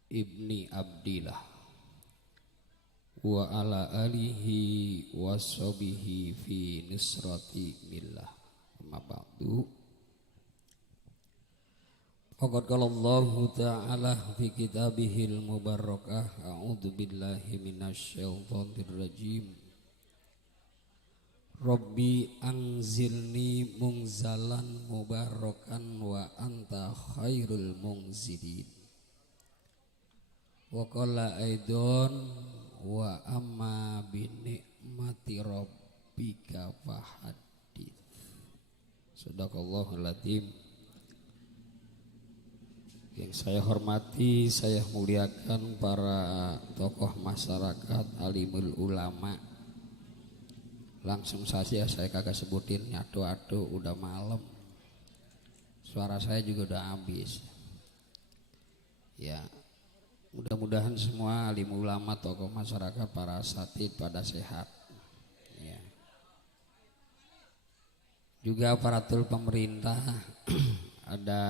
ibni Abdillah wa ala alihi wa sahbihi fi nusrati millah. Amma ba'du. Faqad qala Allah ta'ala fi kitabihil mubarakah, a'udzu billahi minasy syaithanir rajim. Rabbi anzilni munzalan mubarakan wa anta khairul munzilin. Wa qala aidon wa amma bi ni'mati rabbika fahaddits. Shadaqallahul azim. Yang saya hormati, saya muliakan para tokoh masyarakat, alimul ulama. Langsung saja saya kagak sebutin, ado-ado udah malam. Suara saya juga udah habis. Ya. Mudah-mudahan semua alim ulama, tokoh masyarakat, para asatidz pada sehat. Ya. Juga aparatur pemerintah, ada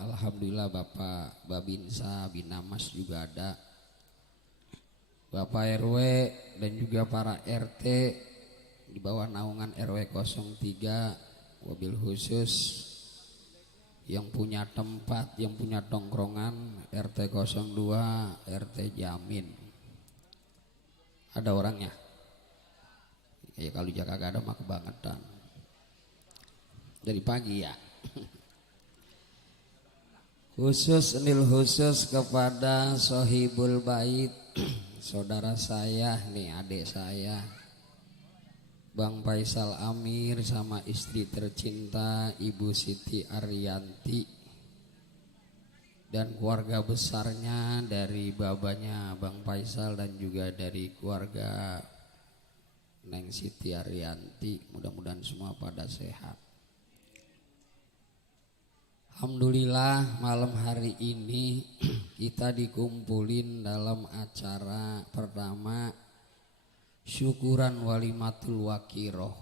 alhamdulillah Bapak Babinsa, Binamas juga ada, Bapak RW dan juga para RT di bawah naungan RW 03, wabil khusus yang punya tempat, yang punya tongkrongan, RT 02, RT Jamin. Ada orangnya? Ya kalau jaga gak ada mah kebangetan. Dari pagi ya. Khusus kepada Sohibul Bait, saudara saya nih, adik saya Bang Faisal Amir sama istri tercinta Ibu Siti Ariyanti dan keluarga besarnya dari babanya Bang Faisal dan juga dari keluarga Neng Siti Ariyanti. Mudah-mudahan semua pada sehat. Alhamdulillah malam hari ini kita dikumpulin dalam acara pertama syukuran walimatul wakiroh.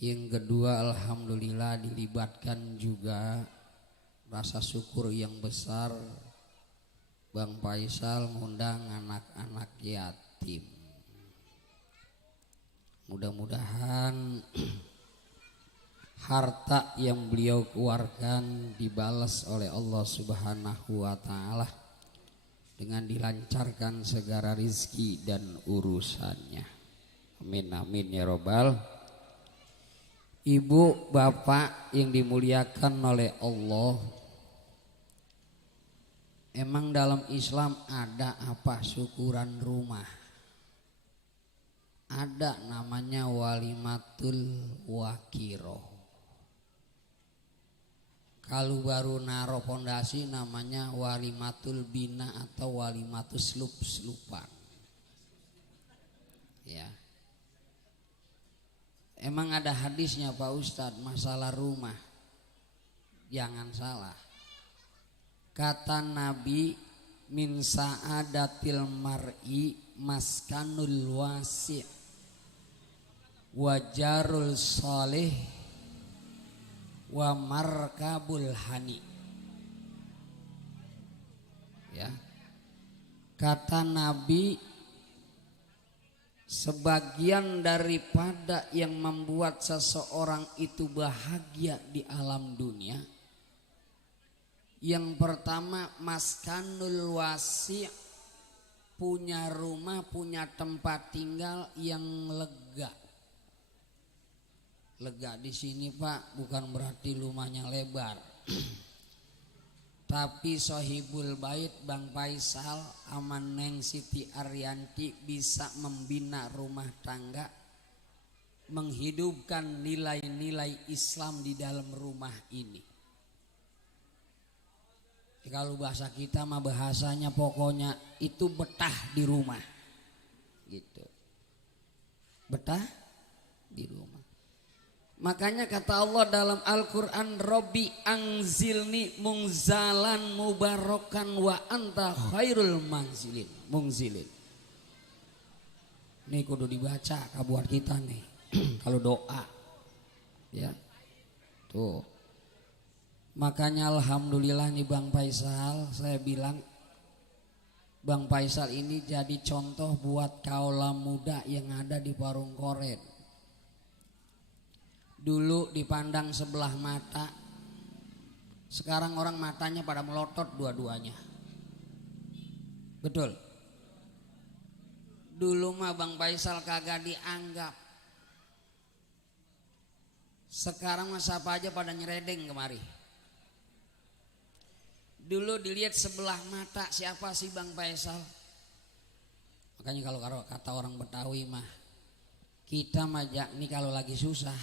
Yang kedua alhamdulillah dilibatkan juga rasa syukur yang besar, Bang Faisal mengundang anak-anak yatim. Mudah-mudahan harta yang beliau keluarkan dibalas oleh Allah Subhanahu wa taala dengan dilancarkan segala rizki dan urusannya. Amin amin ya robbal. Ibu bapak yang dimuliakan oleh Allah, emang dalam Islam ada apa syukuran rumah? Ada namanya walimatul wakiroh. Kalau baru naro pondasi namanya walimatul bina atau walimatul slup-slupan. Ya. Emang ada hadisnya Pak Ustadz masalah rumah. Jangan salah. Kata Nabi min sa'adatil mar'i maskanul wasi' wajarul soleh wa markabul hani. Ya. Kata Nabi, sebagian daripada yang membuat seseorang itu bahagia di alam dunia, yang pertama maskanul wasi', punya rumah, punya tempat tinggal yang lega. Lega di sini Pak bukan berarti rumahnya lebar. Tapi Sohibul Bait Bang Faisal aman Neng Siti Ariyanti bisa membina rumah tangga, menghidupkan nilai-nilai Islam di dalam rumah ini. Kalau bahasa kita mah bahasanya pokoknya itu betah di rumah. Gitu. Betah di rumah. Makanya kata Allah dalam Al-Quran, Robbi angzilni mungzalan mubarakan wa anta khairul mungzilin. Ini kudu dibaca buat kita nih. Kalau doa. Ya. Tuh. Makanya alhamdulillah nih Bang Faisal, saya bilang Bang Faisal ini jadi contoh buat kaula muda yang ada di Parung Koren. Dulu dipandang sebelah mata, sekarang orang matanya pada melotot dua-duanya. Betul. Dulu mah Bang Faisal kagak dianggap. Sekarang mah siapa aja pada nyeredeng kemari. Dulu dilihat sebelah mata, siapa sih Bang Faisal? Makanya kalau kata orang Betawi mah, kita mah nih kalau lagi susah,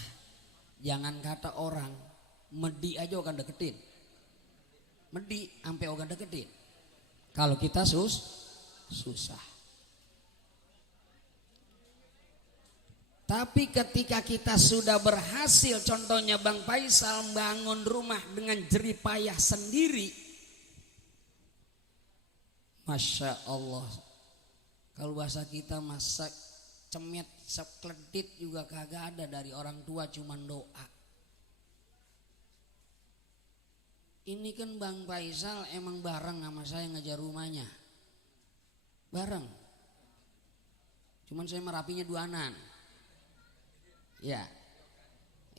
jangan kata orang, medi aja akan deketin. Medi sampai akan deketin. Kalau kita susah. Tapi ketika kita sudah berhasil, contohnya Bang Faisal bangun rumah dengan jerih payah sendiri, Masya Allah, kalau bahasa kita masak cemet sekledit juga kagak ada dari orang tua, cuman doa. Ini kan Bang Faisal emang bareng sama saya ngejar rumahnya, bareng. Cuman saya merapinya duanan. Ya,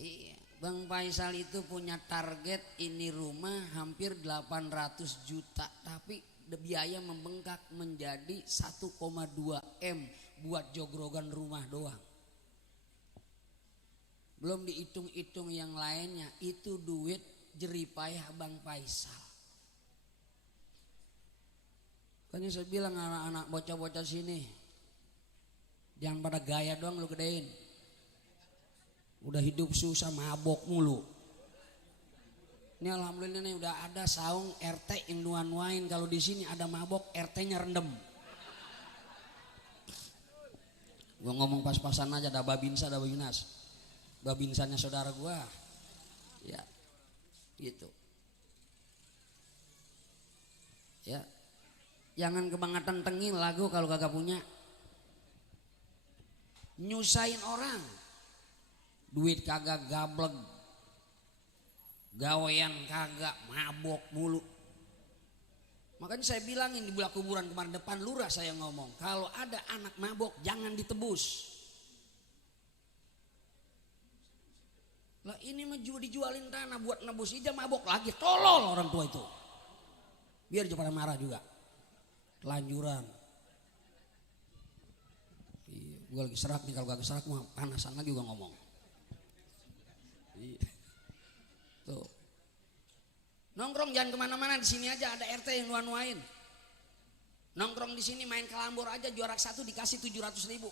iya. Bang Faisal itu punya target ini rumah hampir 800 juta, tapi biaya membengkak menjadi 1,2 M buat jogrogan rumah doang. Belum dihitung-hitung yang lainnya, itu duit jeripayah Bang Faisal. Makanya saya bilang anak-anak bocah-bocah sini, jangan pada gaya doang lu gedein. Udah hidup susah mabok mulu. Ini alhamdulillah nih udah ada saung RT yang nuan-nuain kalau di sini ada mabok RT-nya rendem. Gua ngomong pas-pasan aja, ada babinsa ada babinas. Babinsanya saudara gua. Ya. Gitu. Ya. Jangan kebangetan tengil lagu kalau kagak punya. Nyusahin orang. Duit kagak gablek. Gawean kagak, mabok mulu. Makanya saya bilangin di belah kuburan kemarin depan lurah saya ngomong, kalau ada anak mabok jangan ditebus. Lah ini mah dijualin tanah buat nebus ijam, mabok lagi, tolol orang tua itu. Biar jangan pada marah juga. Telanjuran. Iya, gue lagi serak nih, kalau gak serak mah panasan lagi gue ngomong. Iya. Tuh. Nongkrong jangan kemana-mana, di sini aja ada RT yang nuan-nuain. Nongkrong di sini main kelambor aja juara 1 dikasih 700.000.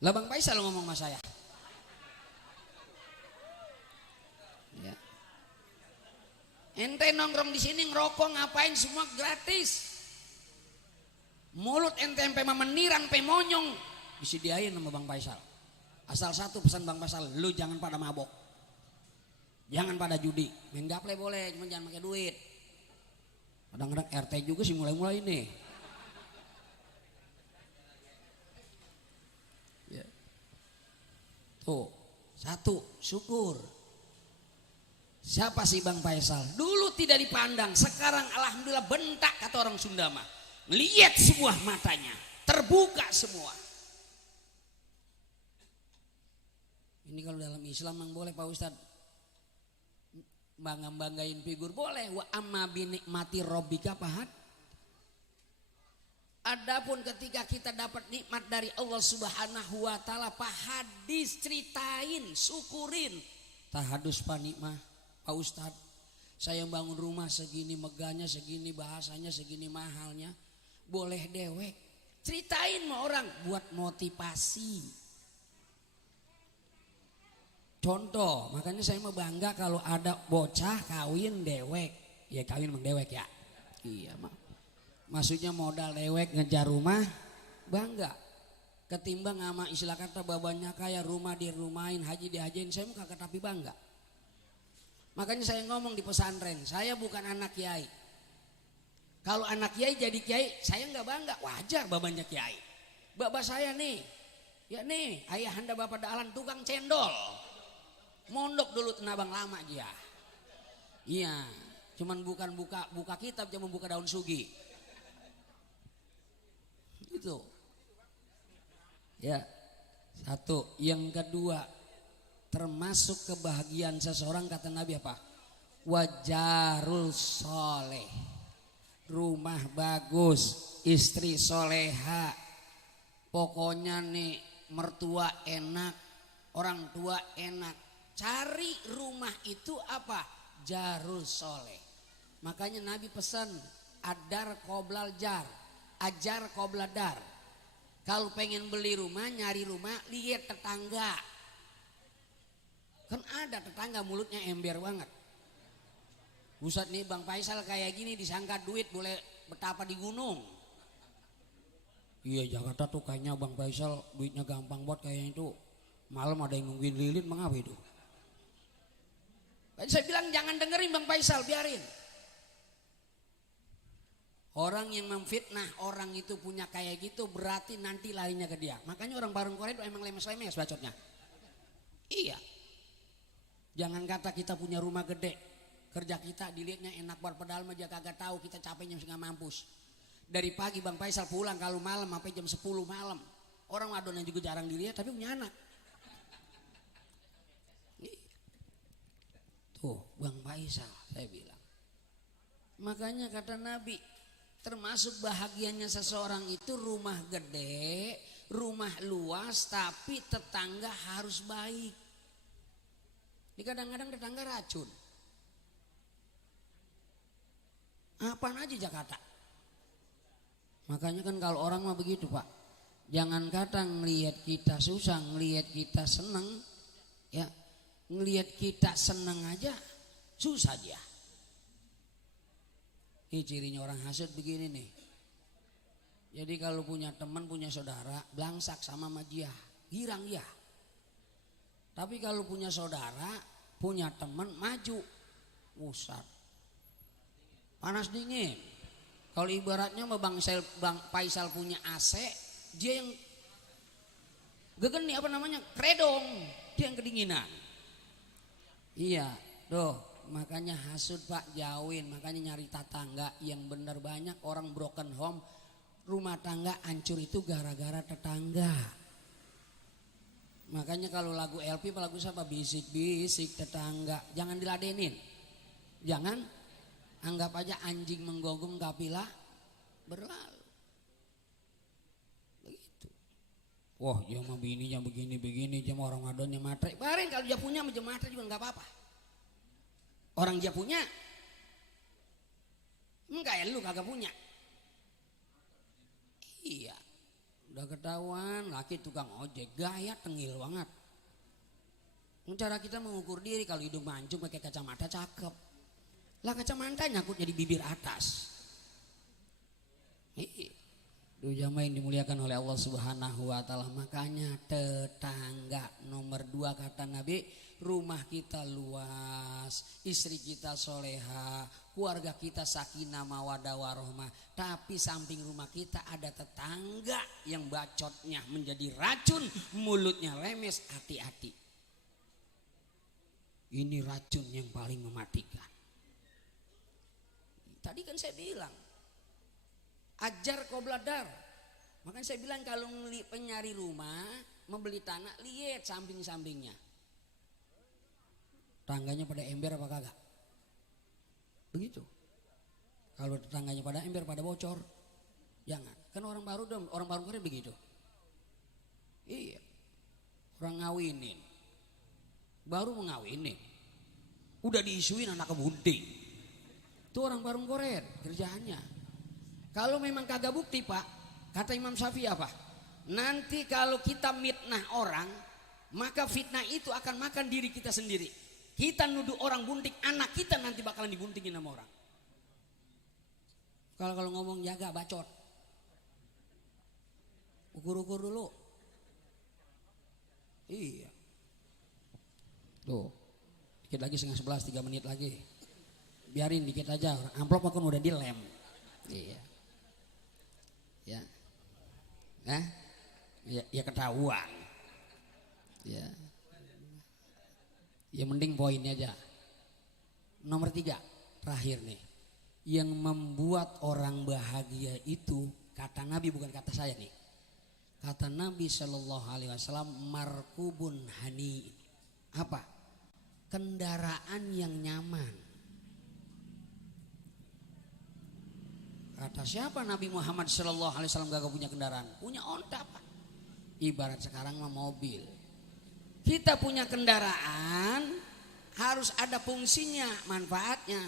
Lah Bang Faisal ngomong sama saya. Ya. Ente nongkrong di sini ngerokok ngapain semua gratis. Mulut ente sampai meniran, sampai monyong disediain sama Bang Faisal. Asal satu pesan Bang Faisal, lu jangan pada mabok. Jangan pada judi. Main gaple boleh, cuma jangan pakai duit. Kadang-kadang RT juga sih mulai-mulai ini. Ya. Tuh, satu, syukur. Siapa sih Bang Faisal? Dulu tidak dipandang, sekarang alhamdulillah bentak kata orang Sunda mah. Lihat semua matanya, terbuka semua. Ini kalau dalam Islam memang boleh Pak Ustadz. Banggain figur boleh. Wa amma binikmati rabbika fahad. Adapun ketika kita dapat nikmat dari Allah Subhanahu wa taala, hadis ceritain, syukurin. Tahadus panikmah, Pak Ustad, saya bangun rumah segini megahnya, segini bahasanya, segini mahalnya. Boleh dewek. Ceritain sama orang buat motivasi. Contoh, makanya saya mah bangga kalau ada bocah kawin dewek. Ya kawin emang dewek ya. Iya mak. Maksudnya modal dewek ngejar rumah, bangga. Ketimbang sama istilah kata babanya kaya rumah dirumahin, haji dihajain, saya mah kagak tapi bangga. Makanya saya ngomong di pesantren, saya bukan anak kiai. Kalau anak kiai jadi kiai, saya nggak bangga, wajar babanya kiai. Bapak saya nih, ya nih ayah anda bapak Dahlan tukang cendol. Mondok dulu tenabang lama dia. Iya, cuman bukan buka kitab, cuma buka daun sugi. Itu. Ya. Satu, yang kedua, termasuk kebahagiaan seseorang kata Nabi apa? Wajarul soleh. Rumah bagus, istri soleha. Pokoknya nih mertua enak, orang tua enak. Cari rumah itu apa? Jarul soleh. Makanya Nabi pesan adar qoblal jar, ajar qobladar. Kalau pengen beli rumah, nyari rumah, lihat tetangga. Kan ada tetangga mulutnya ember banget. Buset nih Bang Faisal kayak gini disangka duit boleh betapa di gunung. Iya Jakarta tuh kayaknya Bang Faisal duitnya gampang buat kayaknya itu. Malam ada yang nungguin lilin mengapa itu? Saya bilang jangan dengerin Bang Faisal, biarin. Orang yang memfitnah orang itu punya kayak gitu berarti nanti larinya ke dia. Makanya orang Parungkuare itu emang lemes-lemes bacotnya. Iya. Jangan kata kita punya rumah gede, kerja kita dilihatnya enak buat padahal mah dia kagak tahu kita capeknya nggak mampus. Dari pagi Bang Faisal pulang kalau malam sampai jam 10 malam. Orang wadonnya juga jarang dilihat tapi punya anak. Tuh Bang Faisal saya bilang. Makanya kata Nabi termasuk bahagianya seseorang itu rumah gede, rumah luas tapi tetangga harus baik. Ini kadang-kadang tetangga racun. Apaan aja Jakarta. Makanya kan kalau orang mah begitu Pak. Jangan kata ngelihat kita susah, ngelihat kita seneng ya. Ngelihat kita seneng aja susah dia. Ini cirinya orang hasud begini nih. Jadi kalau punya teman, punya saudara, belangsak sama dia, girang dia. Tapi kalau punya saudara, punya teman, maju, usap. Panas dingin. Kalau ibaratnya Bang Faisal punya AC, dia yang gegeni apa namanya? Kredong, dia yang kedinginan. Iya, doh makanya hasud Pak jauhin, makanya nyari tetangga yang benar banyak orang broken home, rumah tangga hancur itu gara-gara tetangga. Makanya kalau lagu LP apa lagu siapa bisik-bisik tetangga, jangan diladenin, jangan Anggap aja anjing menggonggong kapilah berlalu. Begitu. Wah, dia mah bininya begini-begini, dia mah orang adonnya matre. Barin kalau dia punya mah matre juga nggak apa-apa. Orang dia punya, enggak ya lu kagak punya. Iya, udah ketahuan laki tukang ojek, gaya tengil banget. Cara kita mengukur diri kalau hidung mancung pakai kacamata cakep. Lah kacamata nyangkut jadi bibir atas. Duh jamaah yang dimuliakan oleh Allah Subhanahu wa taala, makanya tetangga nomor 2 kata Nabi, rumah kita luas, istri kita soleha, keluarga kita sakinah mawaddah warahmah, tapi samping rumah kita ada tetangga yang bacotnya menjadi racun, mulutnya lemes, hati-hati. Ini racun yang paling mematikan. Tadi kan saya bilang ajar qobladar. Makanya saya bilang kalau penyari rumah, membeli tanah, lihat samping-sampingnya. Tangganya pada ember apa kagak? Begitu. Kalau tetangganya pada ember, pada bocor, jangan. Kan orang baru dong, orang baru keren begitu. Iya. Orang ngawinin. Baru mengawinin. Udah diisuin anak kebunting. Itu orang baru koren kerjaannya. Kalau memang kagak bukti Pak, kata Imam Syafi'i apa? Nanti kalau kita mitnah orang, maka fitnah itu akan makan diri kita sendiri. Kita nuduh orang bunting, anak kita nanti bakalan dibuntingin sama orang. Kalau ngomong jaga bacot. Ukur-ukur dulu. Iya. Tuh. Dikit lagi 10:30, 3 menit lagi. Biarin dikit aja, amplop kan udah dilem. Iya. Ya. Ya ketahuan. Ya. Ya mending poinnya aja. Nomor 3, terakhir nih. Yang membuat orang bahagia itu kata Nabi, bukan kata saya nih. Kata Nabi Shallallahu Alaihi Wasallam, markubun hani. Apa? Kendaraan yang nyaman. Kata siapa Nabi Muhammad Sallallahu Alaihi Wasallam gak punya kendaraan? Punya onta Pak. Ibarat sekarang mah mobil. Kita punya kendaraan harus ada fungsinya, manfaatnya.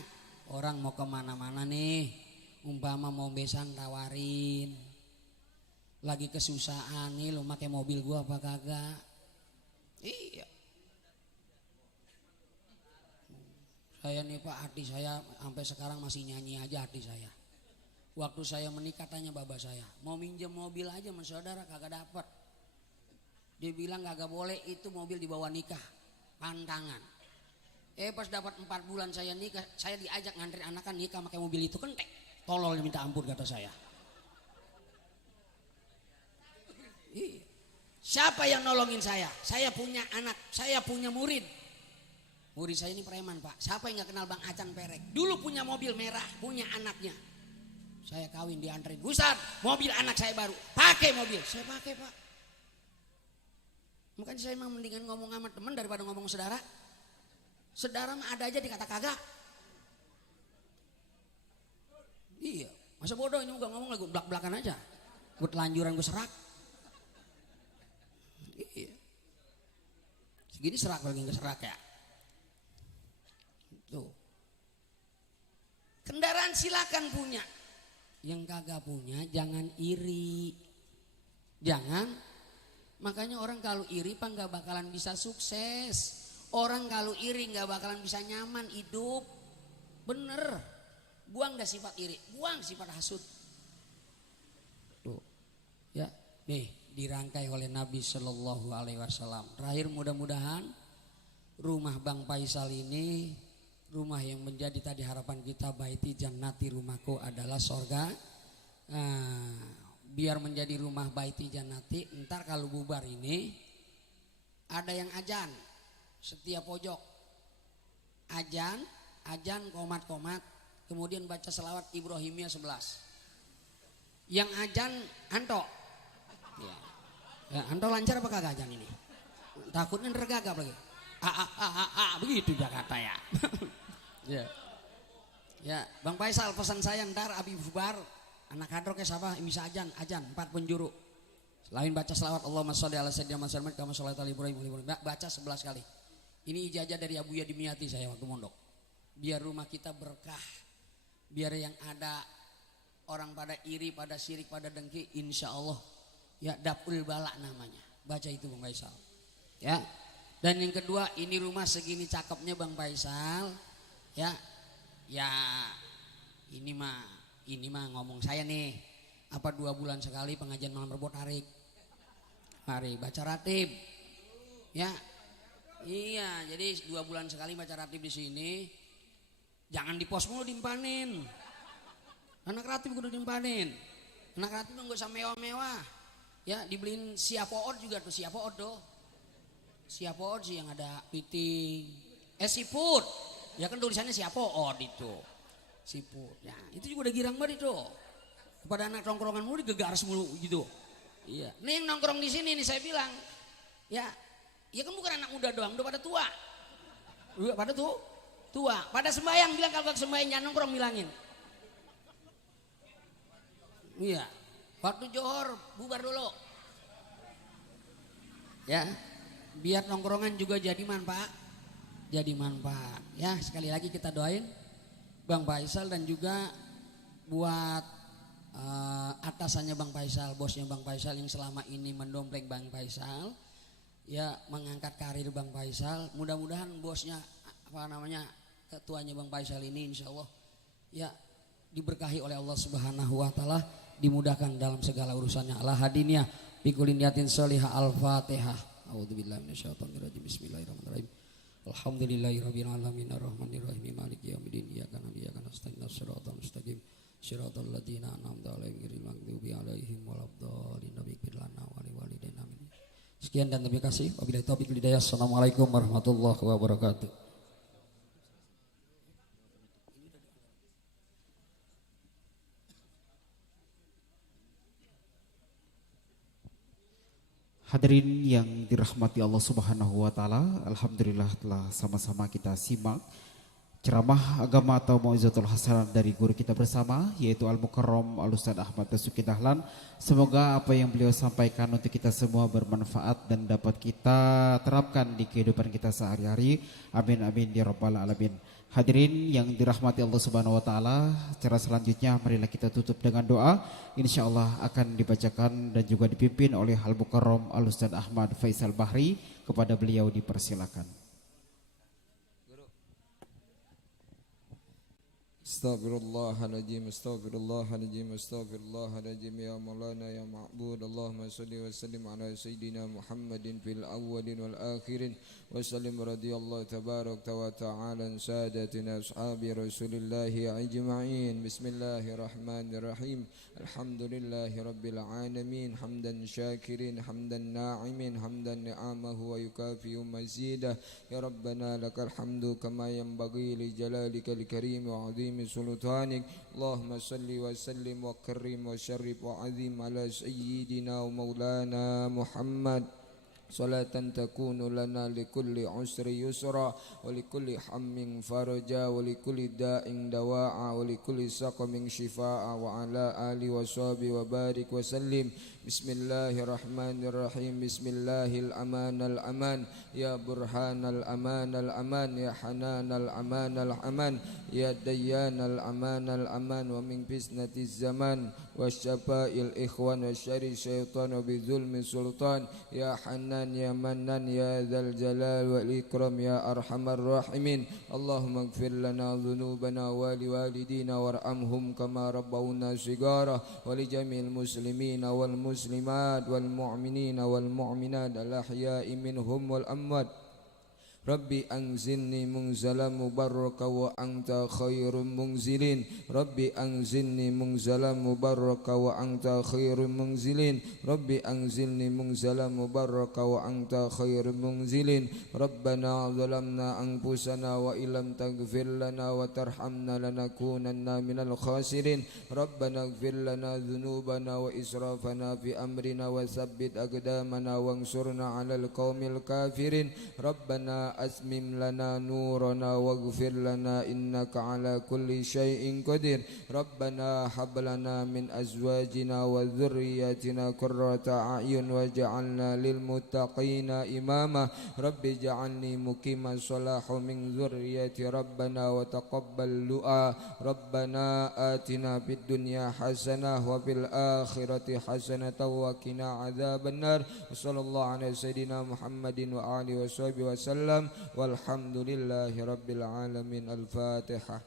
Orang mau kemana-mana nih, umpama mau besan tawarin. Lagi kesusahan nih, lo pakai mobil gua apa kagak? Iya. Saya nih Pak, hati saya sampai sekarang masih nyanyi aja hati saya. Waktu saya menikah tanya bapak saya, mau minjem mobil aja sama saudara kagak dapat. Dia bilang kagak boleh, itu mobil dibawa nikah, pantangan. Pas dapat 4 bulan saya nikah, saya diajak ngantri anakan nikah pakai mobil itu, kentek. Tolol minta ampun kata saya. Siapa yang nolongin saya? Saya punya anak, saya punya murid. Murid saya ini preman Pak. Siapa yang gak kenal Bang Acan Perek? Dulu punya mobil merah, punya anaknya. Saya kawin dianterin, Ustaz, mobil anak saya baru, pakai mobil. Saya pakai Pak. Makanya saya emang mendingan ngomong sama teman daripada ngomong saudara. Saudara mah ada aja dikata kagak. Iya, masa bodoh ini gak ngomong lagi, belak-belakan aja. Gue telanjuran, gue serak. Iya. Segini serak lagi gak serak ya. Tuh. Kendaraan silakan punya. Yang kagak punya jangan iri. Jangan. Makanya orang kalau iri pak gak bakalan bisa sukses. Orang kalau iri gak bakalan bisa nyaman hidup. Bener. Buang dah sifat iri, buang sifat hasud. Tuh. Ya, nih dirangkai oleh Nabi Shallallahu Alaihi Wasallam. Terakhir mudah-mudahan rumah Bang Faisal ini rumah yang menjadi tadi harapan kita, baiti jannati, rumahku adalah sorga. Biar menjadi rumah baiti jannati. Ntar kalau bubar ini ada yang ajan setiap pojok, ajan komat-komat, kemudian baca selawat Ibrahimiyah 11. Yang ajan Anto ya, Anto lancar apa kagak ajan ini? Takutnya nergagap lagi. Begitu Jakarta ya. Ya. Ya, Bang Faisal pesan saya ntar abi bubar anak kadro ke siapa bisa ajan 4 penjuru. Selain baca selawat Allahumma sholli ala sayyidina Muhammad kama sholaita ala Ibrahim baca 11 kali. Ini ijazah dari Abu Yadimiyati saya waktu mondok. Biar rumah kita berkah. Biar yang ada orang pada iri, pada syirik, pada dengki, insya Allah ya dapul bala namanya. Baca itu Bang Faisal. Ya. Dan yang kedua, ini rumah segini cakepnya Bang Faisal. Ya. Ya ini mah ngomong saya nih. Apa 2 bulan sekali pengajian malam rebot Hari baca ratib. Ya. Iya, jadi 2 bulan sekali baca ratib di sini. Jangan di pos mulu dimpanin. Anak ratib kudu dimpanin. Anak ratib enggak usah mewah-mewah. Ya, dibeliin siapood juga tuh, siapood tuh. Siapood sih yang ada piting. Siput. Ya kan tulisannya siapood itu. Siput. Ya, itu juga udah girang banget itu. Kepada anak nongkrongan mulu digegaras mulu gitu. Iya. Nih yang nongkrong di sini nih saya bilang. Ya, ya kan bukan anak muda doang, udah pada tua. Udah pada tua. Pada sembahyang bilang kalau sembahyang jangan nongkrong bilangin. Iya. Waktu johor bubar dulu. Ya. Biar nongkrongan juga jadi manfaat. Ya, sekali lagi kita doain Bang Faisal dan juga buat atasannya Bang Faisal, bosnya Bang Faisal yang selama ini mendompleng Bang Faisal. Ya, mengangkat karir Bang Faisal. Mudah-mudahan bosnya ketuanya Bang Faisal ini insya Allah ya diberkahi oleh Allah Subhanahu wa taala, dimudahkan dalam segala urusannya. Ala hadiniya bi kulli niyatin sholihah. Al-Fatihah. A'udzubillahi minasyaitonirrajim. Bismillahirrahmanirrahim. Alhamdulillahirabbil alamin arrahmanirrahim maliki yaumiddin iyyaka na'budu wa iyyaka nasta'in shiratal mustaqim shiratal ladzina an'amta 'alaihim ghairil maghdubi 'alaihim waladdallin. Ighfir lana wa liwalidayna amin. Sekian dan terima kasih. Wabillahi taufiq wal hidayah. Assalamualaikum warahmatullahi wabarakatuh. Hadirin yang dirahmati Allah Subhanahu wa taala, alhamdulillah telah sama-sama kita simak ceramah agama atau mau'izatul hasanah dari guru kita bersama yaitu Al-Mukarram Al-Ustaz Ahmad Dasuki Dahlan. Semoga apa yang beliau sampaikan untuk kita semua bermanfaat dan dapat kita terapkan di kehidupan kita sehari-hari. Amin amin ya rabbal alamin. Hadirin yang dirahmati Allah Subhanahu wa taala, cara selanjutnya marilah kita tutup dengan doa. Insyaallah akan dibacakan dan juga dipimpin oleh Al-Mukarram Al-Ustaz Ahmad Faisal Bahri. Kepada beliau dipersilakan. Astaghfirullahaladzim, astaghfirullahaladzim, astaghfirullahaladzim. Ya Maulana ya Ma'bud, Allahumma salli wa sallim ala Sayyidina Muhammadin fil awwalin wal akhirin. Wa sallim radiyallahu tabarak wa ta'ala sadatina ashabi rasulillahi ajma'in. Bismillahirrahmanirrahim. Alhamdulillahi rabbil alamin. Hamdan syakirin, hamdan na'imin, hamdan ni'amahu wa yukafi'u mazidah. Ya Rabbana lakal hamdu kama yanbaghi li jalalika al-karim wa 'azimi sultanik. Allahumma salli wa sallim wa karrim wa syarrif wa 'azim ala sayyidina wa maulana Muhammad. Salatan takunu lana likulli usri yusra wa likulli hammin faraja wa likulli da'in dawa'a wa likulli saqamin shifaa'a wa ala ali wa sahbi wa barik wa sallim. Bismillahirrahmanirrahim. Bismillahil aman al aman ya burhan al aman al aman ya hanan al aman al aman ya dayyan al aman al aman wa min fitnatiz zaman wa syafa'il ikhwan wa syarri syaitan wa bizulmi sultan ya hanan ya mannan ya dzal jalal wal ikram ya arhamar rahimin. Allahumma ighfir lana dhunubana wa liwalidina warhamhum kama rabbawna shigara wa li jami'il muslimina wal muslimat wal mu'minina wal mu'minat al ahya'i minhum wal amwat. Rabbi anzilni munzalan mubaraka wa anta khairun munzilin. Rabbi anzilni munzalan mubaraka wa anta khairun munzilin. Rabbi anzilni munzalan mubaraka wa anta khairun munzilin. Rabbana zalamna anfusana wa illam taghfir lana wa tarhamna lanakunanna minal khasirin. Rabbana ighfir lana dhunubana wa israfana fi amrina wa tsabbit aqdamana wansurna 'alal qaumil kafirin. Rabbana أتمم لنا نورنا واغفر لنا إنك على كل شيء قدير ربنا هب لنا من أزواجنا وذرياتنا قرة أعين واجعلنا للمتقين إماما رب اجعلني مقيم الصلاة من ذريتي ربنا وتقبل دعاء ربنا آتنا في الدنيا حسنة وفي الآخرة حسنة وقنا عذاب النار وصلى الله على سيدنا محمد وآله وصحبه وسلم والحمد لله رب العالمين. الفاتحة.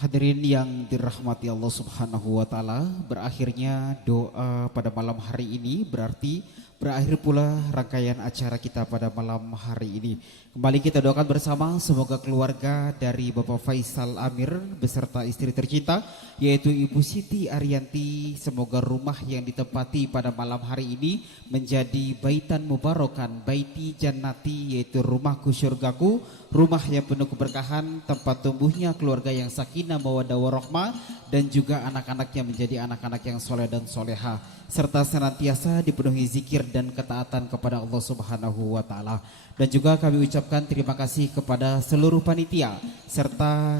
Hadirin yang dirahmati Allah Subhanahu wa taala, berakhirnya doa pada malam hari ini berarti berakhir pula rangkaian acara kita pada malam hari ini. Kembali kita doakan bersama semoga keluarga dari Bapak Faisal Amir beserta istri tercinta yaitu Ibu Siti Ariyanti, semoga rumah yang ditempati pada malam hari ini menjadi baitan mubarakan, baiti jannati, yaitu rumahku syurgaku, rumah yang penuh keberkahan, tempat tumbuhnya keluarga yang sakinah mawaddah warahmah, dan juga anak-anaknya menjadi anak-anak yang soleh dan soleha, serta senantiasa dipenuhi zikir dan ketaatan kepada Allah Subhanahu wa taala. Dan juga kami ucapkan terima kasih kepada seluruh panitia serta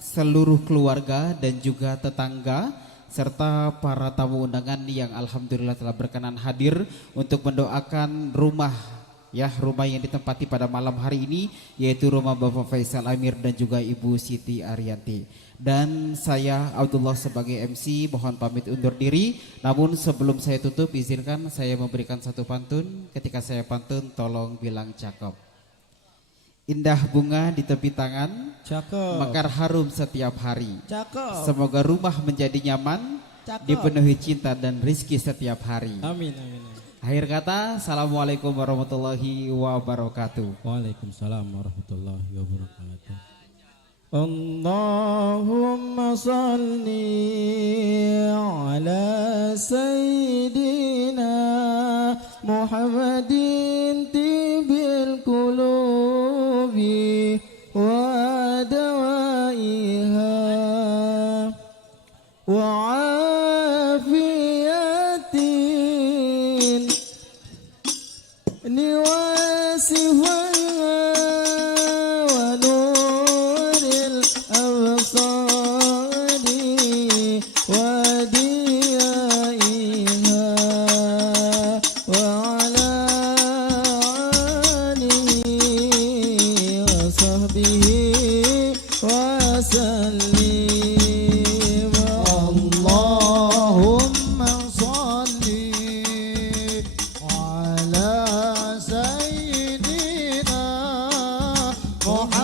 seluruh keluarga dan juga tetangga serta para tamu undangan yang alhamdulillah telah berkenan hadir untuk mendoakan rumah yang ditempati pada malam hari ini, yaitu rumah Bapak Faisal Amir dan juga Ibu Siti Ariyanti. Dan saya Abdullah sebagai MC mohon pamit undur diri. Namun sebelum saya tutup, izinkan saya memberikan satu pantun. Ketika saya pantun tolong bilang cakep. Indah bunga di tepi tangan, cakep. Mekar harum setiap hari, cakep. Semoga rumah menjadi nyaman, cakep. Dipenuhi cinta dan rizki setiap hari. Amin, amin, amin. Akhir kata, assalamualaikum warahmatullahi wabarakatuh. Waalaikumsalam warahmatullahi wabarakatuh. Allahumma salli ala sayyidina Muhammadin tibil qulubi wa dawaiha wa afiyatin niwasiha Muhammad